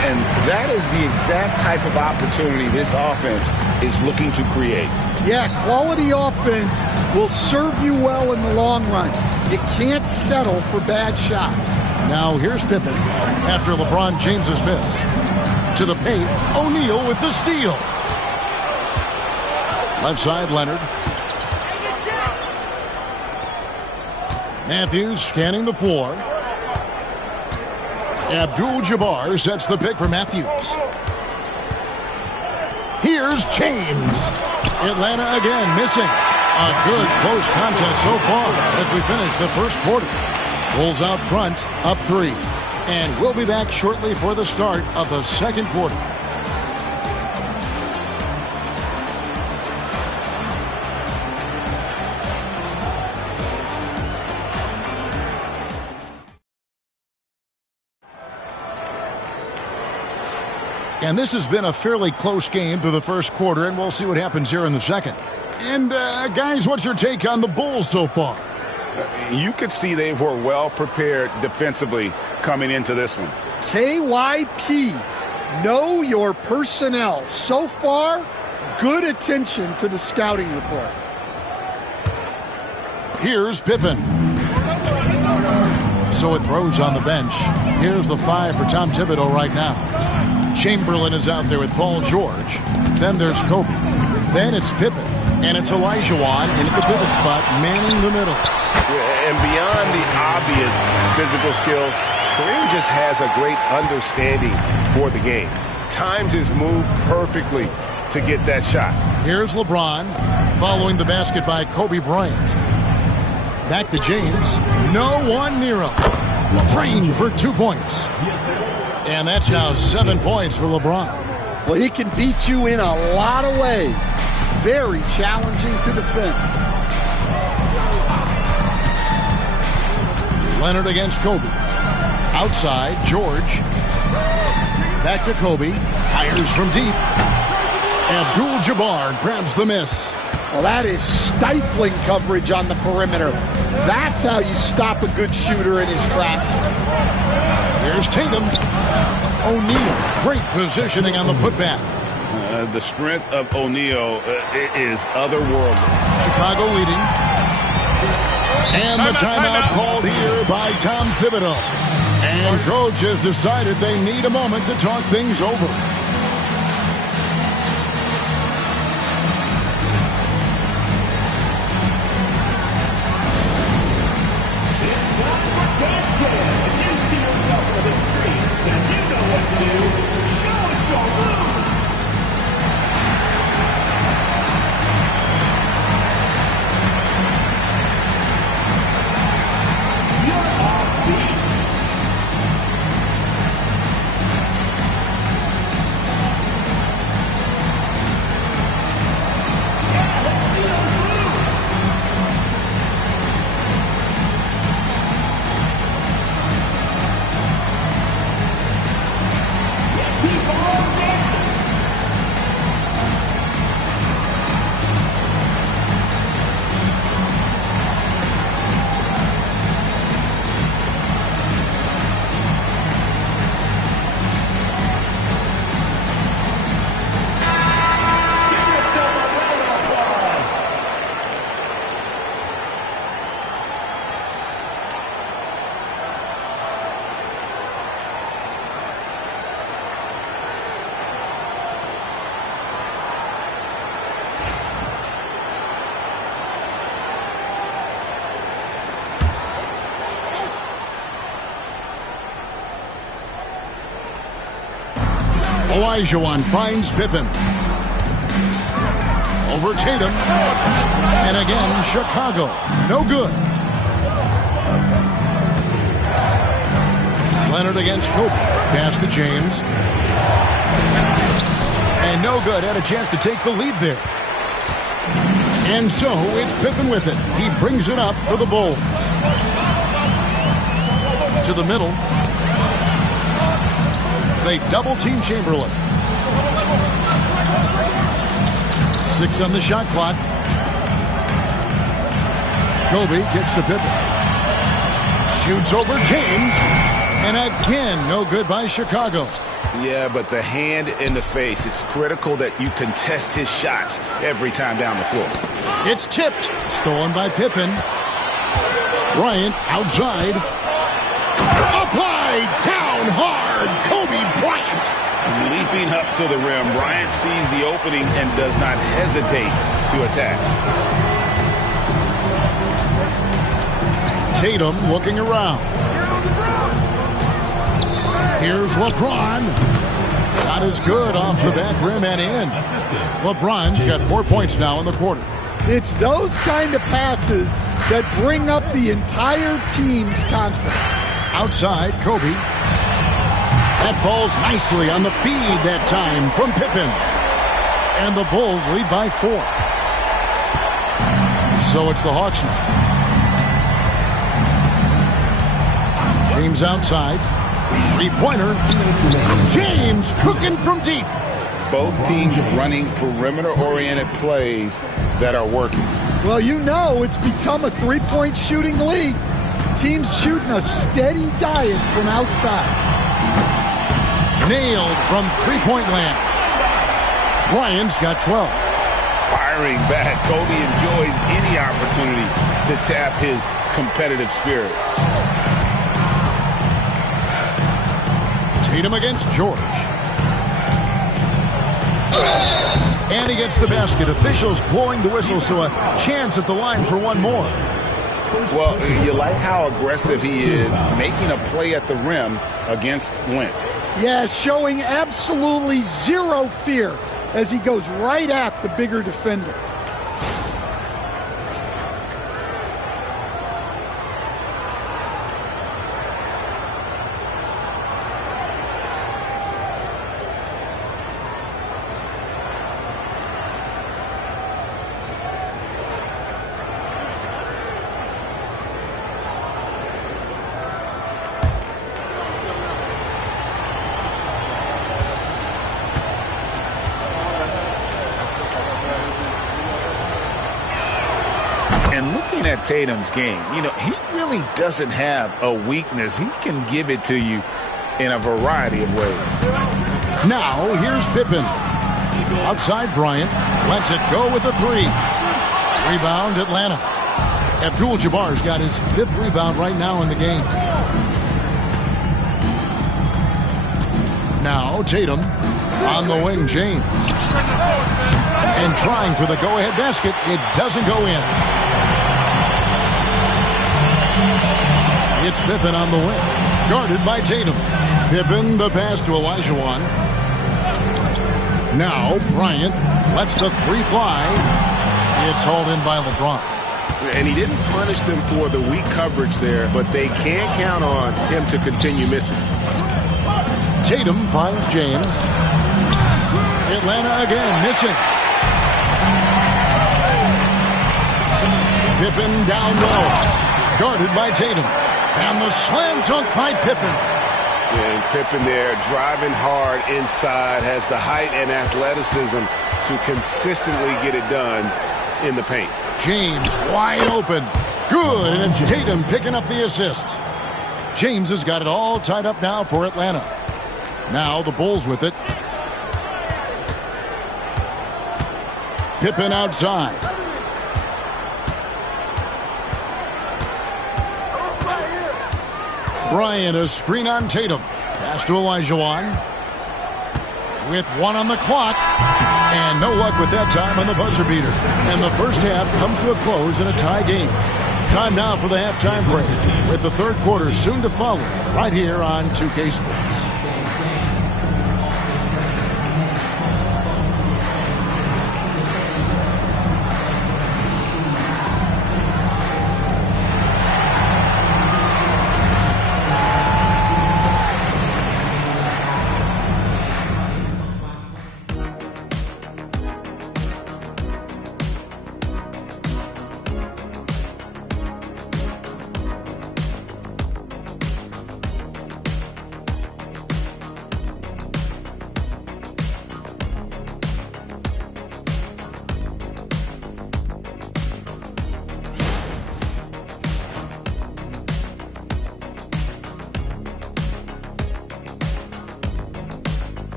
And that is the exact type of opportunity this offense is looking to create. Yeah, quality offense will serve you well in the long run. You can't settle for bad shots. Now here's Pippen after LeBron James's miss. To the paint, O'Neal with the steal. Left side, Leonard. Matthews scanning the floor. Abdul-Jabbar sets the pick for Matthews. Here's James. Atlanta again missing. A good close contest so far as we finish the first quarter. Bulls out front, up 3. And we'll be back shortly for the start of the second quarter. And this has been a fairly close game through the first quarter, and we'll see what happens here in the second. And, guys, what's your take on the Bulls so far? You could see they were well prepared defensively coming into this one. KYP, know your personnel. So far, good attention to the scouting report. Here's Pippen. So it throws on the bench. Here's the 5 for Tom Thibodeau right now. Chamberlain is out there with Paul George. Then there's Kobe. Then it's Pippen. And it's Olajuwon in the pivot spot, manning the middle. And beyond the obvious physical skills, Kareem just has a great understanding for the game. Times his move perfectly to get that shot. Here's LeBron following the basket by Kobe Bryant. Back to James. No one near him. Drained for 2 points. And that's now 7 points for LeBron. Well, he can beat you in a lot of ways. Very challenging to defend. Leonard against Kobe. Outside, George. Back to Kobe. Fires from deep. Abdul-Jabbar grabs the miss. Well, that is stifling coverage on the perimeter. That's how you stop a good shooter in his tracks. Here's Tatum. O'Neal. Great positioning on the putback. The strength of O'Neal is otherworldly. Chicago leading. And the timeout called here by Tom Thibodeau. And coach has decided they need a moment to talk things over. Olajuwon finds Pippen. Over Tatum. And again, Chicago. No good. Leonard against Kobe. Pass to James. And no good. Had a chance to take the lead there. And so it's Pippen with it. He brings it up for the Bulls. To the middle. They double-team Chamberlain. 6 on the shot clock. Kobe gets to Pippen. Shoots over James. And again, no good by Chicago. Yeah, but the hand in the face, it's critical that you contest his shots every time down the floor. It's tipped. Stolen by Pippen. Bryant outside. Applied down hard. Kobe Bryant. Leaping up to the rim, Bryant sees the opening and does not hesitate to attack. Tatum looking around. Here's LeBron. Shot is good off the back rim and in. LeBron's got 4 points now in the quarter. It's those kind of passes that bring up the entire team's confidence. Outside, Kobe. That falls nicely on the feed that time from Pippen. And the Bulls lead by 4. So it's the Hawks now. James outside. Three-pointer. James cooking from deep. Both teams running perimeter-oriented plays that are working. Well, you know it's become a three-point shooting league. Teams shooting a steady diet from outside. Nailed from three-point land. Bryant's got 12. Firing back. Kobe enjoys any opportunity to tap his competitive spirit. Tatum against George. And he gets the basket. Officials blowing the whistle, so a chance at the line for one more. Well, you like how aggressive he is making a play at the rim against length. Yeah, showing absolutely zero fear as he goes right at the bigger defender. And looking at Tatum's game, you know, he really doesn't have a weakness. He can give it to you in a variety of ways. Now, here's Pippen. Outside Bryant. Lets it go with a three. Rebound, Atlanta. Abdul-Jabbar's got his 5th rebound right now in the game. Now, Tatum. On the wing, James. And trying for the go-ahead basket. It doesn't go in. It's Pippen on the wing. Guarded by Tatum. Pippen, the pass to Olajuwon. Now, Bryant lets the three fly. It's hauled in by LeBron. And he didn't punish them for the weak coverage there, but they can't count on him to continue missing. Tatum finds James. Atlanta again, missing. Pippen down low. Guarded by Tatum. And the slam dunk by Pippen. And Pippen there driving hard inside, has the height and athleticism to consistently get it done in the paint. James wide open. Good, and it's Tatum picking up the assist. James has got it all tied up now for Atlanta. Now the Bulls with it. Pippen outside. Bryant, a screen on Tatum. Pass to Olajuwon. With 1 on the clock. And no luck with that time on the buzzer beater. And the first half comes to a close in a tie game. Time now for the halftime break, with the third quarter soon to follow, right here on 2K Sports.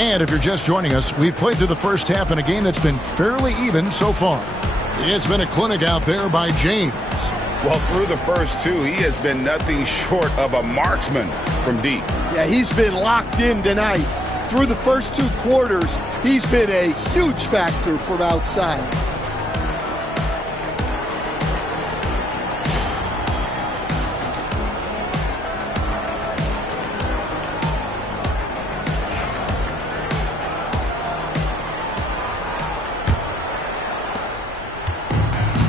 And if you're just joining us, we've played through the first half in a game that's been fairly even so far. It's been a clinic out there by James. Well, through the first two, he has been nothing short of a marksman from deep. Yeah, he's been locked in tonight. Through the first 2 quarters, he's been a huge factor from outside.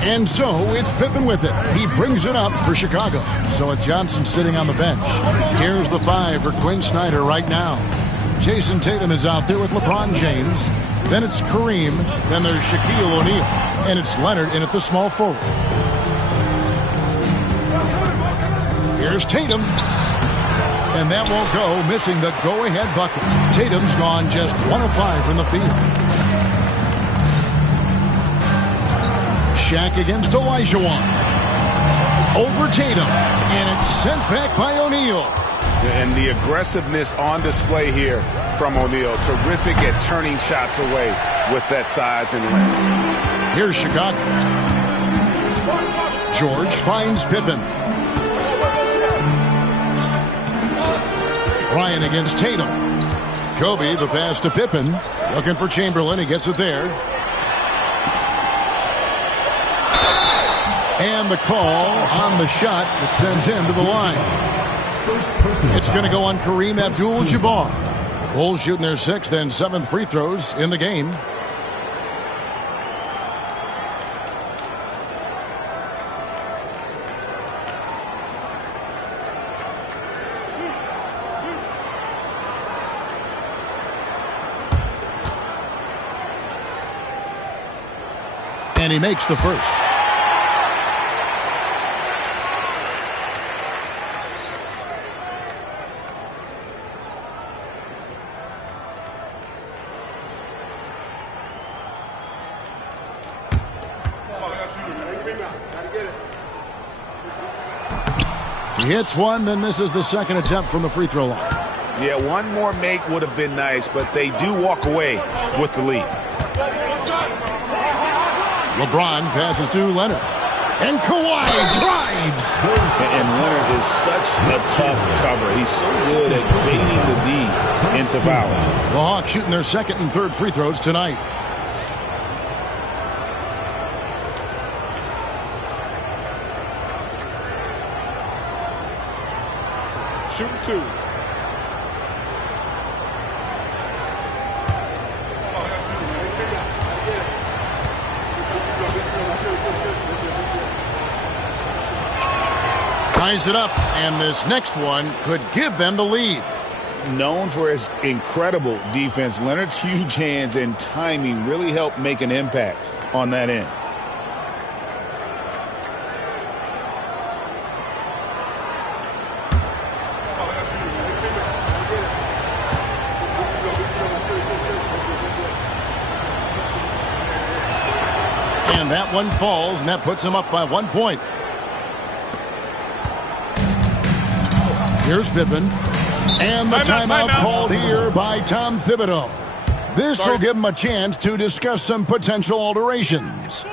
And so it's Pippen with it. He brings it up for Chicago. So with Johnson sitting on the bench, here's the 5 for Quinn Snyder right now. Jason Tatum is out there with LeBron James. Then it's Kareem. Then there's Shaquille O'Neal. And it's Leonard in at the small forward. Here's Tatum. And that won't go, missing the go-ahead bucket. Tatum's gone just 1 of 5 from the field. Shaq against Olajuwon. Over Tatum. And it's sent back by O'Neal. And the aggressiveness on display here from O'Neal. Terrific at turning shots away with that size and length. Here's Chicago. George finds Pippen. Bryant against Tatum. Kobe, the pass to Pippen. Looking for Chamberlain. He gets it there. And the call on the shot that sends him to the line. It's going to go on Kareem Abdul-Jabbar. Bulls shooting their 6th and 7th free throws in the game. And he makes the first. He hits one, then misses the second attempt from the free throw line. Yeah, one more make would have been nice, but they do walk away with the lead. LeBron passes to Leonard. And Kawhi drives. And Leonard is such a tough cover. He's so good at baiting the D into fouling. The Hawks shooting their 2nd and 3rd free throws tonight. Shooting 2. Ties it up, and this next one could give them the lead. Known for his incredible defense, Leonard's huge hands and timing really helped make an impact on that end. And that one falls, and that puts him up by 1 point. Here's Pippen. And the timeout called here by Tom Thibodeau. This will give him a chance to discuss some potential alterations.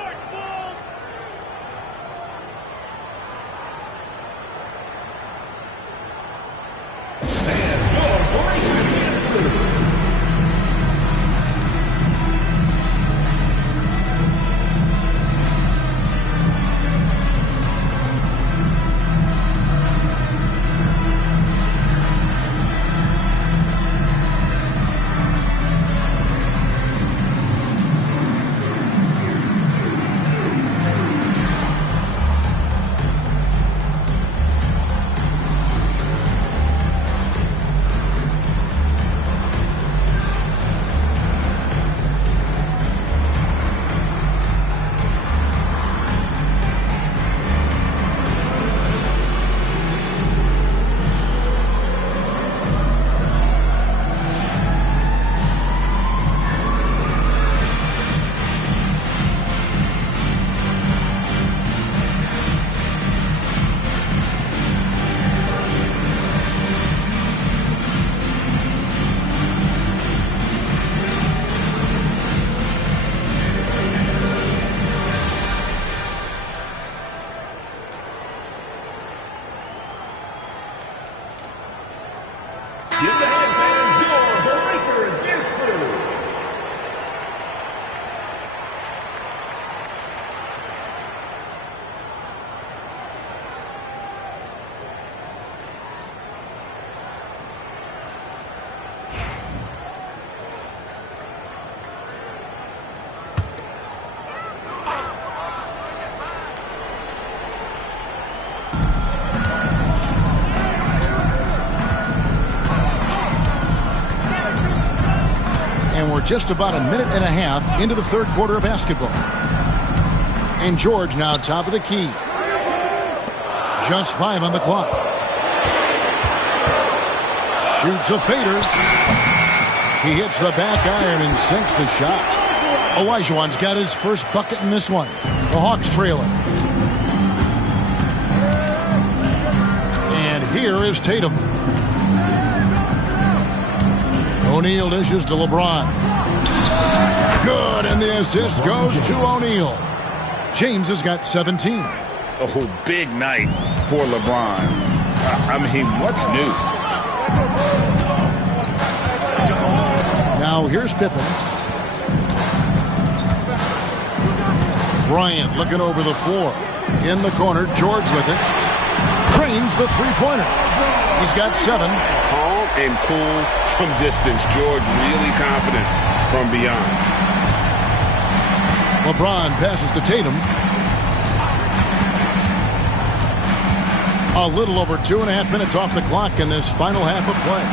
Just about a minute and a half into the 3rd quarter of basketball. And George now top of the key. Just 5 on the clock. Shoots a fader. He hits the back iron and sinks the shot. Olajuwon's got his first bucket in this one. The Hawks trailing. And here is Tatum. O'Neal dishes to LeBron. Good, and the assist goes to O'Neal. James has got 17. Oh, big night for LeBron. I mean, what's new? Now here's Pippen. Bryant looking over the floor. In the corner, George with it. Cranes the three-pointer. He's got 7. Calm and cool from distance. George really confident from beyond. LeBron passes to Tatum. A little over 2.5 minutes off the clock in this final half of play.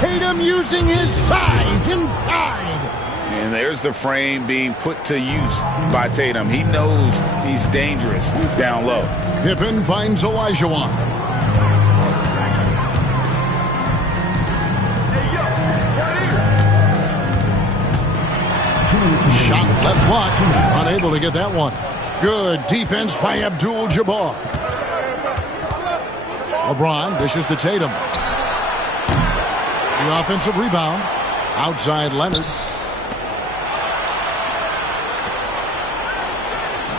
Tatum using his size inside. And there's the frame being put to use by Tatum. He knows he's dangerous down low. Pippen finds Olajuwon. Shot left block. Unable to get that one. Good defense by Abdul-Jabbar. LeBron dishes to Tatum. The offensive rebound. Outside Leonard.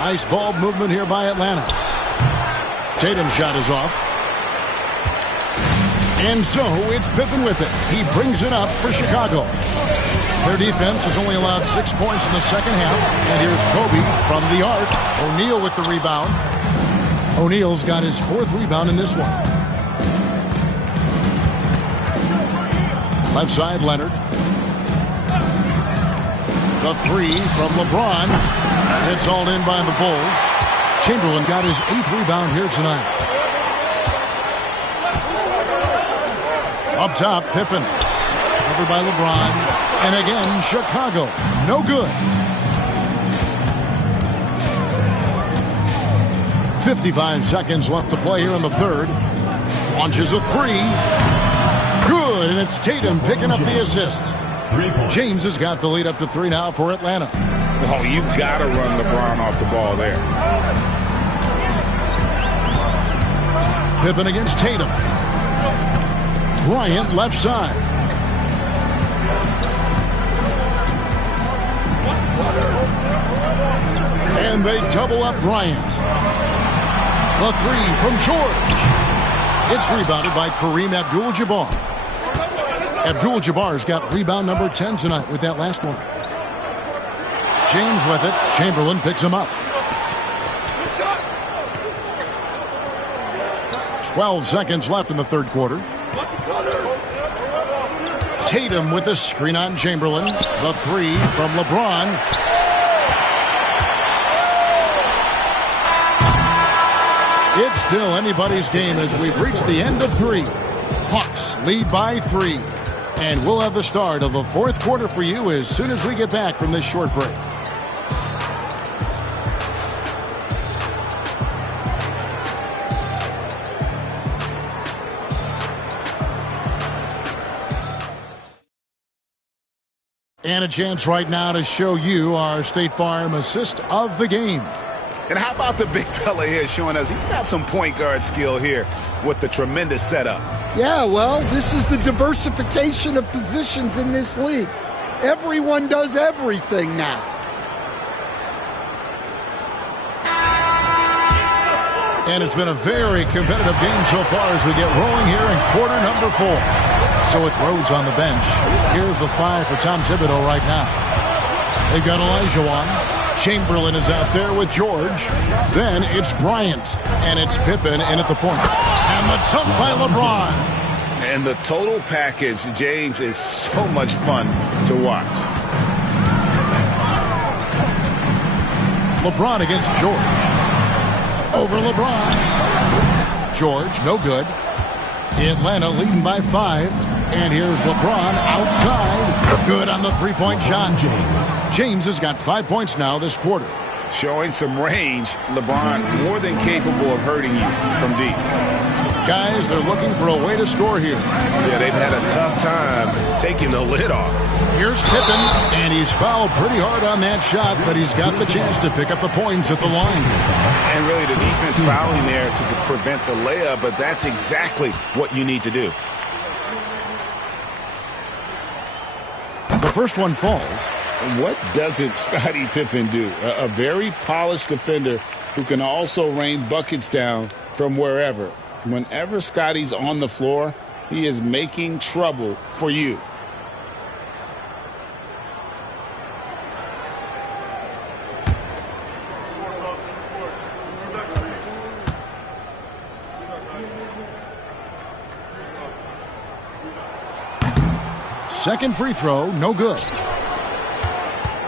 Nice ball movement here by Atlanta. Tatum's shot is off. And so it's Pippen with it. He brings it up for Chicago. Their defense has only allowed 6 points in the second half. And here's Kobe from the arc. O'Neal with the rebound. O'Neal's got his 4th rebound in this one. Left side, Leonard. The 3 from LeBron. It's all in by the Bulls. Chamberlain got his 8th rebound here tonight. Up top, Pippen. Covered by LeBron. And again, Chicago. No good. 55 seconds left to play here in the third. Launches a 3. Good, and it's Tatum picking up the assist. James has got the lead up to 3 now for Atlanta. Oh, you got to run LeBron off the ball there. Pippen against Tatum. Bryant left side. And they double up Bryant. The 3 from George. It's rebounded by Kareem Abdul-Jabbar. Abdul-Jabbar's got rebound number 10 tonight with that last one. James with it. Chamberlain picks him up. 12 seconds left in the third quarter. Tatum with the screen on Chamberlain. The 3 from LeBron. It's still anybody's game as we've reached the end of 3. Hawks lead by 3. And we'll have the start of the fourth quarter for you as soon as we get back from this short break. And a chance right now to show you our State Farm assist of the game. And how about the big fella here showing us he's got some point guard skill here with the tremendous setup. Yeah, well, this is the diversification of positions in this league. Everyone does everything now. And it's been a very competitive game so far as we get rolling here in quarter number 4. So with Rhodes on the bench, here's the 5 for Tom Thibodeau right now. They've got Olajuwon. Chamberlain is out there with George. Then it's Bryant. And it's Pippen in at the point. And the dunk by LeBron. And the total package, James, is so much fun to watch. LeBron against George. Over LeBron. George, no good. Atlanta leading by 5. And here's LeBron outside. Good on the three-point shot. James has got 5 points now this quarter. Showing some range, LeBron more than capable of hurting you from deep. Guys, they're looking for a way to score here. Yeah, they've had a tough time taking the lid off. Here's Pippen, and he's fouled pretty hard on that shot, but he's got the chance to pick up the points at the line. And really the defense fouling there to prevent the layup, but that's exactly what you need to do. The first one falls. What doesn't Scottie Pippen do? A very polished defender who can also rain buckets down from wherever. Whenever Scottie's on the floor, he is making trouble for you. Second free throw, no good.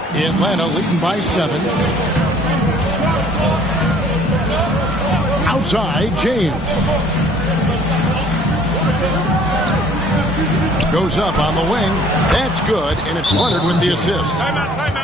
Atlanta leading by 7. Outside, James. Goes up on the wing. That's good, and it's Leonard with the assist.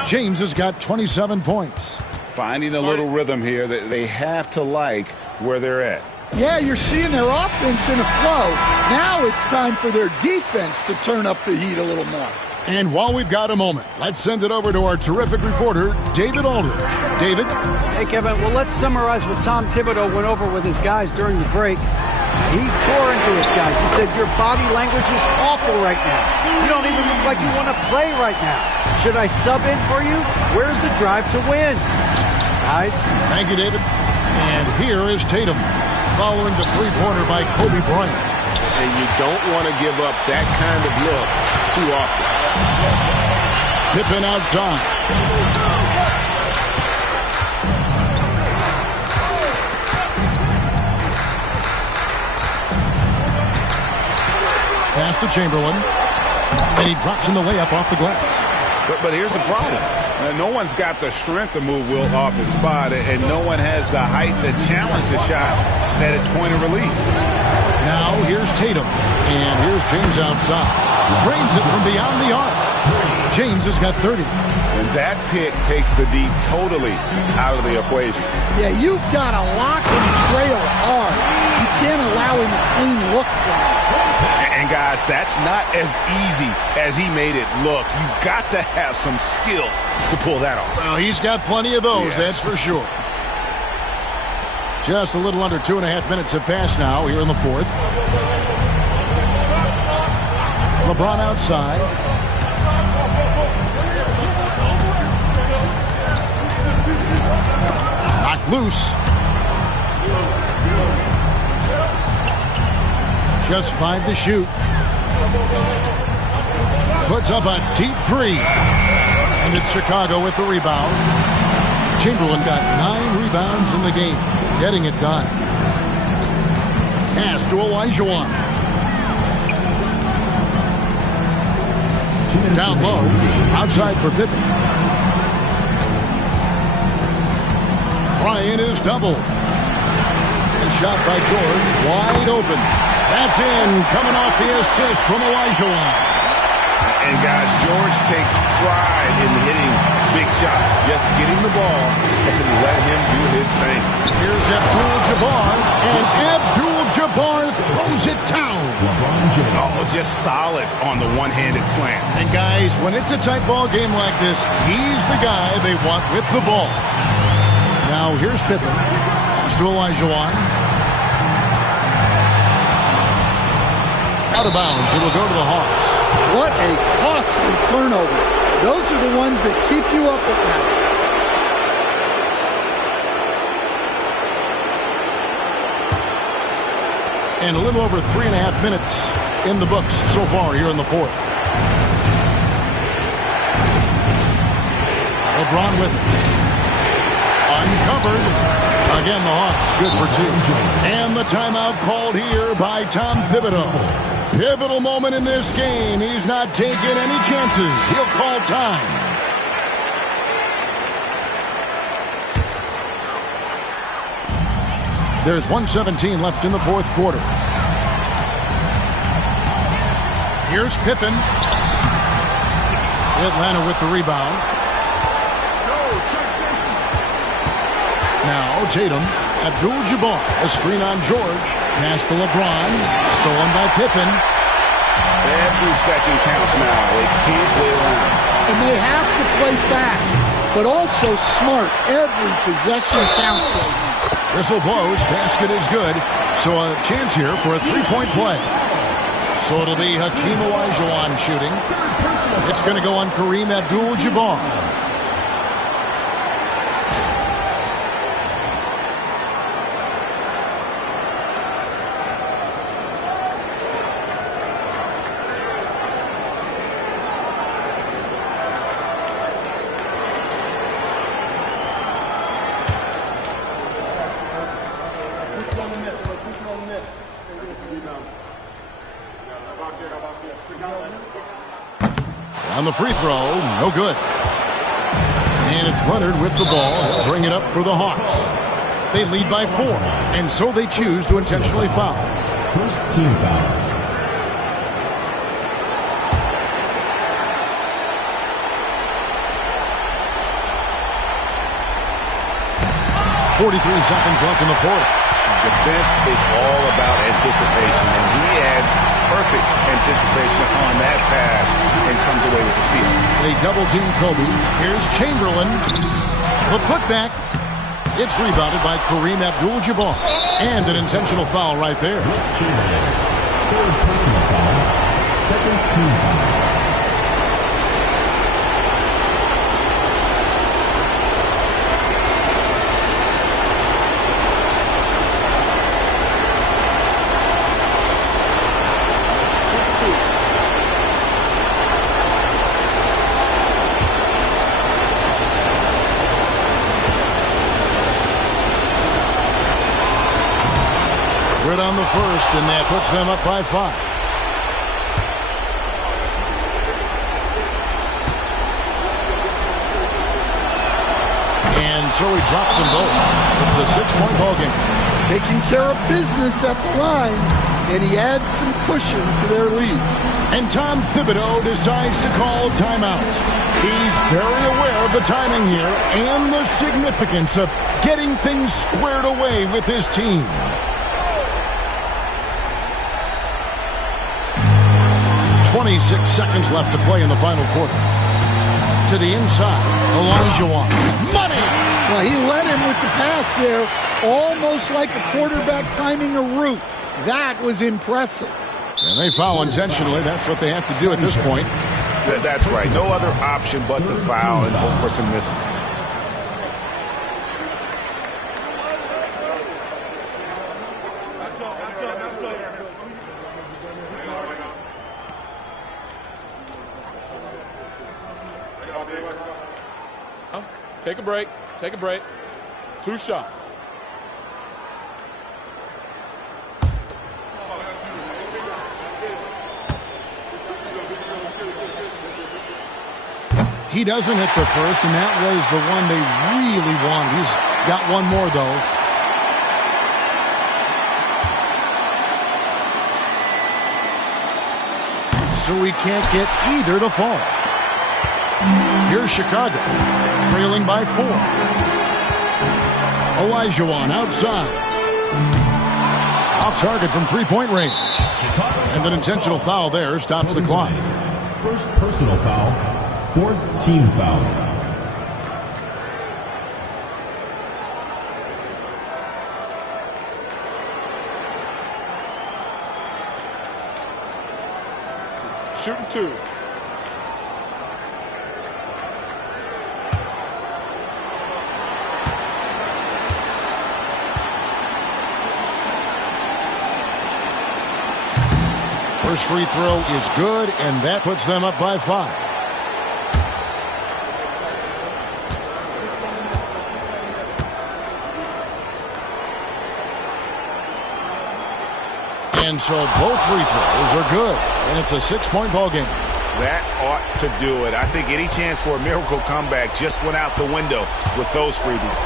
James has got 27 points. Finding a little rhythm here that they have to like where they're at. Yeah, you're seeing their offense in a flow. Now it's time for their defense to turn up the heat a little more. And while we've got a moment, let's send it over to our terrific reporter, David Aldridge. David? Hey, Kevin. Well, let's summarize what Tom Thibodeau went over with his guys during the break. He tore into his guys. He said, your body language is awful right now. You don't even look like you want to play right now. Should I sub in for you? Where's the drive to win? Guys? Thank you, David. And here is Tatum, following the three-pointer by Kobe Bryant. And you don't want to give up that kind of look too often. Pippen outside. Pass to Chamberlain. And he drops in the layup off the glass. But here's the problem. No one's got the strength to move Wilt off his spot, and no one has the height to challenge the shot at its point of release. Now here's Tatum, and here's James outside. Drains it from beyond the arc. James has got 30. And that pick takes the D totally out of the equation. Yeah, you've got to lock and trail hard. You can't allow him a clean look from it. And guys, that's not as easy as he made it look. You've got to have some skills to pull that off. Well, he's got plenty of those, that's for sure. Just a little under 2.5 minutes have passed now here in the fourth. LeBron outside. Knocked loose. Just 5 to shoot. Puts up a deep 3. And it's Chicago with the rebound. Chamberlain got 9 rebounds in the game, getting it done. Pass to Olajuwon. Down low, outside for Pippen. Bryant is double. The shot by George, wide open. That's in, coming off the assist from Olajuwon. And guys, George takes pride in hitting big shots. Just get him the ball and let him do his thing. Here's Abdul-Jabbar, and Abdul-Jabbar throws it down. Oh, just solid on the one-handed slam. And guys, when it's a tight ball game like this, he's the guy they want with the ball. Now here's Pippen. Pass to Olajuwon. Out of bounds. It'll go to the Hawks. What a costly turnover. Those are the ones that keep you up at night. And a little over 3.5 minutes in the books so far here in the fourth. LeBron with it. Uncovered. Again, the Hawks good for 2. And the timeout called here by Tom Thibodeau. Pivotal moment in this game. He's not taking any chances. He'll call time. There's 1:17 left in the fourth quarter. Here's Pippen. Atlanta with the rebound. Now Tatum. Abdul-Jabbar. A screen on George. Pass to LeBron. Stolen by Pippen. Every second counts now. They can't wait around. And they have to play fast, but also smart. Every possession counts right now. Whistle blows. Basket is good. So a chance here for a three-point play. So it'll be Hakeem Olajuwon shooting. It's going to go on Kareem Abdul-Jabbar. On the free throw, no good. And it's Leonard with the ball. He'll bring it up for the Hawks. They lead by 4, and so they choose to intentionally foul. First team foul. 43 seconds left in the fourth. Defense is all about anticipation, and he had perfect anticipation on that pass and comes away with the steal. They double-team Kobe. Here's Chamberlain. The putback. It's rebounded by Kareem Abdul-Jabbar. And an intentional foul right there. Chamberlain. Third personal foul. Second team foul. On the first, and that puts them up by 5. And so he drops them both. It's a 6-point ball game. Taking care of business at the line, and he adds some cushion to their lead. And Tom Thibodeau decides to call timeout. He's very aware of the timing here and the significance of getting things squared away with his team. 26 seconds left to play in the final quarter. To the inside, Olajuwon. Money! Well, he led him with the pass there, almost like a quarterback timing a route. That was impressive. And they foul intentionally. That's what they have to do at this point. That's right. No other option but to foul and hope for some misses. Take a break. Take a break. 2 shots. He doesn't hit the first, and that was the one they really wanted. He's got one more, though. So he can't get either to fall. Here's Chicago, trailing by 4. Olajuwon outside. Off target from three-point range. And an intentional foul there stops the clock. First personal foul. 4th team foul. Shooting 2. First free throw is good, and that puts them up by 5. And so both free throws are good, and it's a 6-point ball game. That ought to do it. I think any chance for a miracle comeback just went out the window with those freebies.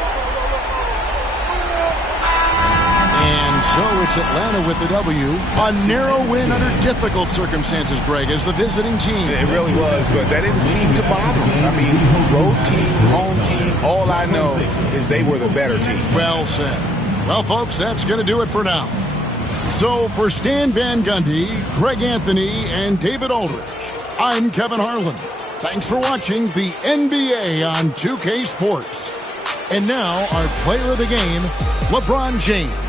And So it's Atlanta with the W. A narrow win under difficult circumstances, Greg, as the visiting team. It really was, but that didn't seem to bother them. I mean, road team, home team, all I know is they were the better team. Well said. Well, folks, that's going to do it for now. So for Stan Van Gundy, Greg Anthony, and David Aldridge, I'm Kevin Harlan. Thanks for watching the NBA on 2K Sports. And now our player of the game, LeBron James.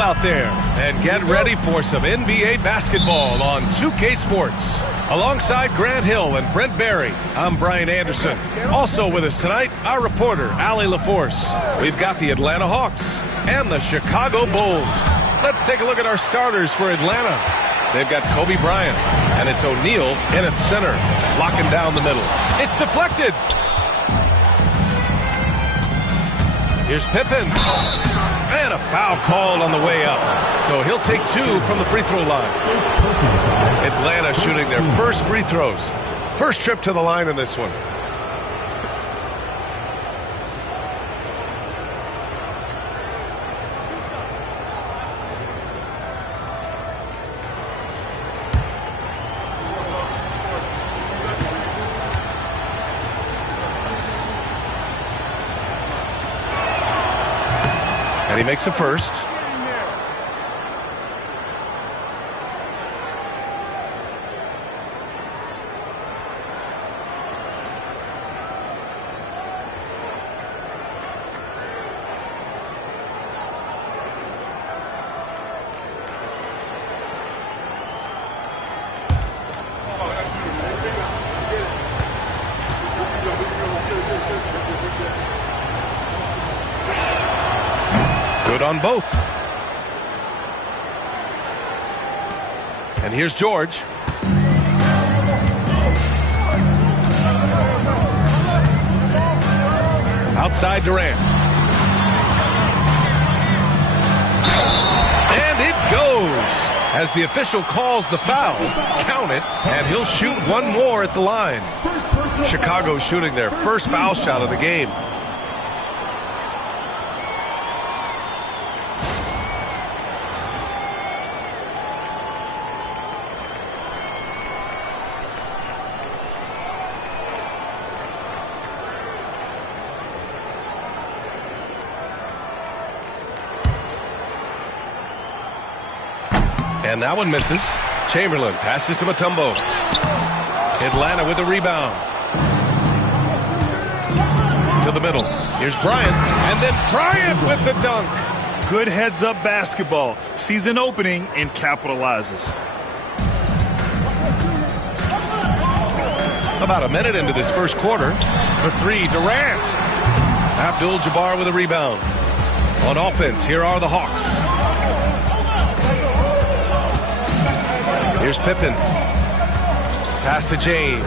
Out there, and get ready for some NBA basketball on 2K Sports. Alongside Grant Hill and Brent Barry, I'm Brian Anderson. Also with us tonight, our reporter, Allie LaForce. We've got the Atlanta Hawks and the Chicago Bulls. Let's take a look at our starters for Atlanta. They've got Kobe Bryant, and it's O'Neal in at center, locking down the middle. It's deflected. Here's Pippen. And a foul called on the way up. So he'll take 2 from the free throw line. Atlanta shooting their first free throws. First trip to the line in this one. And he makes a first. Good on both. And here's George. Outside Durant. And it goes. As the official calls the foul, count it, and he'll shoot one more at the line. Chicago shooting their first foul shot of the game. And that one misses. Chamberlain passes to Mutombo. Atlanta with the rebound. To the middle. Here's Bryant. And then Bryant with the dunk. Good heads-up basketball. Sees an opening and capitalizes. About a minute into this first quarter. For 3, Durant. Abdul-Jabbar with a rebound. On offense, here are the Hawks. Here's Pippen. Pass to James.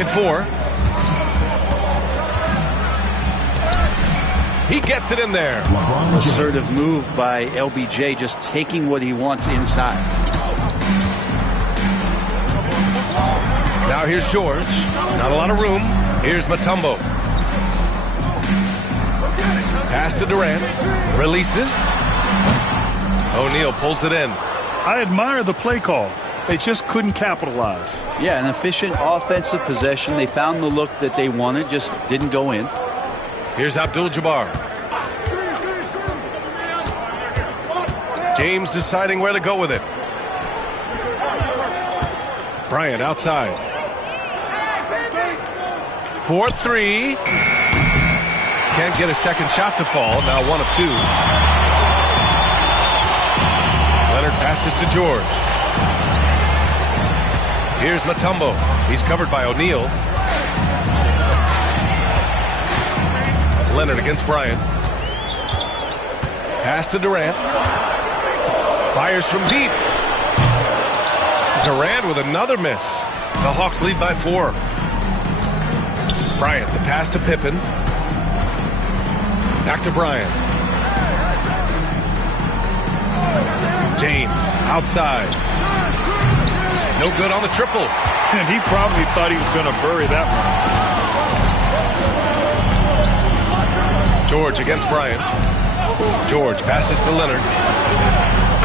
Second 4. He gets it in there. Assertive move by LBJ, just taking what he wants inside. Now here's George. Not a lot of room. Here's Mutombo. Pass to Durant. Releases. O'Neal pulls it in. I admire the play call. They just couldn't capitalize. Yeah, an efficient offensive possession. They found the look that they wanted, just didn't go in. Here's Abdul-Jabbar. James deciding where to go with it. Bryant outside. 4-3. Can't get a second shot to fall. Now 1 of 2. Leonard passes to George. Here's Mutombo. He's covered by O'Neal. Leonard against Bryant. Pass to Durant. Fires from deep. Durant with another miss. The Hawks lead by 4. Bryant, the pass to Pippen. Back to Bryant. James, outside. No good on the triple. And he probably thought he was going to bury that one. George against Bryant. George passes to Leonard.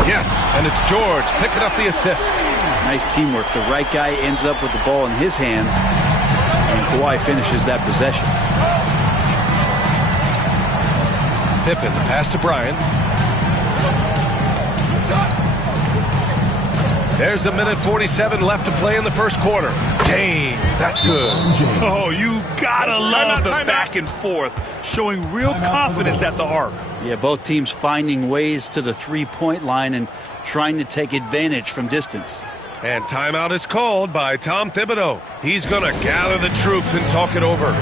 Yes, and it's George picking up the assist. Nice teamwork. The right guy ends up with the ball in his hands, and Kawhi finishes that possession. Pippen, the pass to Bryant. There's 1:47 left to play in the first quarter. James, that's good. Oh, you gotta love the back and forth, showing real confidence at the arc. Yeah, both teams finding ways to the three-point line and trying to take advantage from distance. And timeout is called by Tom Thibodeau. He's going to gather the troops and talk it over.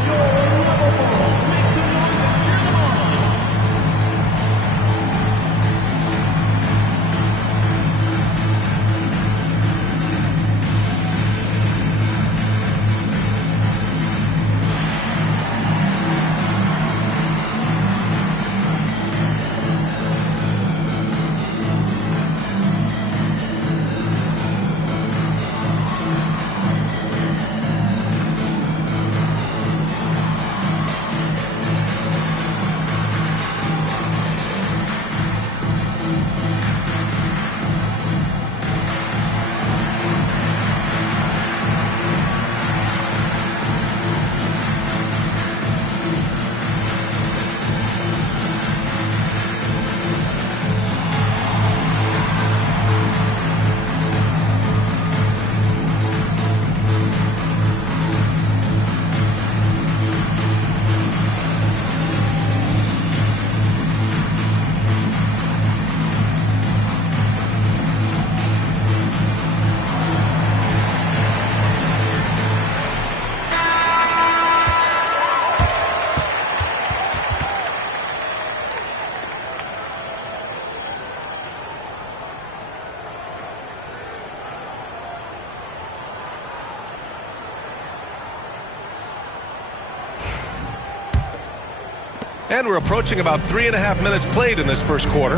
And we're approaching about 3.5 minutes played in this first quarter.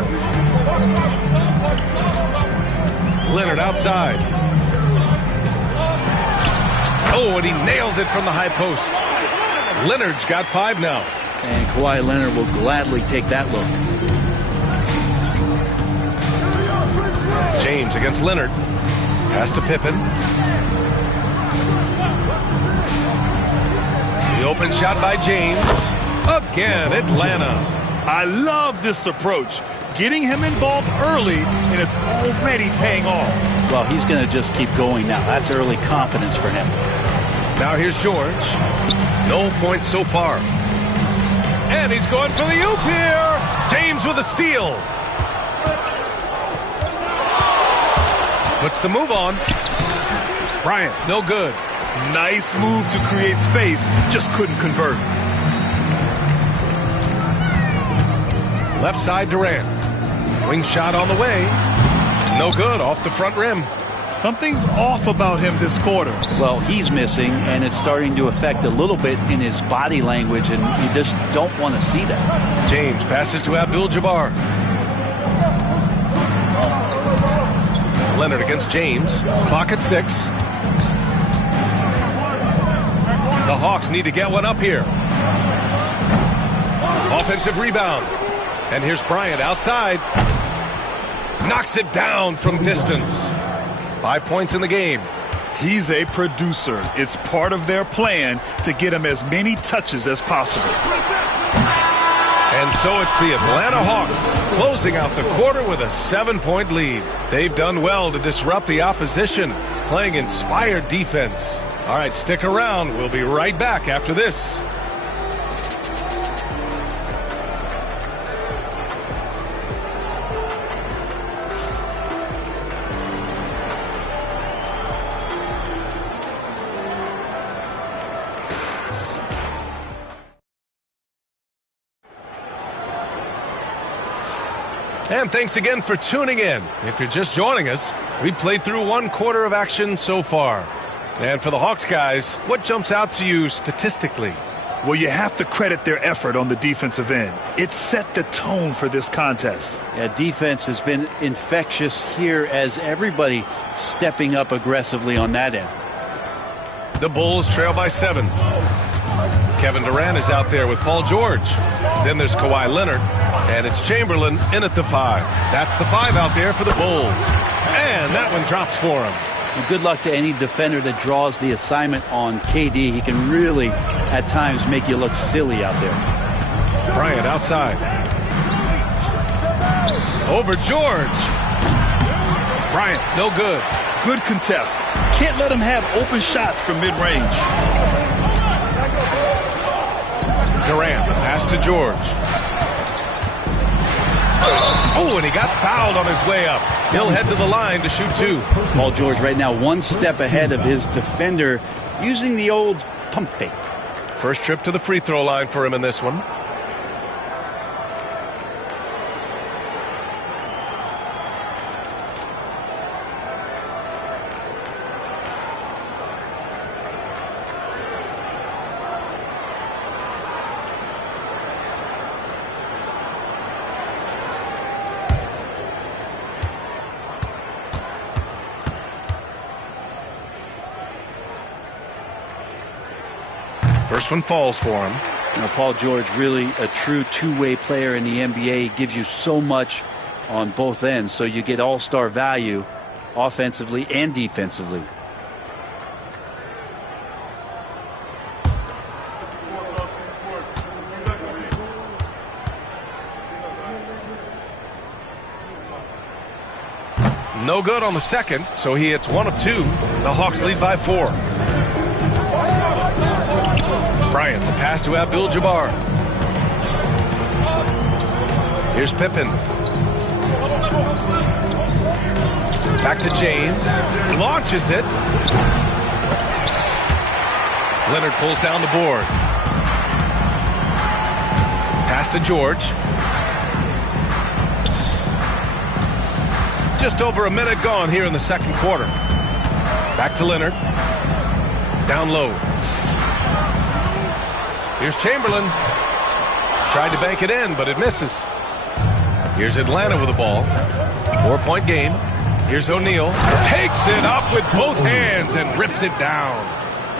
Leonard outside. Oh, and he nails it from the high post. Leonard's got 5 now. And Kawhi Leonard will gladly take that look. James against Leonard. Pass to Pippen. The open shot by James. Again, Atlanta. I love this approach. Getting him involved early, and it's already paying off. Well, he's going to just keep going now. That's early confidence for him. Now here's George. No points so far. And he's going for the oop here. James with a steal. Puts the move on. Bryant, no good. Nice move to create space. Just couldn't convert. Left side Durant. Wing shot on the way. No good, off the front rim. Something's off about him this quarter. Well, he's missing, and it's starting to affect a little bit in his body language, and you just don't want to see that. James passes to Abdul-Jabbar. Leonard against James. Clock at 6. The Hawks need to get one up here. Offensive rebound. And here's Bryant outside. Knocks it down from distance. 5 points in the game. He's a producer. It's part of their plan to get him as many touches as possible. And so it's the Atlanta Hawks closing out the quarter with a 7-point lead. They've done well to disrupt the opposition, playing inspired defense. All right, stick around. We'll be right back after this. And thanks again for tuning in. If you're just joining us, we've played through 1 quarter of action so far. And for the Hawks guys, what jumps out to you statistically? Well, you have to credit their effort on the defensive end. It set the tone for this contest. Yeah, defense has been infectious here as everybody stepping up aggressively on that end. The Bulls trail by 7. Kevin Durant is out there with Paul George. Then there's Kawhi Leonard. And it's Chamberlain in at the 5. That's the 5 out there for the Bulls. And that one drops for him. And good luck to any defender that draws the assignment on KD. He can really, at times, make you look silly out there. Bryant outside. Over George. Bryant, no good. Good contest. Can't let him have open shots from mid-range. Durant, the pass to George. Oh, and he got fouled on his way up. He'll head to the line to shoot 2. Paul George right now 1 step ahead of his defender using the old pump fake. First trip to the free throw line for him in this one. First one falls for him. You know, Paul George, really a true two-way player in the NBA. He gives you so much on both ends, so you get all-star value offensively and defensively. No good on the second, so he hits 1 of 2. The Hawks lead by 4. Bryant, the pass to Abdul-Jabbar. Here's Pippen. Back to James. Launches it. Leonard pulls down the board. Pass to George. Just over a minute gone here in the second quarter. Back to Leonard. Down low. Here's Chamberlain. Tried to bank it in, but it misses. Here's Atlanta with the ball. 4-point game. Here's O'Neal. Takes it up with both hands and rips it down.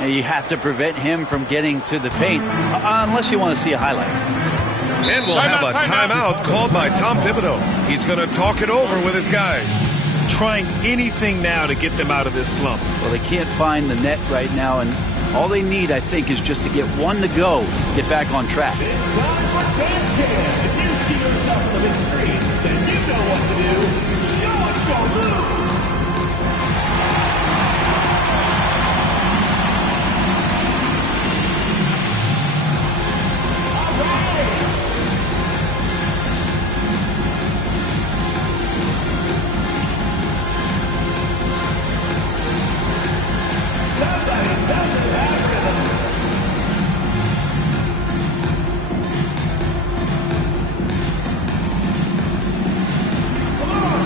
And you have to prevent him from getting to the paint, unless you want to see a highlight. And we'll have a timeout called by Tom Thibodeau. He's going to talk it over with his guys. Trying anything now to get them out of this slump. Well, they can't find the net right now, and all they need, I think, is just to get one to go, get back on track. It's time for Dance Jam. If you see yourself on the big screen, then you know what to do. Show us your move. Come on.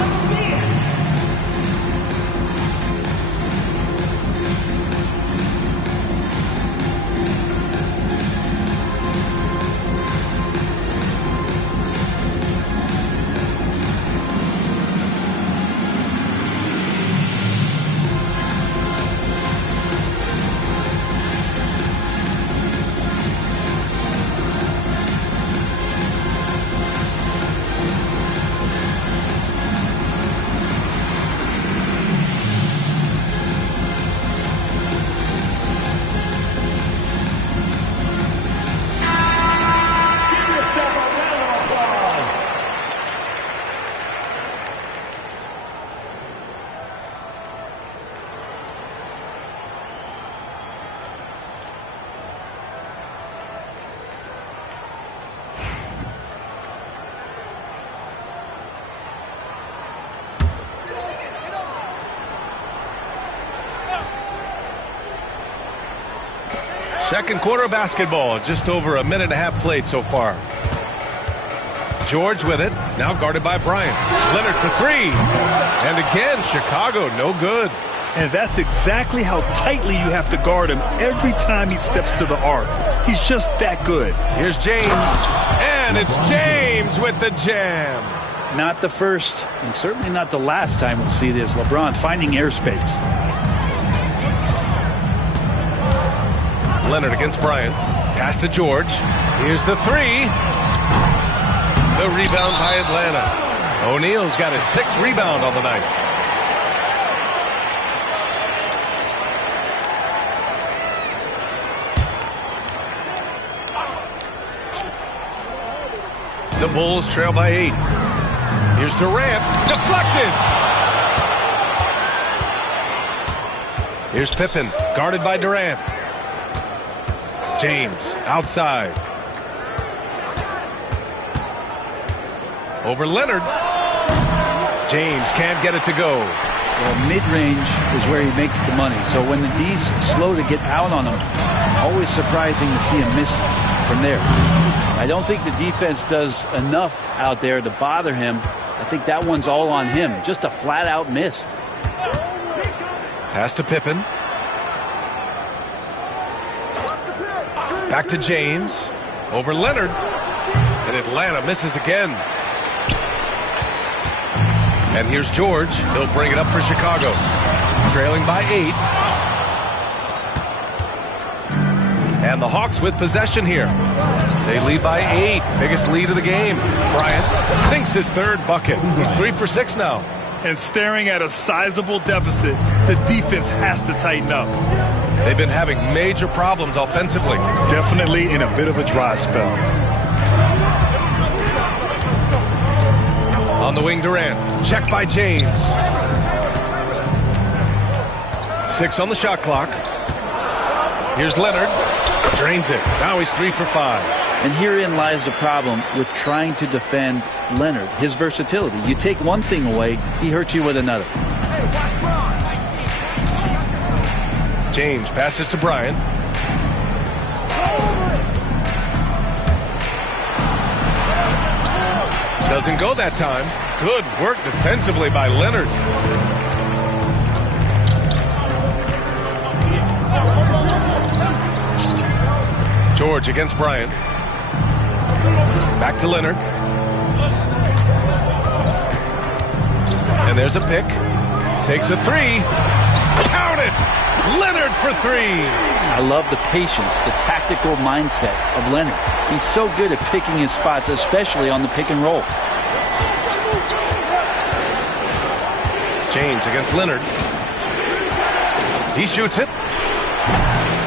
Second quarter of basketball, just over a minute and a half played so far. George with it, now guarded by Bryant. Leonard for three. And again, Chicago, no good. And that's exactly how tightly you have to guard him every time he steps to the arc. He's just that good. Here's James. And it's James with the jam. Not the first, and certainly not the last time we'll see this. LeBron finding airspace. Leonard against Bryant. Pass to George. Here's the three. The rebound by Atlanta. O'Neal's got his 6th rebound on the night. The Bulls trail by 8. Here's Durant. Deflected. Here's Pippen. Guarded by Durant. James outside. Over Leonard. James can't get it to go. Well, mid-range is where he makes the money. So when the D's slow to get out on him, always surprising to see him miss from there. I don't think the defense does enough out there to bother him. I think that one's all on him. Just a flat-out miss. Pass to Pippen. Back to James. Over Leonard. And Atlanta misses again. And here's George. He'll bring it up for Chicago. Trailing by 8. And the Hawks with possession here. They lead by 8. Biggest lead of the game. Bryant sinks his 3rd bucket. He's 3 for 6 now. And staring at a sizable deficit, the defense has to tighten up. They've been having major problems offensively. Definitely in a bit of a dry spell. On the wing, Durant. Check by James. 6 on the shot clock. Here's Leonard. Drains it. Now he's 3 for 5. And herein lies the problem with trying to defend Leonard. His versatility. You take one thing away, he hurts you with another. James passes to Bryant. Doesn't go that time. Good work defensively by Leonard. George against Bryant. Back to Leonard. And there's a pick. Takes a 3. Count it! Leonard for 3. I love the patience, the tactical mindset of Leonard. He's so good at picking his spots, especially on the pick and roll. James against Leonard. He shoots it.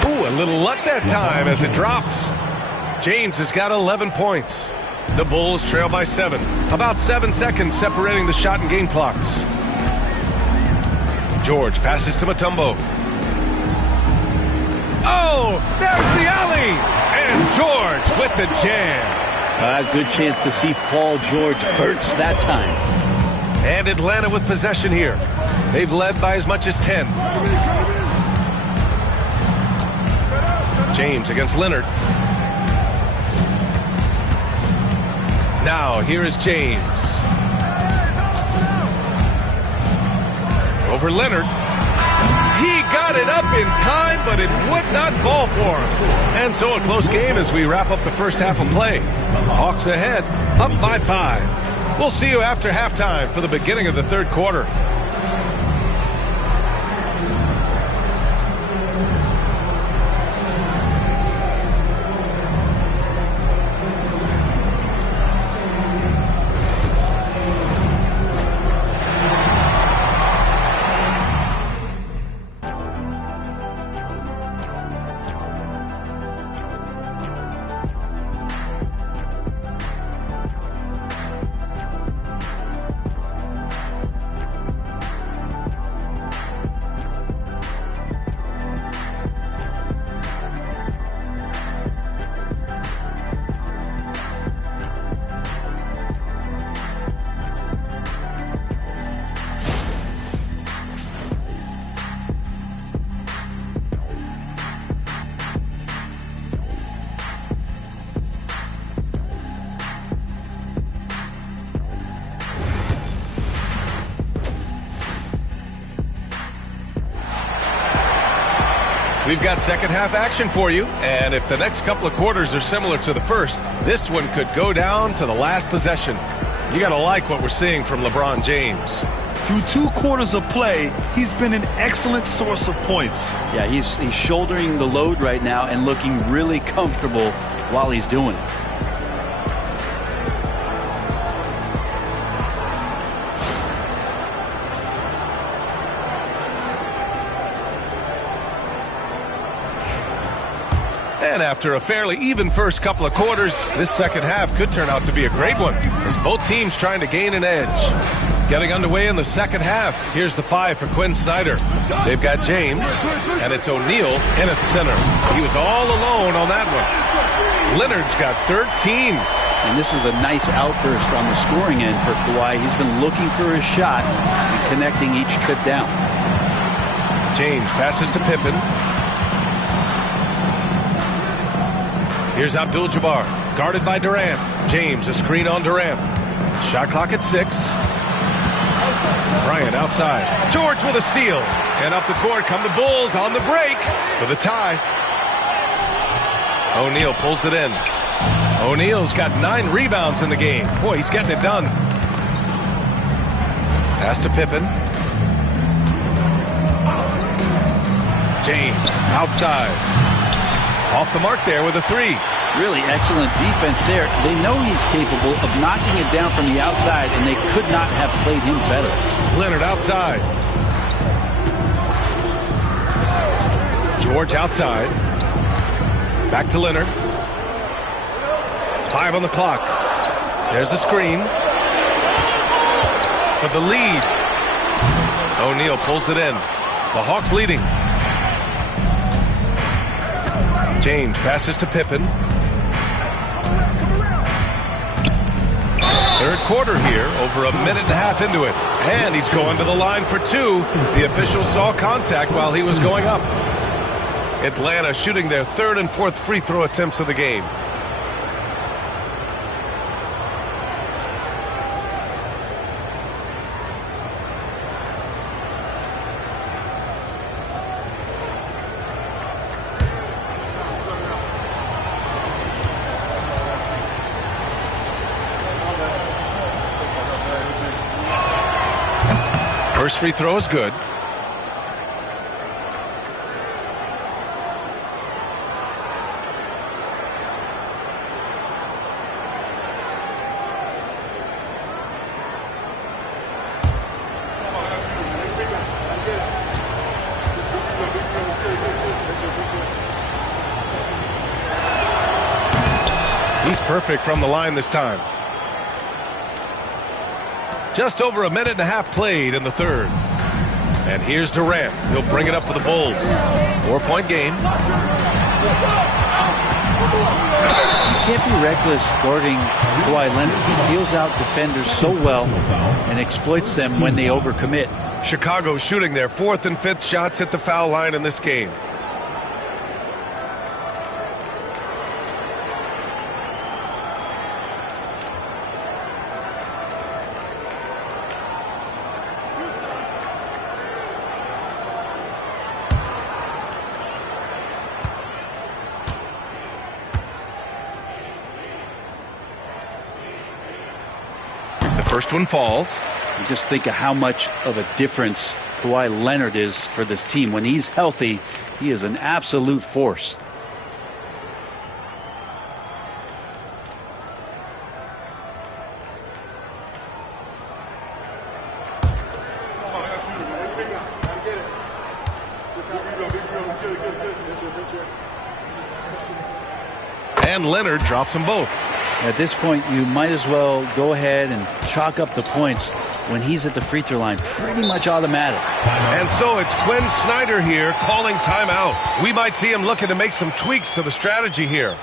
Ooh, a little luck that time as it drops. James has got 11 points. The Bulls trail by 7. About 7 seconds separating the shot and game clocks. George passes to Mutombo. Oh, there's the alley! And George with the jam. Good chance to see Paul George burst that time. And Atlanta with possession here. They've led by as much as 10. James against Leonard. Now, here is James. Over Leonard. He got it up in time, but it would not fall for him. And so a close game as we wrap up the first half of play. Hawks ahead, up by 5. We'll see you after halftime for the beginning of the third quarter. We've got second half action for you, and if the next couple of quarters are similar to the first, this one could go down to the last possession. You got to like what we're seeing from LeBron James. Through 2 quarters of play, he's been an excellent source of points. Yeah, he's shouldering the load right now and looking really comfortable while he's doing it. And after a fairly even first couple of quarters, this second half could turn out to be a great one, as both teams trying to gain an edge. Getting underway in the second half, here's the 5 for Quinn Snyder. They've got James, and it's O'Neal in at center. He was all alone on that one. Leonard's got 13. And this is a nice outburst on the scoring end for Kawhi. He's been looking for his shot and connecting each trip down. James passes to Pippen. Here's Abdul-Jabbar, guarded by Durant. James, a screen on Durant. Shot clock at 6. Bryant outside. George with a steal. And up the court come the Bulls on the break for the tie. O'Neal pulls it in. O'Neal's got 9 rebounds in the game. Boy, he's getting it done. Pass to Pippen. James outside. Off the mark there with a 3. Really excellent defense there. They know he's capable of knocking it down from the outside, and they could not have played him better. Leonard outside. George outside. Back to Leonard. 5 on the clock. There's a screen. For the lead. O'Neal pulls it in. The Hawks leading. James passes to Pippen. Third quarter here, over a minute and a half into it. And he's going to the line for 2. The official saw contact while he was going up. Atlanta shooting their 3rd and 4th free throw attempts of the game. First free throw is good. He's perfect from the line this time. Just over a minute and a half played in the third. And here's Durant. He'll bring it up for the Bulls. 4-point game. You can't be reckless guarding Kawhi Leonard. He feels out defenders so well and exploits them when they overcommit. Chicago shooting their 4th and 5th shots at the foul line in this game. First one falls. You just think of how much of a difference Kawhi Leonard is for this team. When he's healthy, he is an absolute force. And Leonard drops them both. At this point, you might as well go ahead and chalk up the points when he's at the free throw line. Pretty much automatic. And so it's Quinn Snyder here calling timeout. We might see him looking to make some tweaks to the strategy here.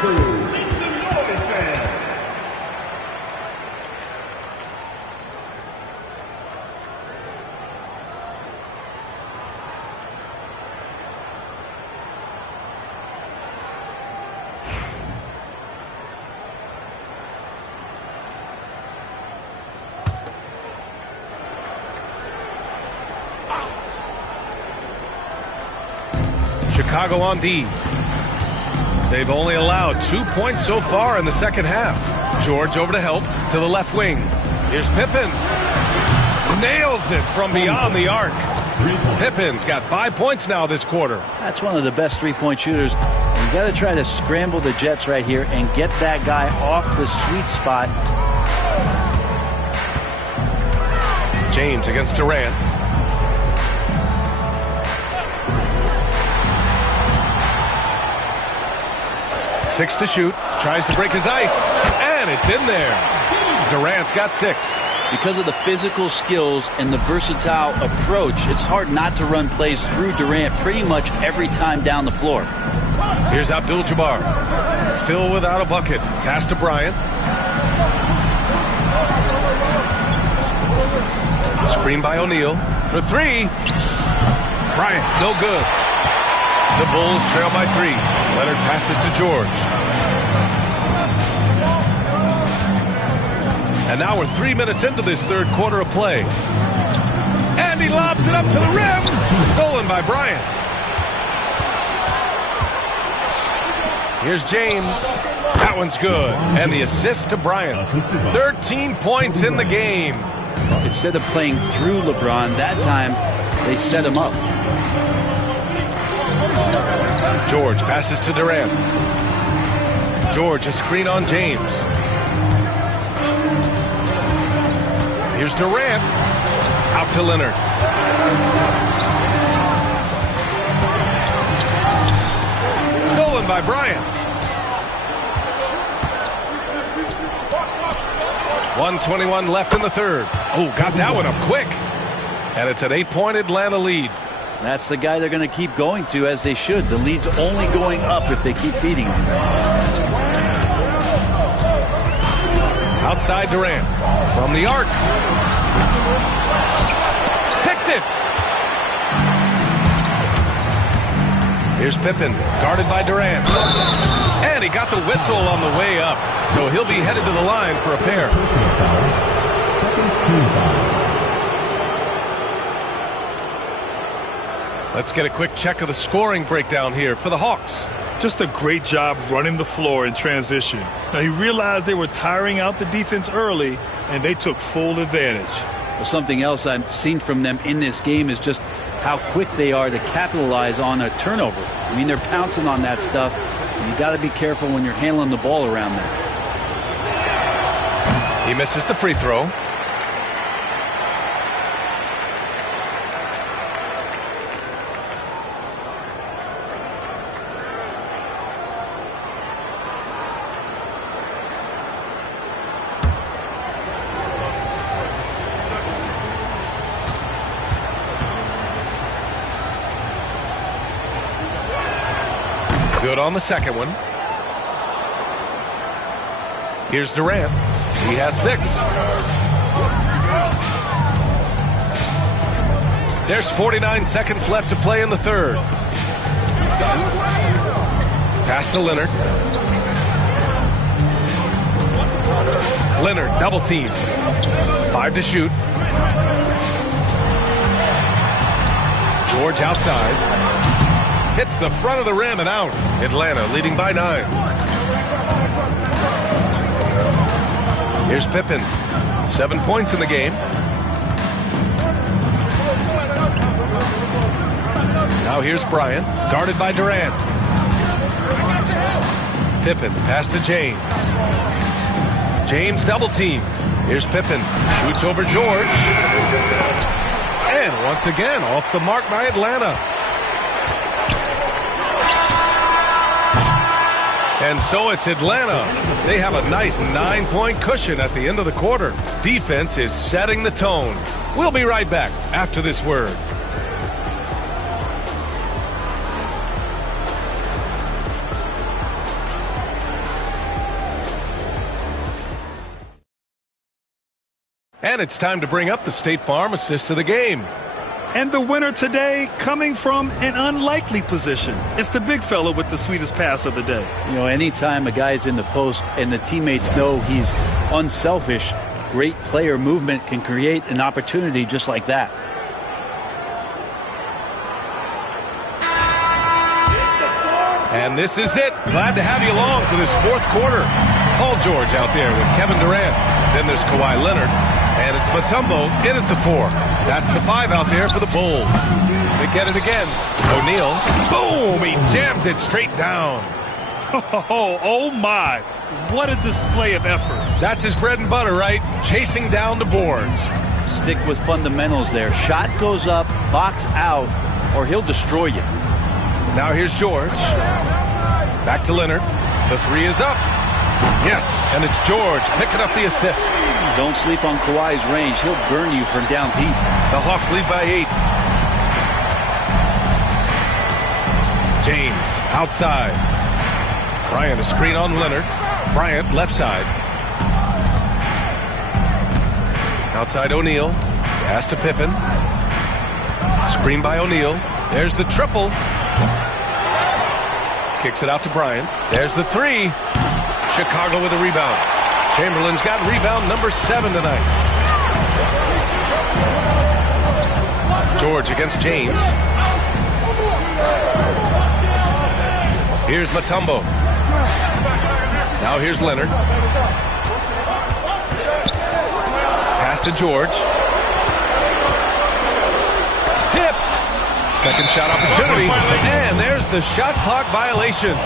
crew. Make some noise, fans. Chicago on D. They've only allowed 2 points so far in the second half. George over to help to the left wing. Here's Pippen. Nails it from beyond the arc. Pippen's got 5 points now this quarter. That's one of the best three-point shooters. You got to try to scramble the Jets right here and get that guy off the sweet spot. James against Durant. Six to shoot, tries to break his ice, and it's in there. Durant's got 6. Because of the physical skills and the versatile approach, it's hard not to run plays through Durant pretty much every time down the floor. Here's Abdul-Jabbar, still without a bucket. Pass to Bryant. Screen by O'Neal for 3. Bryant, no good. The Bulls trail by 3. Leonard passes to George. And now we're 3 minutes into this third quarter of play. And he lobs it up to the rim. Stolen by Bryant. Here's James. That one's good. And the assist to Bryant. 13 points in the game. Instead of playing through LeBron, that time they set him up. George passes to Durant. George, a screen on James. Here's Durant. Out to Leonard. Stolen by Bryant. 1:21 left in the third. Oh, got that one up quick. And it's an 8-point Atlanta lead. That's the guy they're going to keep going to, as they should. The lead's only going up if they keep feeding him. Outside Durant. From the arc. Picked it. Here's Pippen. Guarded by Durant. And he got the whistle on the way up. So he'll be headed to the line for a pair. Second team foul. Let's get a quick check of the scoring breakdown here for the Hawks. Just a great job running the floor in transition. Now, he realized they were tiring out the defense early, and they took full advantage. Well, something else I've seen from them in this game is just how quick they are to capitalize on a turnover. I mean, they're pouncing on that stuff. And you got to be careful when you're handling the ball around them. He misses the free throw. Good on the second one. Here's Durant. He has 6. There's 49 seconds left to play in the third. Pass to Leonard. Leonard double team. 5 to shoot. George outside. Hits the front of the rim and out. Atlanta leading by 9. Here's Pippen. 7 points in the game. Now here's Bryant, guarded by Durant. Pippen, pass to James. James double teamed. Here's Pippen, shoots over George. And once again, off the mark by Atlanta. And so it's Atlanta. They have a nice 9-point cushion at the end of the quarter. Defense is setting the tone. We'll be right back after this word. And it's time to bring up the State Farm assist of the game. And the winner today coming from an unlikely position. It's the big fella with the sweetest pass of the day. You know, anytime a guy's in the post and the teammates know he's unselfish, great player movement can create an opportunity just like that. And this is it. Glad to have you along for this fourth quarter. Paul George out there with Kevin Durant. Then there's Kawhi Leonard. And it's Mutombo in at the 4. That's the 5 out there for the Bulls. They get it again. O'Neal. Boom! He jams it straight down. Oh my. What a display of effort. That's his bread and butter, right? Chasing down the boards. Stick with fundamentals there. Shot goes up, box out, or he'll destroy you. Now here's George. Back to Leonard. The 3 is up. Yes, and it's George picking up the assist. Don't sleep on Kawhi's range. He'll burn you from down deep. The Hawks lead by 8. James outside. Bryant a screen on Leonard. Bryant left side. Outside O'Neal. Pass to Pippen. Screen by O'Neal. There's the triple. Kicks it out to Bryant. There's the 3. Chicago with a rebound. Chamberlain's got rebound number 7 tonight. George against James. Here's Mutombo. Now here's Leonard. Pass to George. Tipped. Second shot opportunity. And there's the shot clock violation.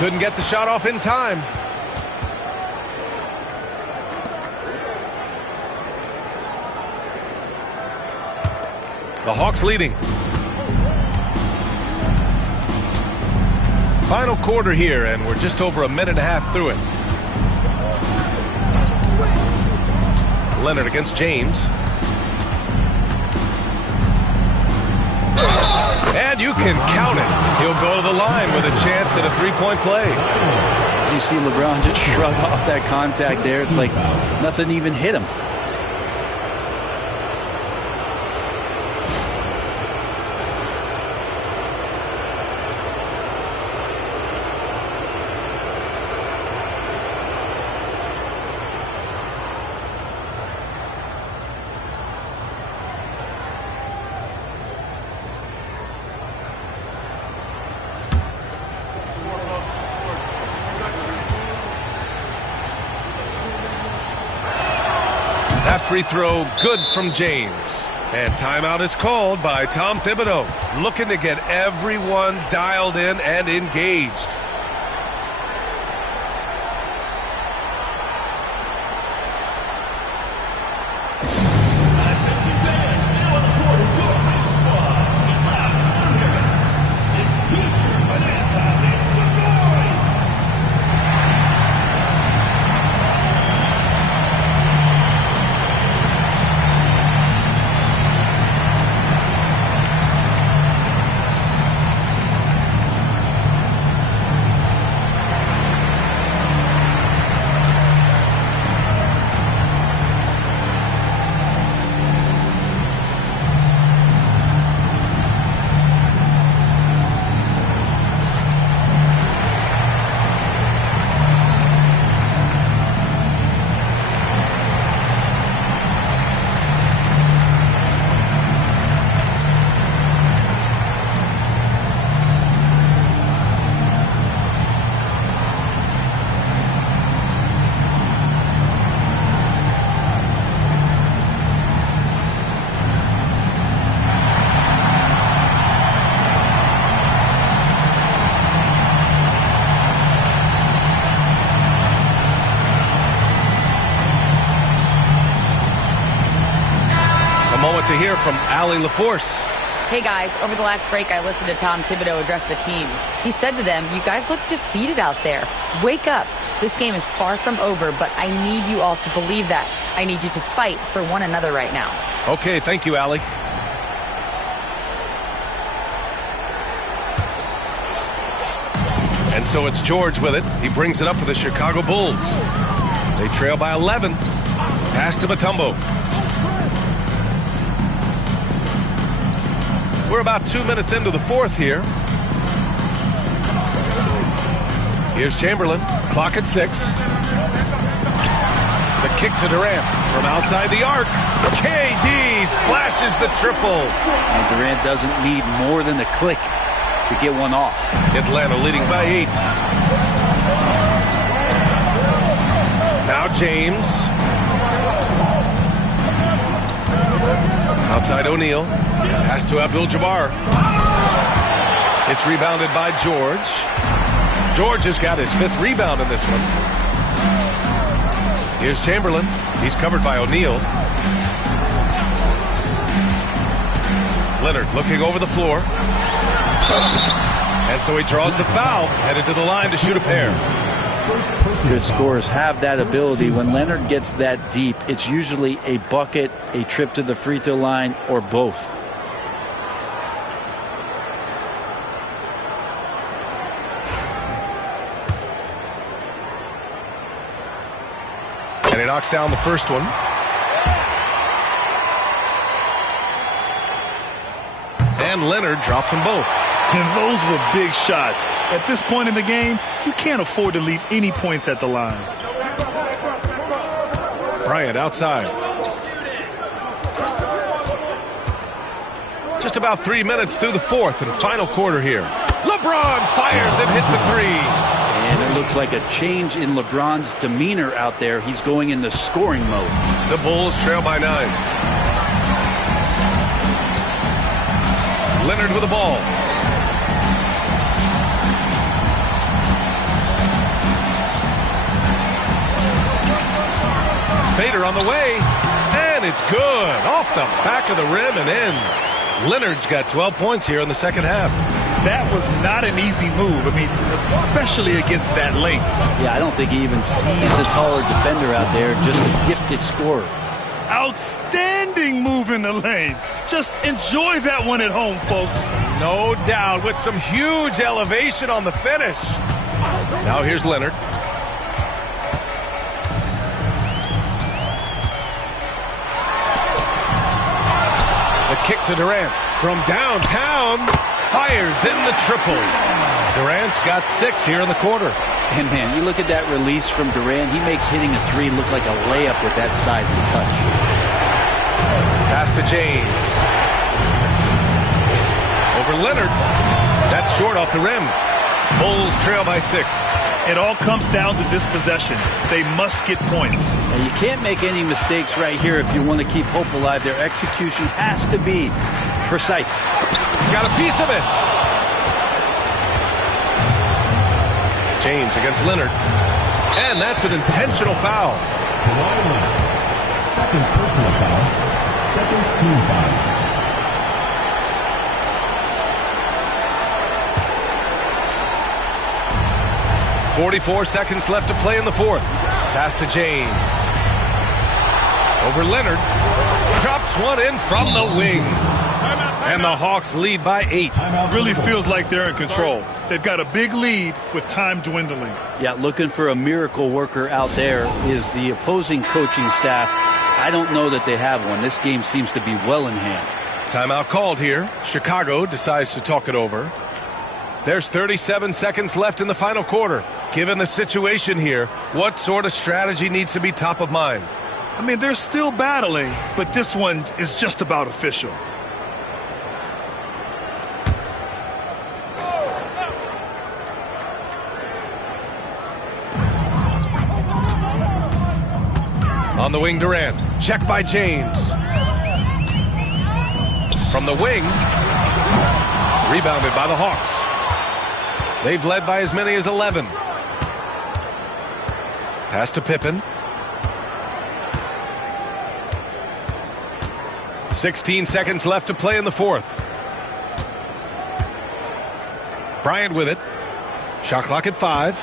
Couldn't get the shot off in time. The Hawks leading. Final quarter here, and we're just over a minute and a half through it. Leonard against James. And you can count it. He'll go to the line with a chance at a three-point play. You see LeBron just shrug off that contact there. It's like nothing even hit him. That free throw good from James. And timeout is called by Tom Thibodeau, looking to get everyone dialed in and engaged. To hear from Allie LaForce. Hey guys, over the last break I listened to Tom Thibodeau address the team. He said to them, you guys look defeated out there. Wake up. This game is far from over, but I need you all to believe that. I need you to fight for one another right now. Okay, thank you, Allie. And so it's George with it. He brings it up for the Chicago Bulls. They trail by 11. Pass to Mutombo. We're about 2 minutes into the fourth here. Here's Chamberlain. Clock at 6. The kick to Durant from outside the arc. KD splashes the triple. And Durant doesn't need more than a click to get one off. Atlanta leading by 8. Now James. Outside O'Neal. Pass to Abdul-Jabbar. It's rebounded by George. George has got his 5th rebound in this one. Here's Chamberlain. He's covered by O'Neal. Leonard looking over the floor. And so he draws the foul, headed to the line to shoot a pair. Good scorers have that ability. When Leonard gets that deep, it's usually a bucket, a trip to the free throw line, or both. And he knocks down the first one. And Leonard drops them both. And those were big shots. At this point in the game, you can't afford to leave any points at the line. Bryant outside. Just about 3 minutes through the fourth and final quarter here. LeBron fires and hits a 3. And it looks like a change in LeBron's demeanor out there. He's going into scoring mode. The Bulls trail by 9. Leonard with the ball. Fader on the way, and it's good. Off the back of the rim and in. Leonard's got 12 points here in the second half. That was not an easy move. I mean, especially against that length. Yeah, I don't think he even sees a taller defender out there, just a gifted scorer. Outstanding move in the lane. Just enjoy that one at home, folks. No doubt, with some huge elevation on the finish. Now here's Leonard. The kick to Durant from downtown. Fires in the triple. Durant's got 6 here in the quarter. And man, you look at that release from Durant. He makes hitting a 3 look like a layup with that size and touch. Pass to James. Over Leonard. That's short off the rim. Bulls trail by 6. It all comes down to this possession. They must get points. And you can't make any mistakes right here if you want to keep hope alive. Their execution has to be precise. Got a piece of it. James against Leonard. And that's an intentional foul. Second personal foul. Second team foul. .44 seconds left to play in the fourth. Pass to James. Over Leonard. Drops one in from the wings. And the Hawks lead by 8. Really feels like they're in control. They've got a big lead with time dwindling. Yeah, looking for a miracle worker out there is the opposing coaching staff. I don't know that they have one. This game seems to be well in hand. Timeout called here. Chicago decides to talk it over. There's 37 seconds left in the final quarter. Given the situation here, what sort of strategy needs to be top of mind? I mean, they're still battling, but this one is just about official. On the wing, Durant. Check by James. From the wing. Rebounded by the Hawks. They've led by as many as 11. Pass to Pippen. 16 seconds left to play in the fourth. Bryant with it. Shot clock at 5.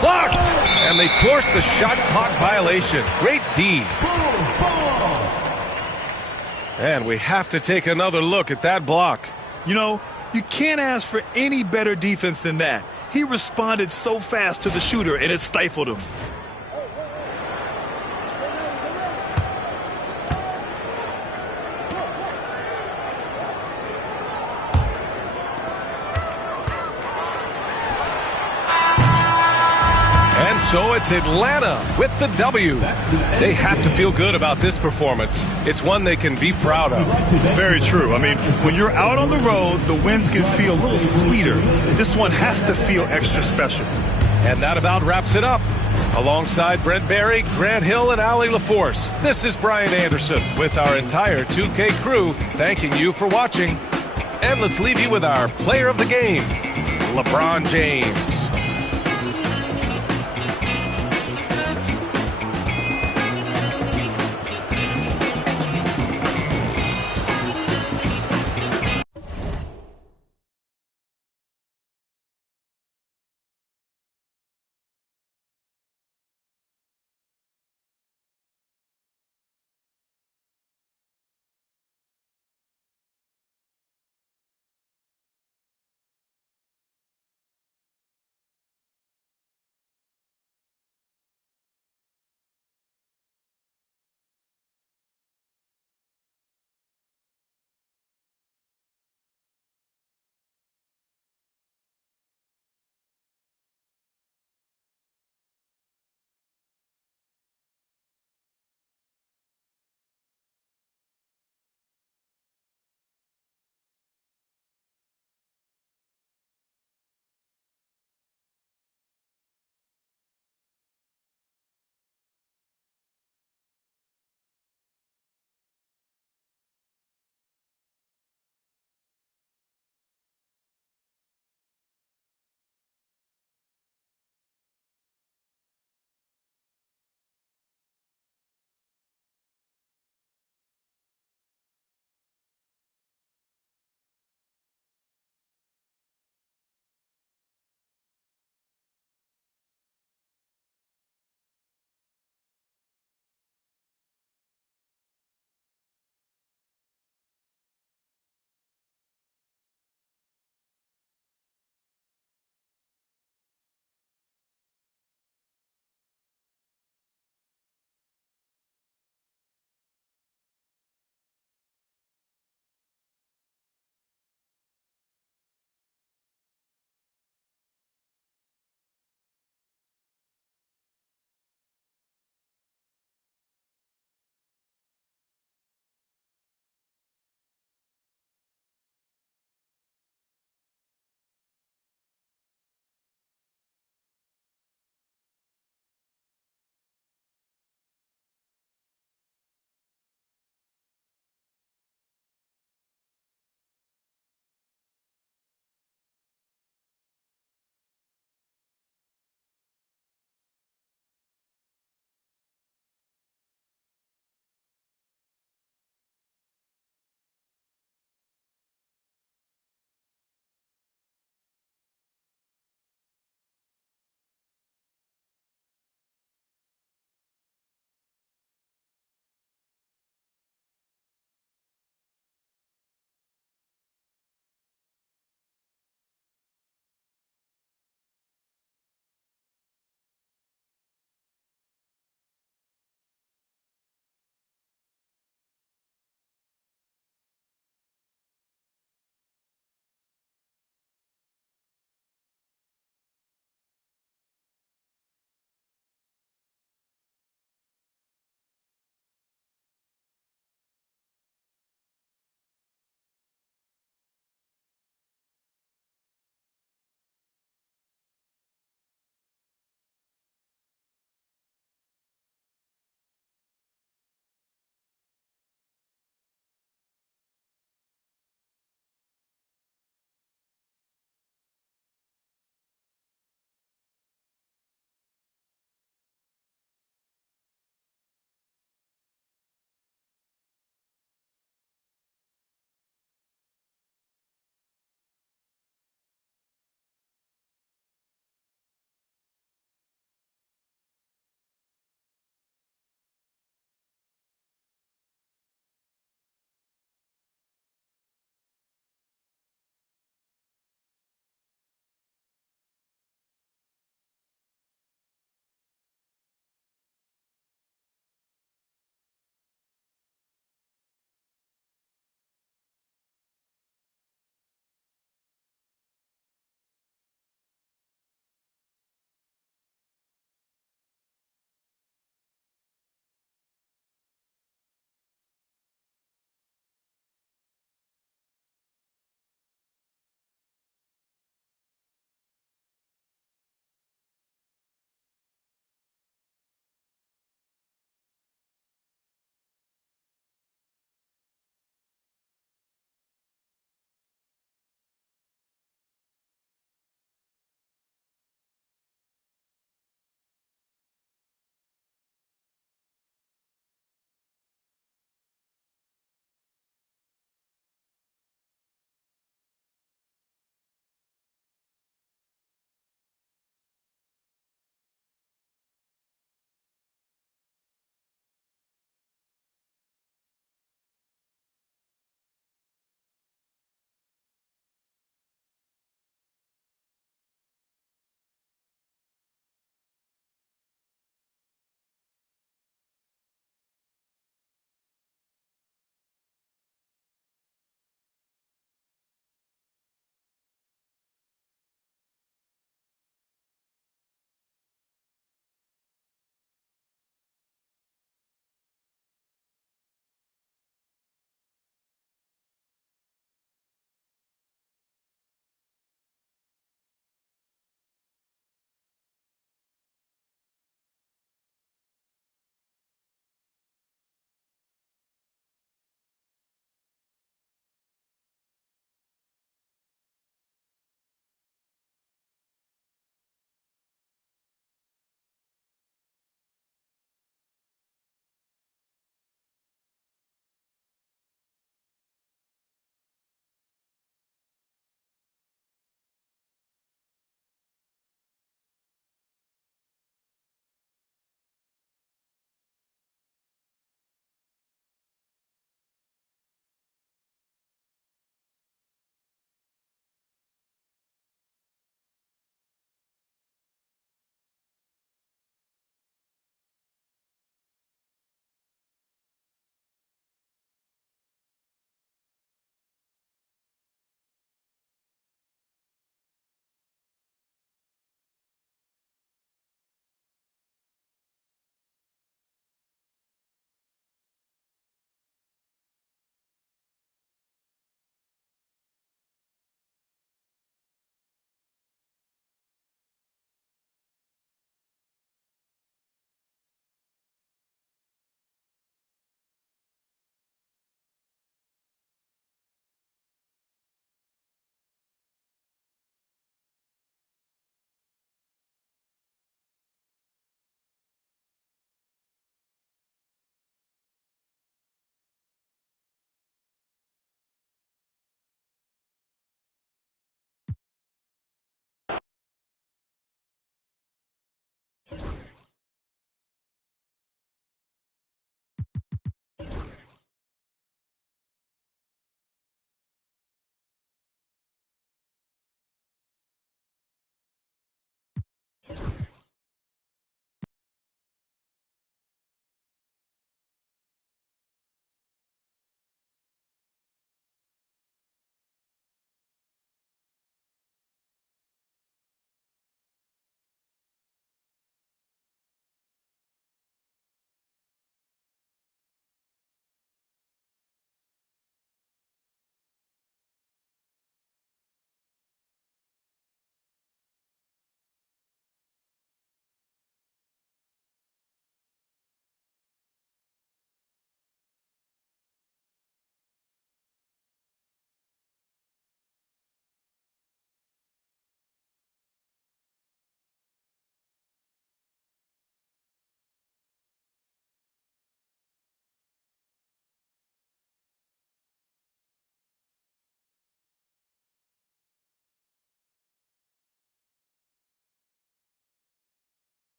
Blocked! And they forced the shot clock violation. Great D. And we have to take another look at that block. You know, you can't ask for any better defense than that. He responded so fast to the shooter, and it stifled him. So it's Atlanta with the W. They have to feel good about this performance. It's one they can be proud of. Very true. I mean, when you're out on the road, the wins can feel a little sweeter. This one has to feel extra special. And that about wraps it up. Alongside Brent Barry, Grant Hill, and Allie LaForce, this is Brian Anderson with our entire 2K crew thanking you for watching. And let's leave you with our player of the game, LeBron James.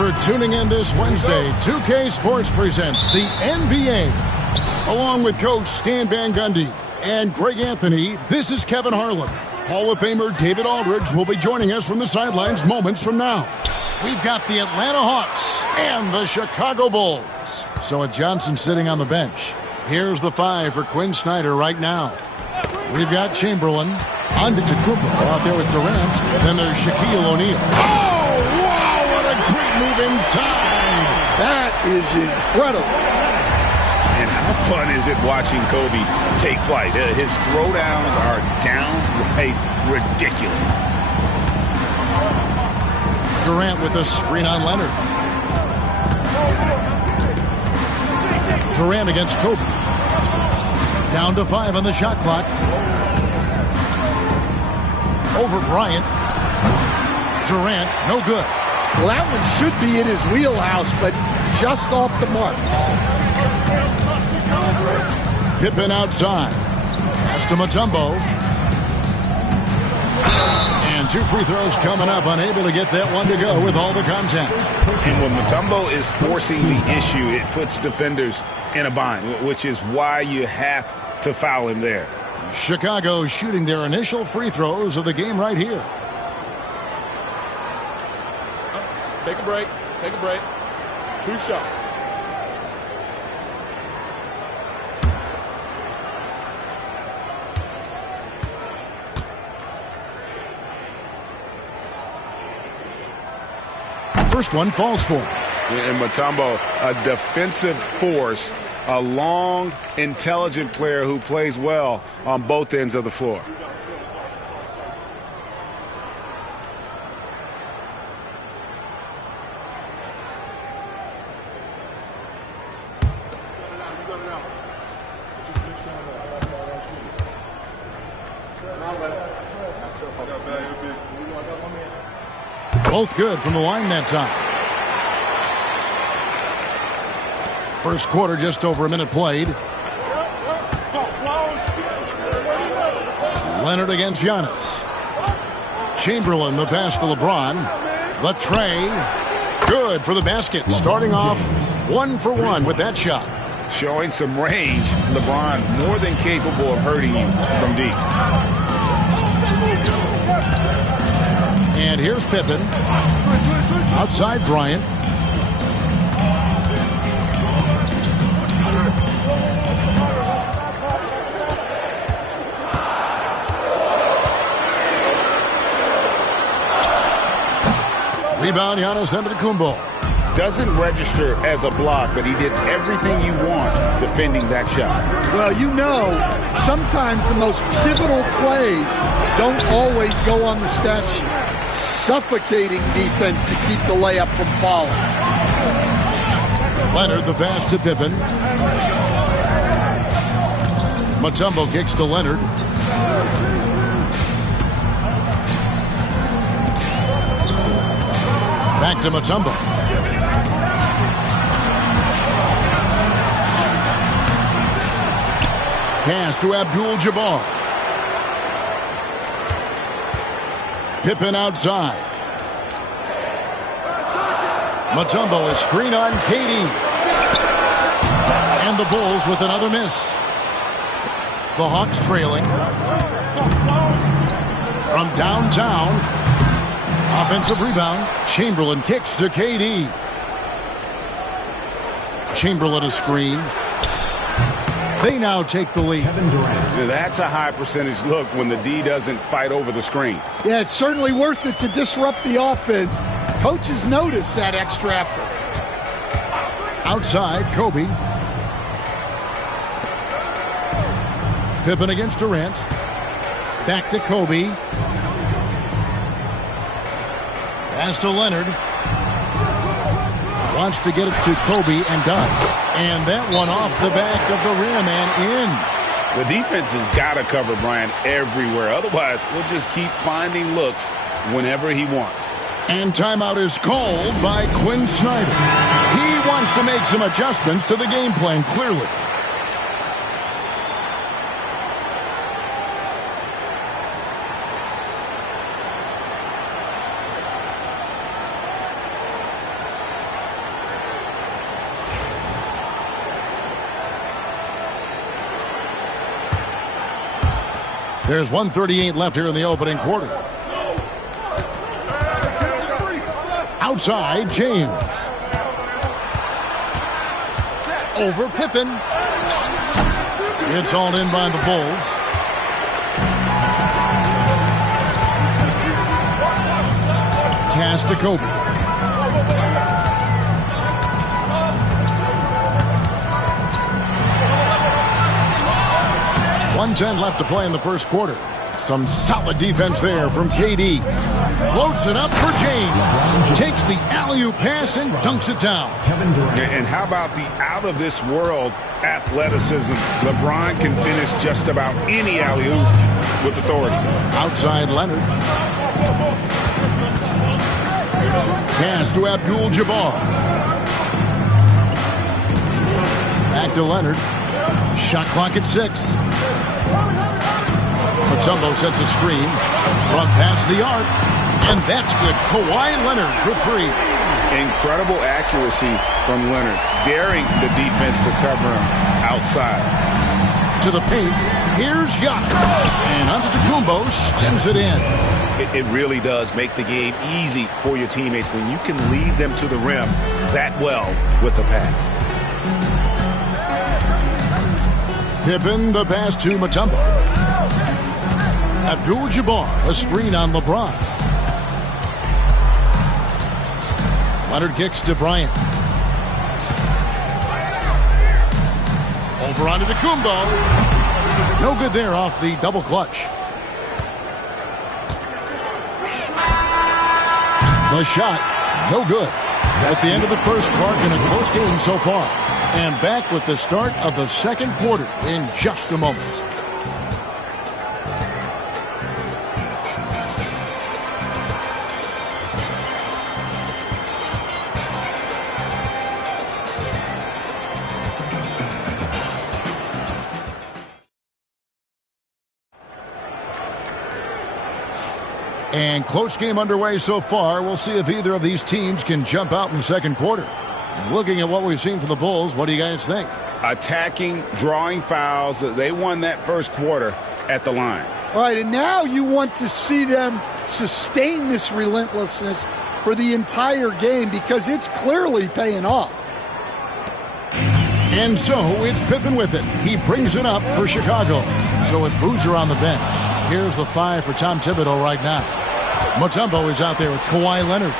for tuning in this Wednesday. 2K Sports presents the NBA. Along with Coach Stan Van Gundy and Greg Anthony, this is Kevin Harlan. Hall of Famer David Aldridge will be joining us from the sidelines moments from now. We've got the Atlanta Hawks and the Chicago Bulls. So with Johnson sitting on the bench, here's the 5 for Quinn Snyder right now. We've got Chamberlain, Antetokounmpo out there with Durant. Then there's Shaquille O'Neal. Oh, wow, what a great move inside. That is incredible. And how fun is it watching Kobe take flight? His throwdowns are downright ridiculous. Durant with a screen on Leonard. Durant against Kobe. Down to 5 on the shot clock. Over Bryant. Durant, no good. Well, that one should be in his wheelhouse, but just off the mark. Pippen outside. Pass to Mutombo. And 2 free throws coming up. Unable to get that one to go with all the contact. And when Mutombo is forcing the issue, it puts defenders in a bind, which is why you have to foul him there. Chicago shooting their initial free throws of the game right here. Take a break. Take a break. 2 shots. First one falls for him. And Mutombo, a defensive force, a long, intelligent player who plays well on both ends of the floor. Both good from the line that time. First quarter, just over a minute played. Leonard against Giannis. Chamberlain, the pass to LeBron. The tray. Good for the basket. Starting off 1 for 1 with that shot. Showing some range. LeBron more than capable of hurting you from deep. And here's Pippen. Outside Bryant. Rebound, Giannis Antetokounmpo. Doesn't register as a block, but he did everything you want defending that shot. Well, you know, sometimes the most pivotal plays don't always go on the stat sheet. Suffocating defense to keep the layup from falling. Leonard, the pass to Pippen. Mutombo kicks to Leonard. Back to Mutombo. Pass to Abdul-Jabbar. Pippen outside. Mutombo is screen on KD. And the Bulls with another miss. The Hawks trailing. From downtown. Offensive rebound. Chamberlain kicks to KD. Chamberlain a screen. They now take the lead. So that's a high percentage look when the D doesn't fight over the screen. Yeah, it's certainly worth it to disrupt the offense. Coaches notice that extra effort. Outside, Kobe. Pippen against Durant. Back to Kobe. Pass to Leonard. Wants to get it to Kobe and does. And that one off the back of the rim and in. The defense has got to cover Bryant everywhere. Otherwise, we'll just keep finding looks whenever he wants. And timeout is called by Quinn Snyder. He wants to make some adjustments to the game plan, clearly. There's 1:38 left here in the opening quarter. Outside, James. Over Pippen. It's hauled in by the Bulls. Pass to Kobe. .110 left to play in the first quarter. Some solid defense there from KD. Floats it up for James. Takes the alley-oop pass and dunks it down. And how about the out-of-this-world athleticism? LeBron can finish just about any alley-oop with authority. Outside Leonard. Pass to Abdul-Jabbar. Back to Leonard. Shot clock at 6. Mutombo sets a screen. Front pass the arc. And that's good. Kawhi Leonard for 3. Incredible accuracy from Leonard. Daring the defense to cover him outside. To the paint. Here's Giannis. And Antetokounmpo stems it in. It really does make the game easy for your teammates when you can lead them to the rim that well with a pass. Pippen, the pass to Mutombo. Abdul-Jabbar, a screen on LeBron. Leonard kicks to Bryant. Over onto Kumbo. No good there off the double clutch. The shot, no good. At the end of the first, Clark in a close game so far. And back with the start of the second quarter in just a moment. And close game underway so far. We'll see if either of these teams can jump out in the second quarter. And looking at what we've seen from the Bulls, what do you guys think? Attacking, drawing fouls. They won that first quarter at the line. All right, and now you want to see them sustain this relentlessness for the entire game because it's clearly paying off. And so it's Pippen with it. He brings it up for Chicago. So with Boozer on the bench, here's the 5 for Tom Thibodeau right now. Mutombo is out there with Kawhi Leonard.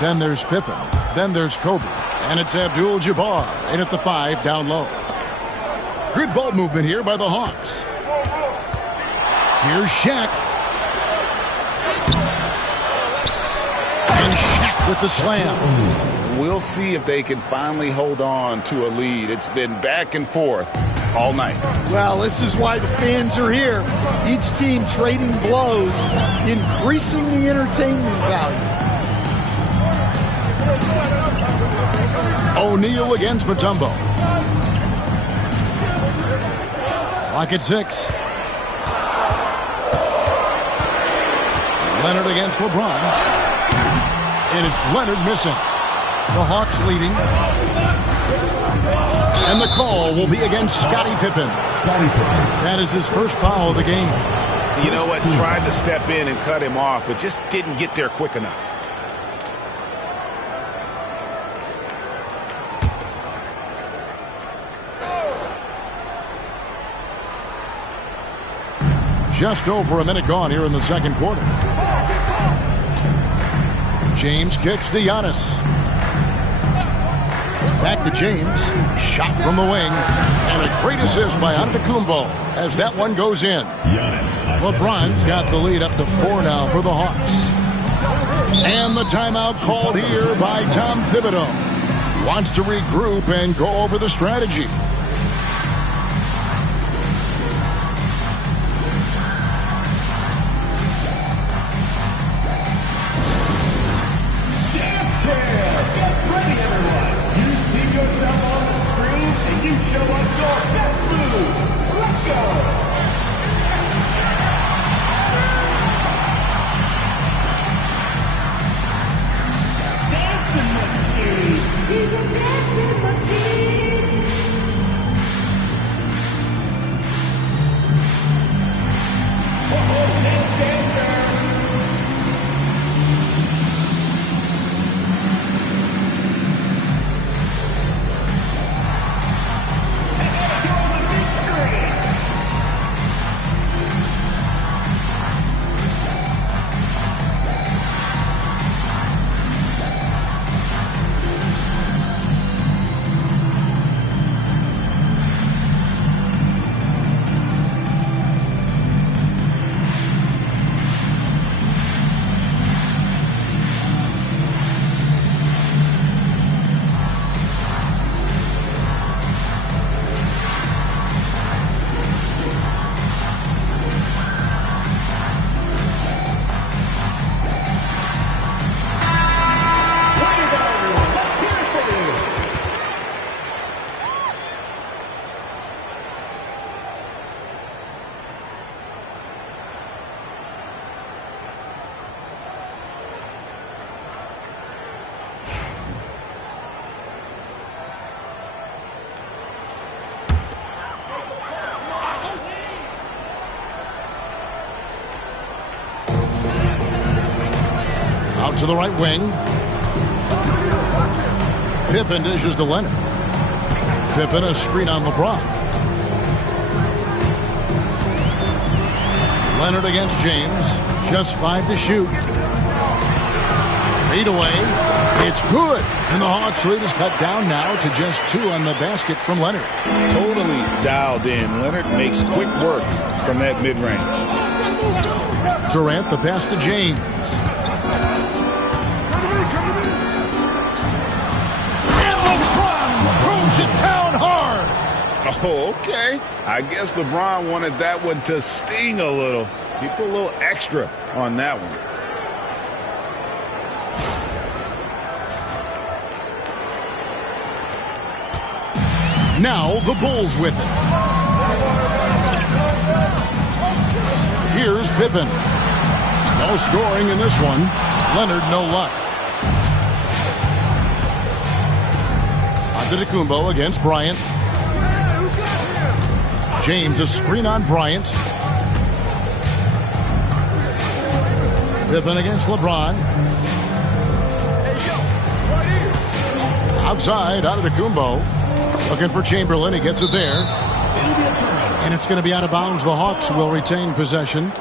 Then there's Pippen. Then there's Kobe. And it's Abdul-Jabbar in at the 5 down low. Good ball movement here by the Hawks. Here's Shaq. And Shaq with the slam. We'll see if they can finally hold on to a lead. It's been back and forth all night. Well, this is why the fans are here. Each team trading blows, increasing the entertainment value. O'Neal against Mutombo. Clock at 6. Leonard against LeBron. And it's Leonard missing. The Hawks leading. And the call will be against Scottie Pippen. That is his first foul of the game. You know what? Tried to step in and cut him off, but just didn't get there quick enough. Just over a minute gone here in the second quarter. James kicks to Giannis. Back to James. Shot from the wing. And a great assist by Antetokounmpo as that one goes in. LeBron's got the lead up to 4 now for the Hawks. And the timeout called here by Tom Thibodeau. Wants to regroup and go over the strategy. to the right wing. Pippen dishes to Leonard. Pippen a screen on LeBron. Leonard against James. Just 5 to shoot. Fade away. It's good. And the Hawks lead is cut down now to just 2 on the basket from Leonard. Totally dialed in. Leonard makes quick work from that mid-range. Durant the pass to James. And LeBron throws it down hard. Oh, okay. I guess LeBron wanted that one to sting a little. He put a little extra on that one. Now the Bulls with it. Here's Pippen. No scoring in this one. Leonard, no luck. Antetokounmpo against Bryant. James a screen on Bryant. Pippen against LeBron. Outside, Antetokounmpo. Looking for Chamberlain. He gets it there. And it's going to be out of bounds. The Hawks will retain possession.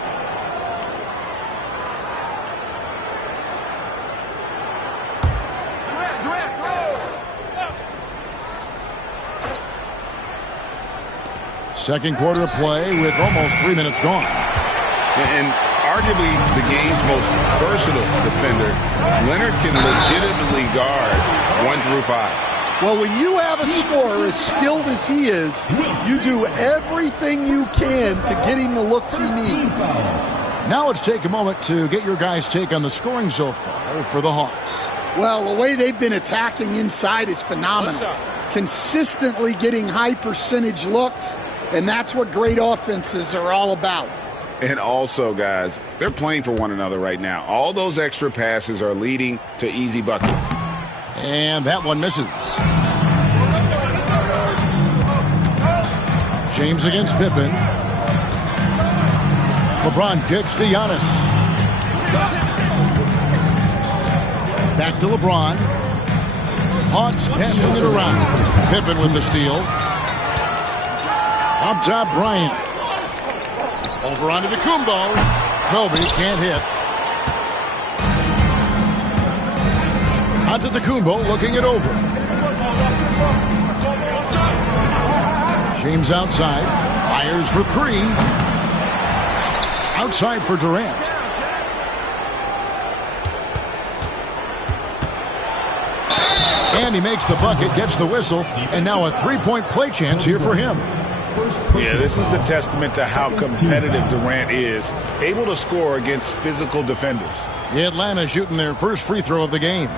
Second quarter of play with almost 3 minutes gone. And arguably the game's most versatile defender, Leonard can legitimately guard 1 through 5. Well, when you have a scorer as skilled as he is, you do everything you can to get him the looks he needs. Now let's take a moment to get your guys' take on the scoring so far for the Hawks. Well, the way they've been attacking inside is phenomenal. Consistently getting high percentage looks, and that's what great offenses are all about. And also, guys, they're playing for one another right now. All those extra passes are leading to easy buckets. And that one misses. James against Pippen. LeBron kicks to Giannis. Back to LeBron. Hawks passing it around. Pippen with the steal. Up top, Bryant. Over onto Antetokounmpo. Kobe can't hit. Antetokounmpo looking it over. James outside. Fires for 3. Outside for Durant. And he makes the bucket, gets the whistle, and now a 3-point play chance here for him. Yeah, this is a testament to how competitive Durant is, able to score against physical defenders. Atlanta shooting their first free throw of the game.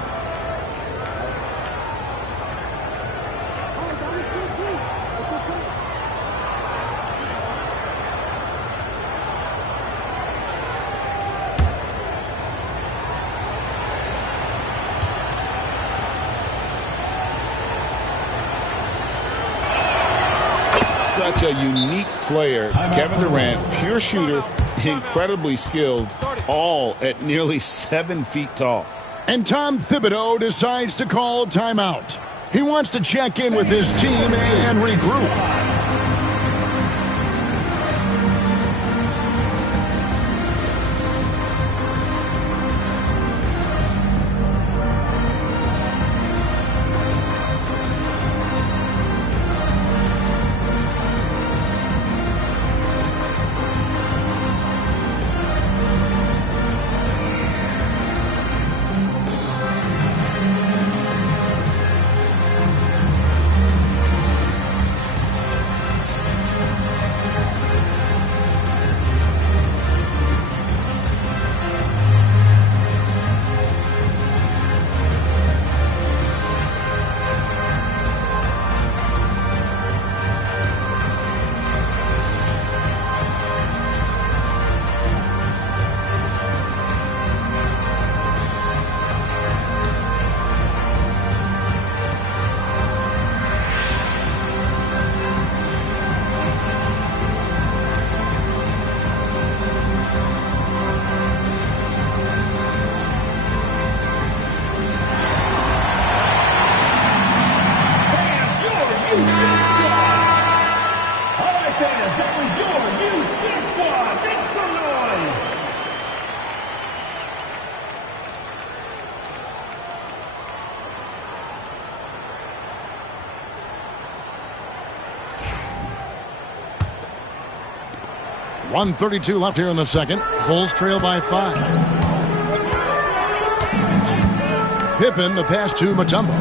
Such a unique player, Kevin Durant, pure shooter, incredibly skilled, all at nearly 7 feet tall. And Tom Thibodeau decides to call timeout. He wants to check in with his team and regroup. that was your new Dance Squad. Make some noise. .132 left here in the second. Bulls trail by 5. Pippen, the pass to Mutombo.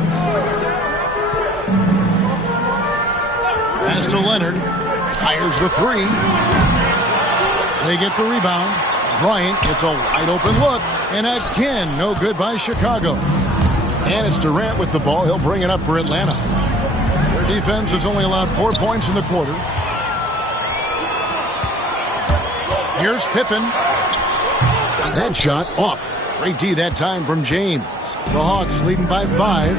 Pass to Leonard. Fires the 3. They get the rebound. Bryant gets a wide open look. And again, no good by Chicago. And it's Durant with the ball. He'll bring it up for Atlanta. Their defense has only allowed 4 points in the quarter. Here's Pippen. That shot off. Great D that time from James. The Hawks leading by 5.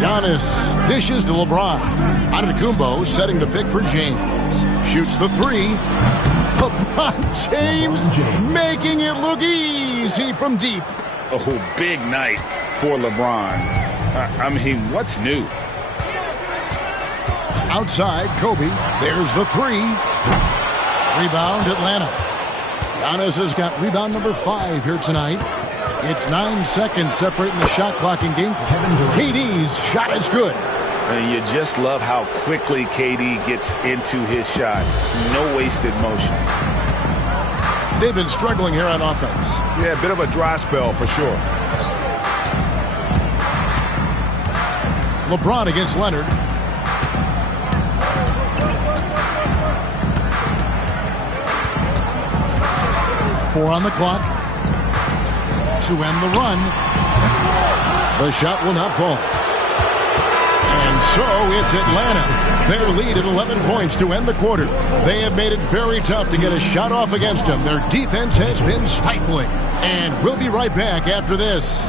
Giannis dishes to LeBron. Antetokounmpo setting the pick for James. Shoots the 3. LeBron James making it look easy from deep. Oh, big night for LeBron. I mean, what's new? Outside, Kobe. There's the 3. Rebound, Atlanta. Giannis has got rebound number 5 here tonight. It's 9 seconds separating the shot clock and game clock. KD's shot is good. And you just love how quickly KD gets into his shot. No wasted motion. They've been struggling here on offense. Yeah, a bit of a dry spell for sure. LeBron against Leonard. Four on the clock to end the run. The shot will not fall. And so it's Atlanta. Their lead at 11 points to end the quarter. They have made it very tough to get a shot off against them. Their defense has been stifling. And we'll be right back after this.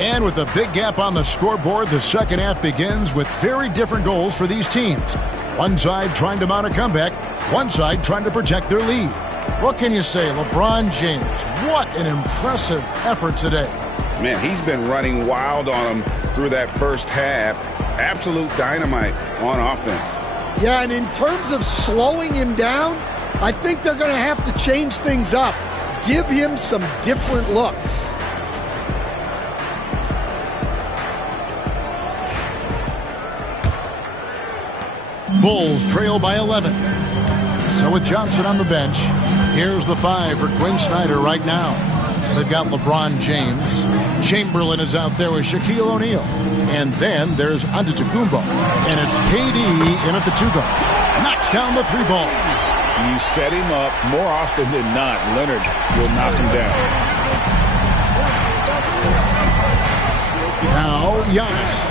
And with a big gap on the scoreboard, the second half begins with very different goals for these teams. One side trying to mount a comeback, one side trying to protect their lead. What can you say? LeBron James, what an impressive effort today. Man, he's been running wild on him through that first half. Absolute dynamite on offense. Yeah, and in terms of slowing him down, I think they're going to have to change things up. Give him some different looks. Bulls trail by 11. So with Johnson on the bench, here's the 5 for Quinn Snyder right now. They've got LeBron James. Chamberlain is out there with Shaquille O'Neal. And then there's Antetokounmpo. And it's KD in at the 2-guard. Knocks down the 3 ball. You set him up more often than not. Leonard will knock him down. Now Giannis.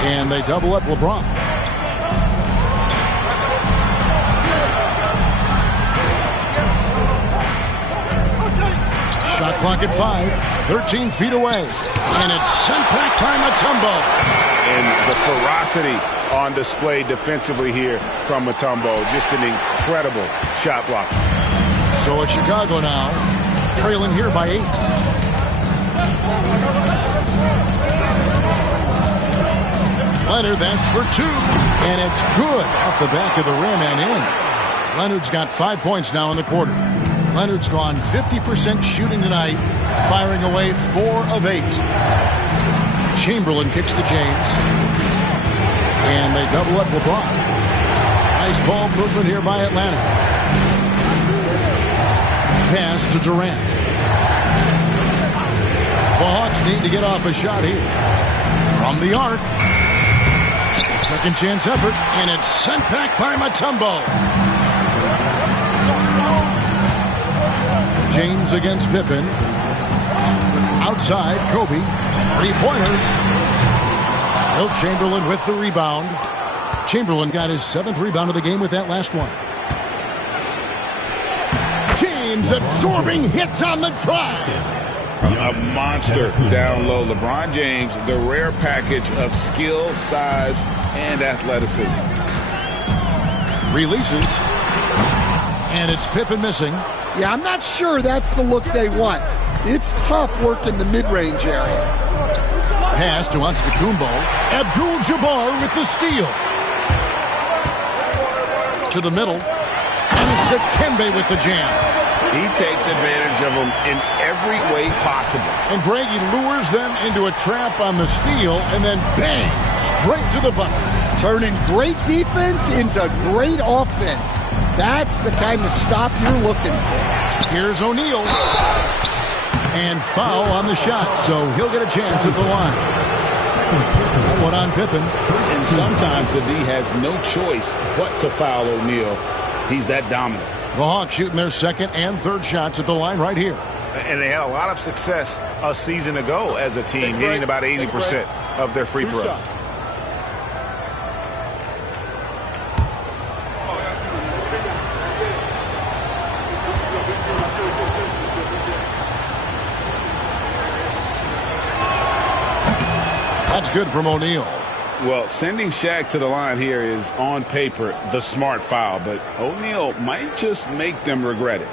And they double up LeBron. Shot clock at 5, 13 feet away. And it's sent back by Mutombo. And the ferocity on display defensively here from Mutombo. Just an incredible shot block. So it's Chicago now, trailing here by 8. Leonard, that's for 2. And it's good off the back of the rim and in. Leonard's got 5 points now in the quarter. Leonard's gone 50% shooting tonight, firing away 4 of 8. Chamberlain kicks to James. And they double up LeBron. Nice ball movement here by Atlanta. Pass to Durant. The Hawks need to get off a shot here. From the arc. Second chance effort, and it's sent back by Mutombo. James against Pippen. Outside, Kobe. Three-pointer. Wilt Chamberlain with the rebound. Chamberlain got his 7th rebound of the game with that last one. James absorbing hits on the drive. A monster down low. LeBron James, the rare package of skill, size, and athleticism. Releases. And it's Pippen missing. Yeah, I'm not sure that's the look they want. It's tough work in the mid-range area. Pass to Antetokounmpo. Abdul-Jabbar with the steal. To the middle. And it's Dikembe with the jam. He takes advantage of them in every way possible. And Greg, he lures them into a trap on the steal, and then bang, straight to the bucket. Turning great defense into great offense. That's the kind of stop you're looking for. Here's O'Neal. And foul on the shot, so he'll get a chance at the line. That one on Pippen. And sometimes the D has no choice but to foul O'Neal. He's that dominant. The Hawks shooting their 2nd and 3rd shots at the line right here. And they had a lot of success a season ago as a team, hitting about 80% of their free throws. That's good from O'Neal. Well, sending Shaq to the line here is, on paper, the smart foul, but O'Neal might just make them regret it.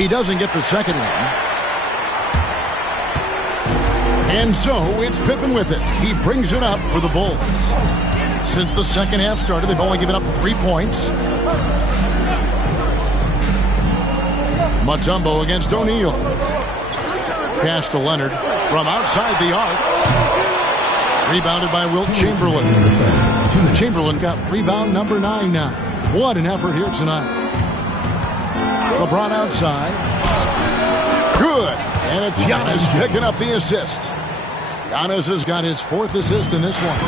He doesn't get the second one. And so it's Pippen with it. He brings it up for the Bulls. Since the second half started, they've only given up 3 points. Mutombo against O'Neal. Pass to Leonard from outside the arc. Rebounded by Wilt Chamberlain. Chamberlain got rebound number 9 now. What an effort here tonight. LeBron outside. Good. And it's Giannis picking up the assist. Giannis has got his 4th assist in this one.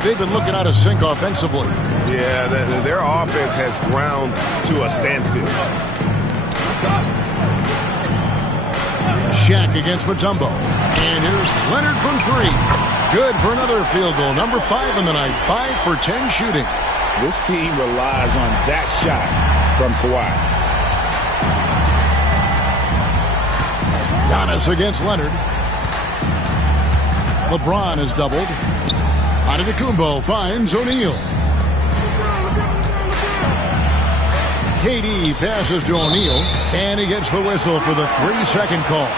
They've been looking out of sync offensively. Yeah, their offense has ground to a standstill. Shaq against Mutombo. And here's Leonard from 3. Good for another field goal. Number 5 in the night. 5 for 10 shooting. This team relies on that shot from Kawhi. Giannis against Leonard. LeBron is doubled. Antetokounmpo finds O'Neal. KD passes to O'Neal, and he gets the whistle for the 3-second call.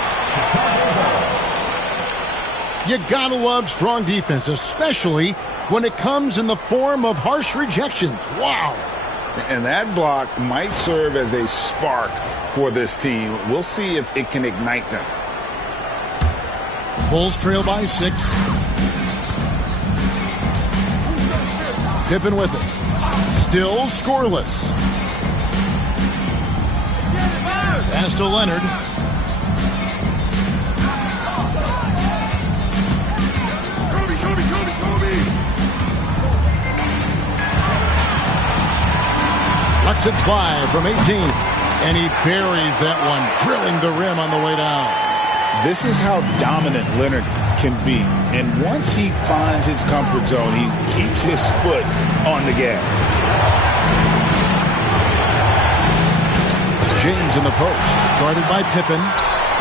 You gotta love strong defense, especially when it comes in the form of harsh rejections. Wow. And that block might serve as a spark for this team. We'll see if it can ignite them. Bulls trail by 6. Pippen with it. Still scoreless. Pass to Leonard. Lets it fly from 18. And he buries that one, drilling the rim on the way down. This is how dominant Leonard can be. And once he finds his comfort zone, he keeps his foot on the gas. James in the post, guarded by Pippen.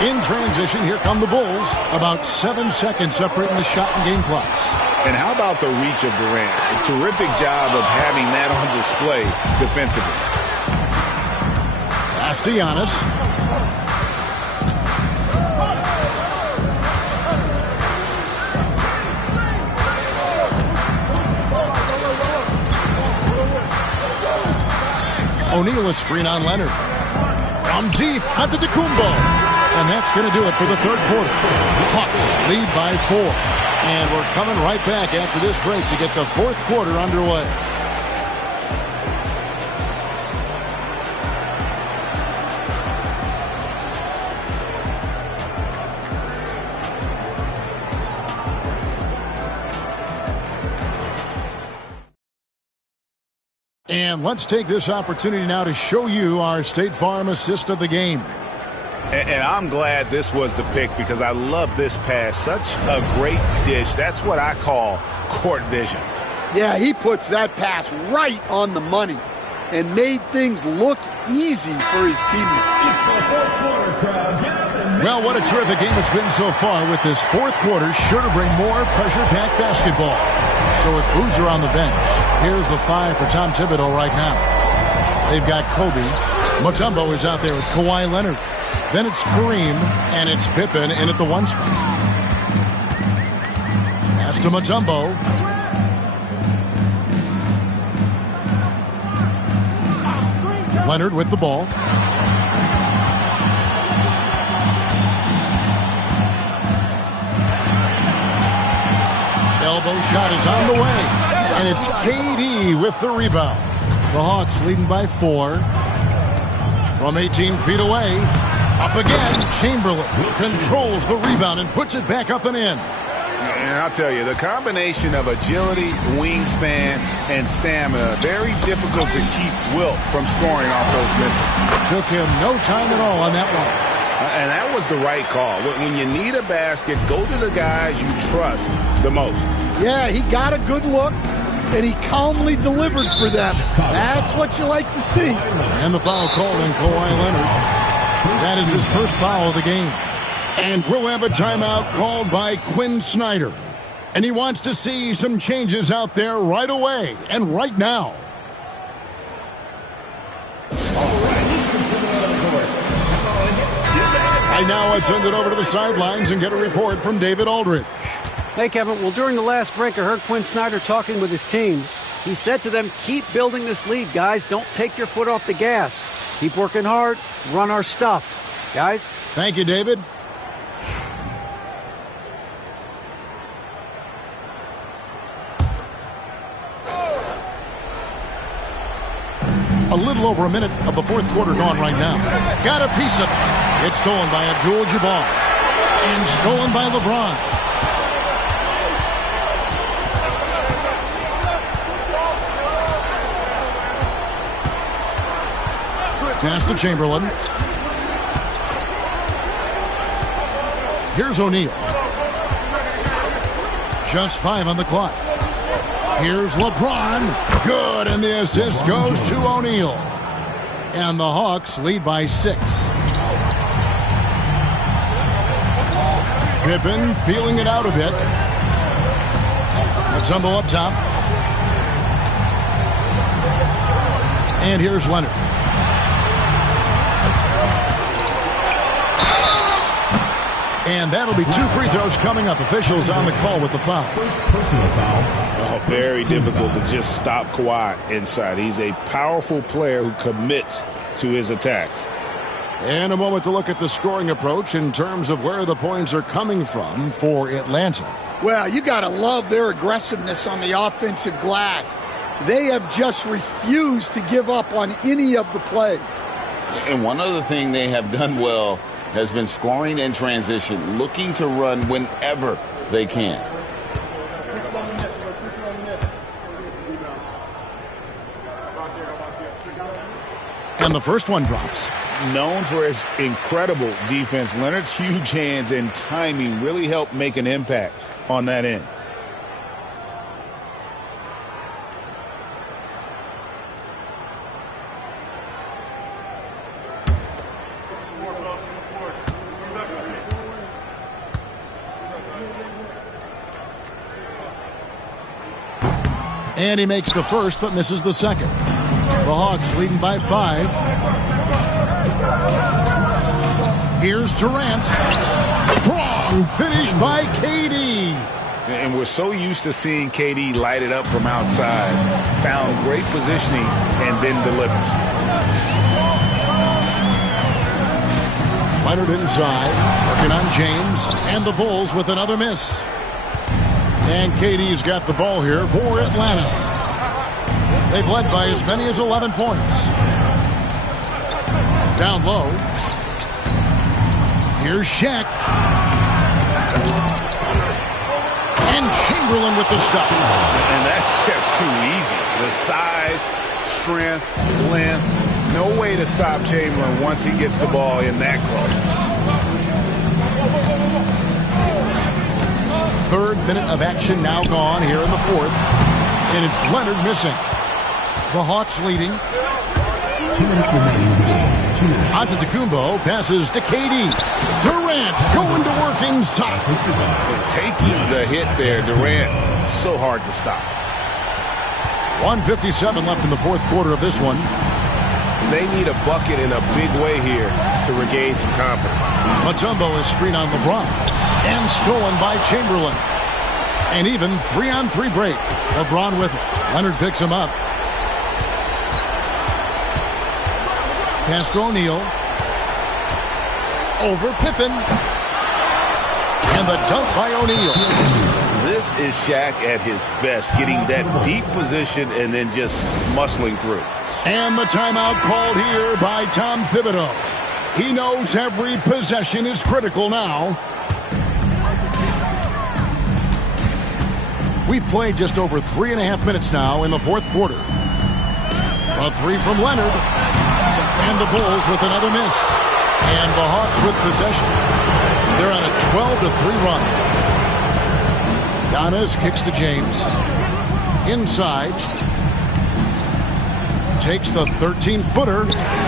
In transition, here come the Bulls. About 7 seconds separating the shot and game clocks. And how about the reach of Durant? A terrific job of having that on display defensively. Pass to Giannis. O'Neal a screen on Leonard. From deep, Antetokounmpo. And that's going to do it for the third quarter. Hawks lead by 4. And we're coming right back after this break to get the fourth quarter underway. And let's take this opportunity now to show you our State Farm assist of the game. And I'm glad this was the pick because I love this pass. Such a great dish. That's what I call court vision. Yeah, he puts that pass right on the money and made things look easy for his teammates. Well, what a terrific game it's been so far, with this fourth quarter sure to bring more pressure-packed basketball. So with Boozer on the bench, here's the 5 for Tom Thibodeau right now. They've got Kobe. Mutombo is out there with Kawhi Leonard. Then it's Kareem, and it's Pippen in at the 1 spot. Pass to Mutombo. Leonard with the ball. Elbow shot is on the way. And it's KD with the rebound. The Hawks leading by 4. From 18 feet away. Up again. Chamberlain controls the rebound and puts it back up and in. And I'll tell you, the combination of agility, wingspan, and stamina, very difficult to keep Wilt from scoring off those misses. Took him no time at all on that one. And that was the right call. When you need a basket, go to the guys you trust the most. Yeah, he got a good look, and he calmly delivered for them. That's what you like to see. And the foul called on Kawhi Leonard. That is his first foul of the game. And we'll have a timeout called by Quinn Snyder. And he wants to see some changes out there right away and right now. Right now, let's send it over to the sidelines and get a report from David Aldridge. Hey, Kevin. Well, during the last break, I heard Quinn Snyder talking with his team. He said to them, keep building this lead, guys. Don't take your foot off the gas. Keep working hard. Run our stuff. Guys? Thank you, David. A little over a minute of the fourth quarter gone right now. Got a piece of it. It's stolen by Abdul-Jabbar. And stolen by LeBron. Pass to Chamberlain. Here's O'Neal. Just 5 on the clock. Here's LeBron. Good, and the assist goes to O'Neal. And the Hawks lead by 6. Pippen feeling it out a bit. Mutombo up top. And here's Leonard. And that'll be 2 free throws coming up. Officials on the call with the foul. Oh, very difficult to just stop Kawhi inside. He's a powerful player who commits to his attacks. And a moment to look at the scoring approach in terms of where the points are coming from for Atlanta. Well, you got to love their aggressiveness on the offensive glass. They have just refused to give up on any of the plays. And one other thing they have done well has been scoring in transition, looking to run whenever they can. And the first one drops. Known for his incredible defense, Leonard's huge hands and timing really helped make an impact on that end. And he makes the first, but misses the second. The Hawks leading by 5. Here's Durant. Strong finish by KD. And we're so used to seeing KD light it up from outside. Found great positioning and then delivers. Leonard inside, working on James, and the Bulls with another miss. And KD's got the ball here for Atlanta. They've led by as many as 11 points. Down low. Here's Shaq. And Chamberlain with the stop. And that's just too easy. The size, strength, length. No way to stop Chamberlain once he gets the ball in that close. Third minute of action now gone here in the fourth. And it's Leonard missing. The Hawks leading. 2 minutes remaining in the game. 2 minutes. Antetokounmpo passes to KD. Durant going to work inside. Taking the hit there, Durant. So hard to stop. 1:57 left in the fourth quarter of this one. They need a bucket in a big way here to regain some confidence. Mutombo is screen on LeBron. And stolen by Chamberlain. And even 3-on-3 break. LeBron with it. Leonard picks him up. Pass to O'Neal. Over Pippen. And the dunk by O'Neal. This is Shaq at his best, getting that deep position and then just muscling through. And the timeout called here by Tom Thibodeau. He knows every possession is critical now. We've played just over 3.5 minutes now in the fourth quarter. A three from Leonard. And the Bulls with another miss. And the Hawks with possession. They're on a 12-3 run. Giannis kicks to James. Inside. Takes the 13-footer.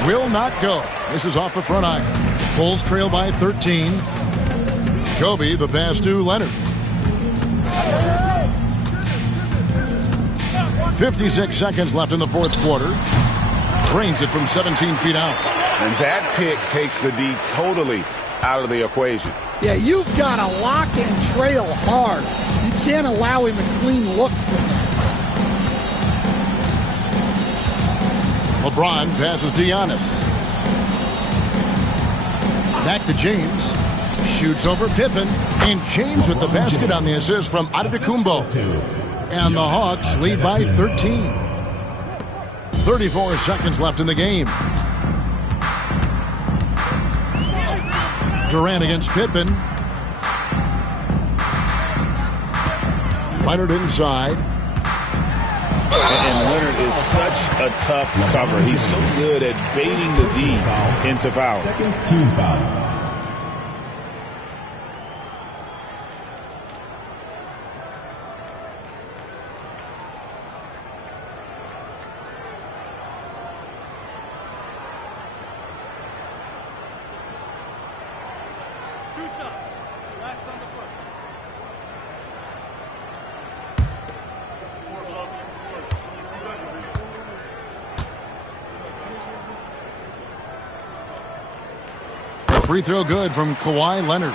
Will not go. This is off the front iron. Bulls trail by 13. Kobe, the pass to Leonard. 56 seconds left in the fourth quarter. Drains it from 17 feet out. And that pick takes the D totally out of the equation. Yeah, you've got to lock and trail hard. You can't allow him a clean look from that. LeBron passes to Giannis. Back to James. Shoots over Pippen. And James with the basket on the assist from Antetokounmpo. And the Hawks lead by 13. 34 seconds left in the game. Durant against Pippen. Leonard inside. And Leonard is such a tough cover. He's so good at baiting the D into foul. Second team foul. Free throw good from Kawhi Leonard.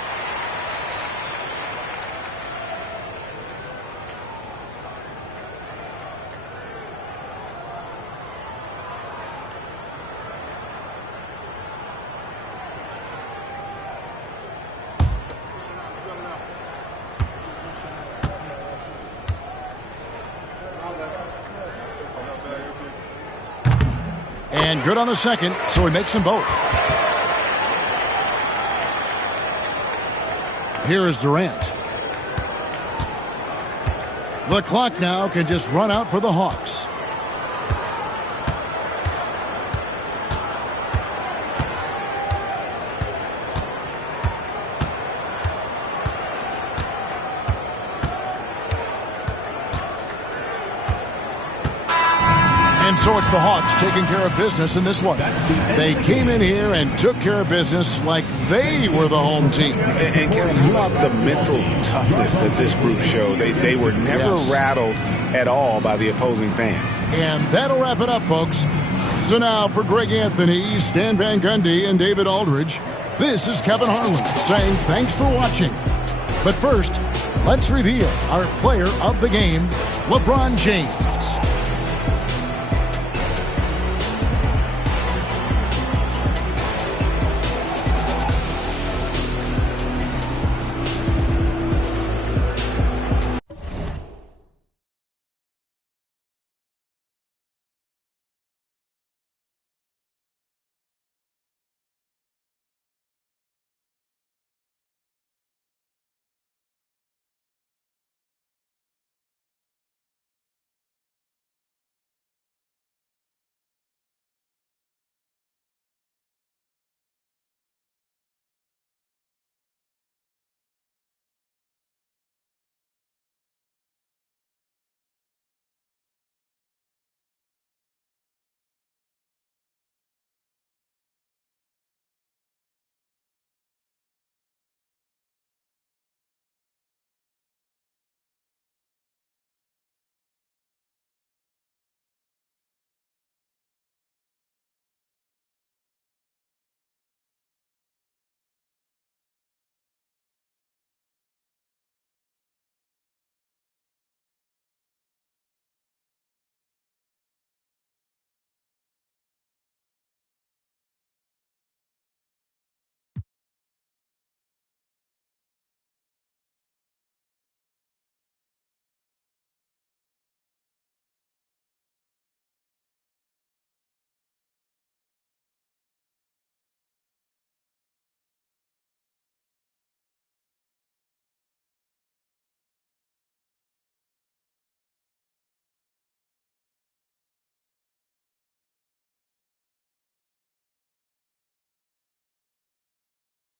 And good on the second, so he makes them both. Here is Durant. The clock now can just run out for the Hawks. And so it's the Hawks taking care of business in this one. They came in here and took care of business like they were the home team. And Kevin, how about the mental toughness that this group showed? They were never rattled at all by the opposing fans. And that'll wrap it up, folks. So now for Greg Anthony, Stan Van Gundy, and David Aldridge, this is Kevin Harlan saying thanks for watching. But first, Let's reveal our player of the game, LeBron James.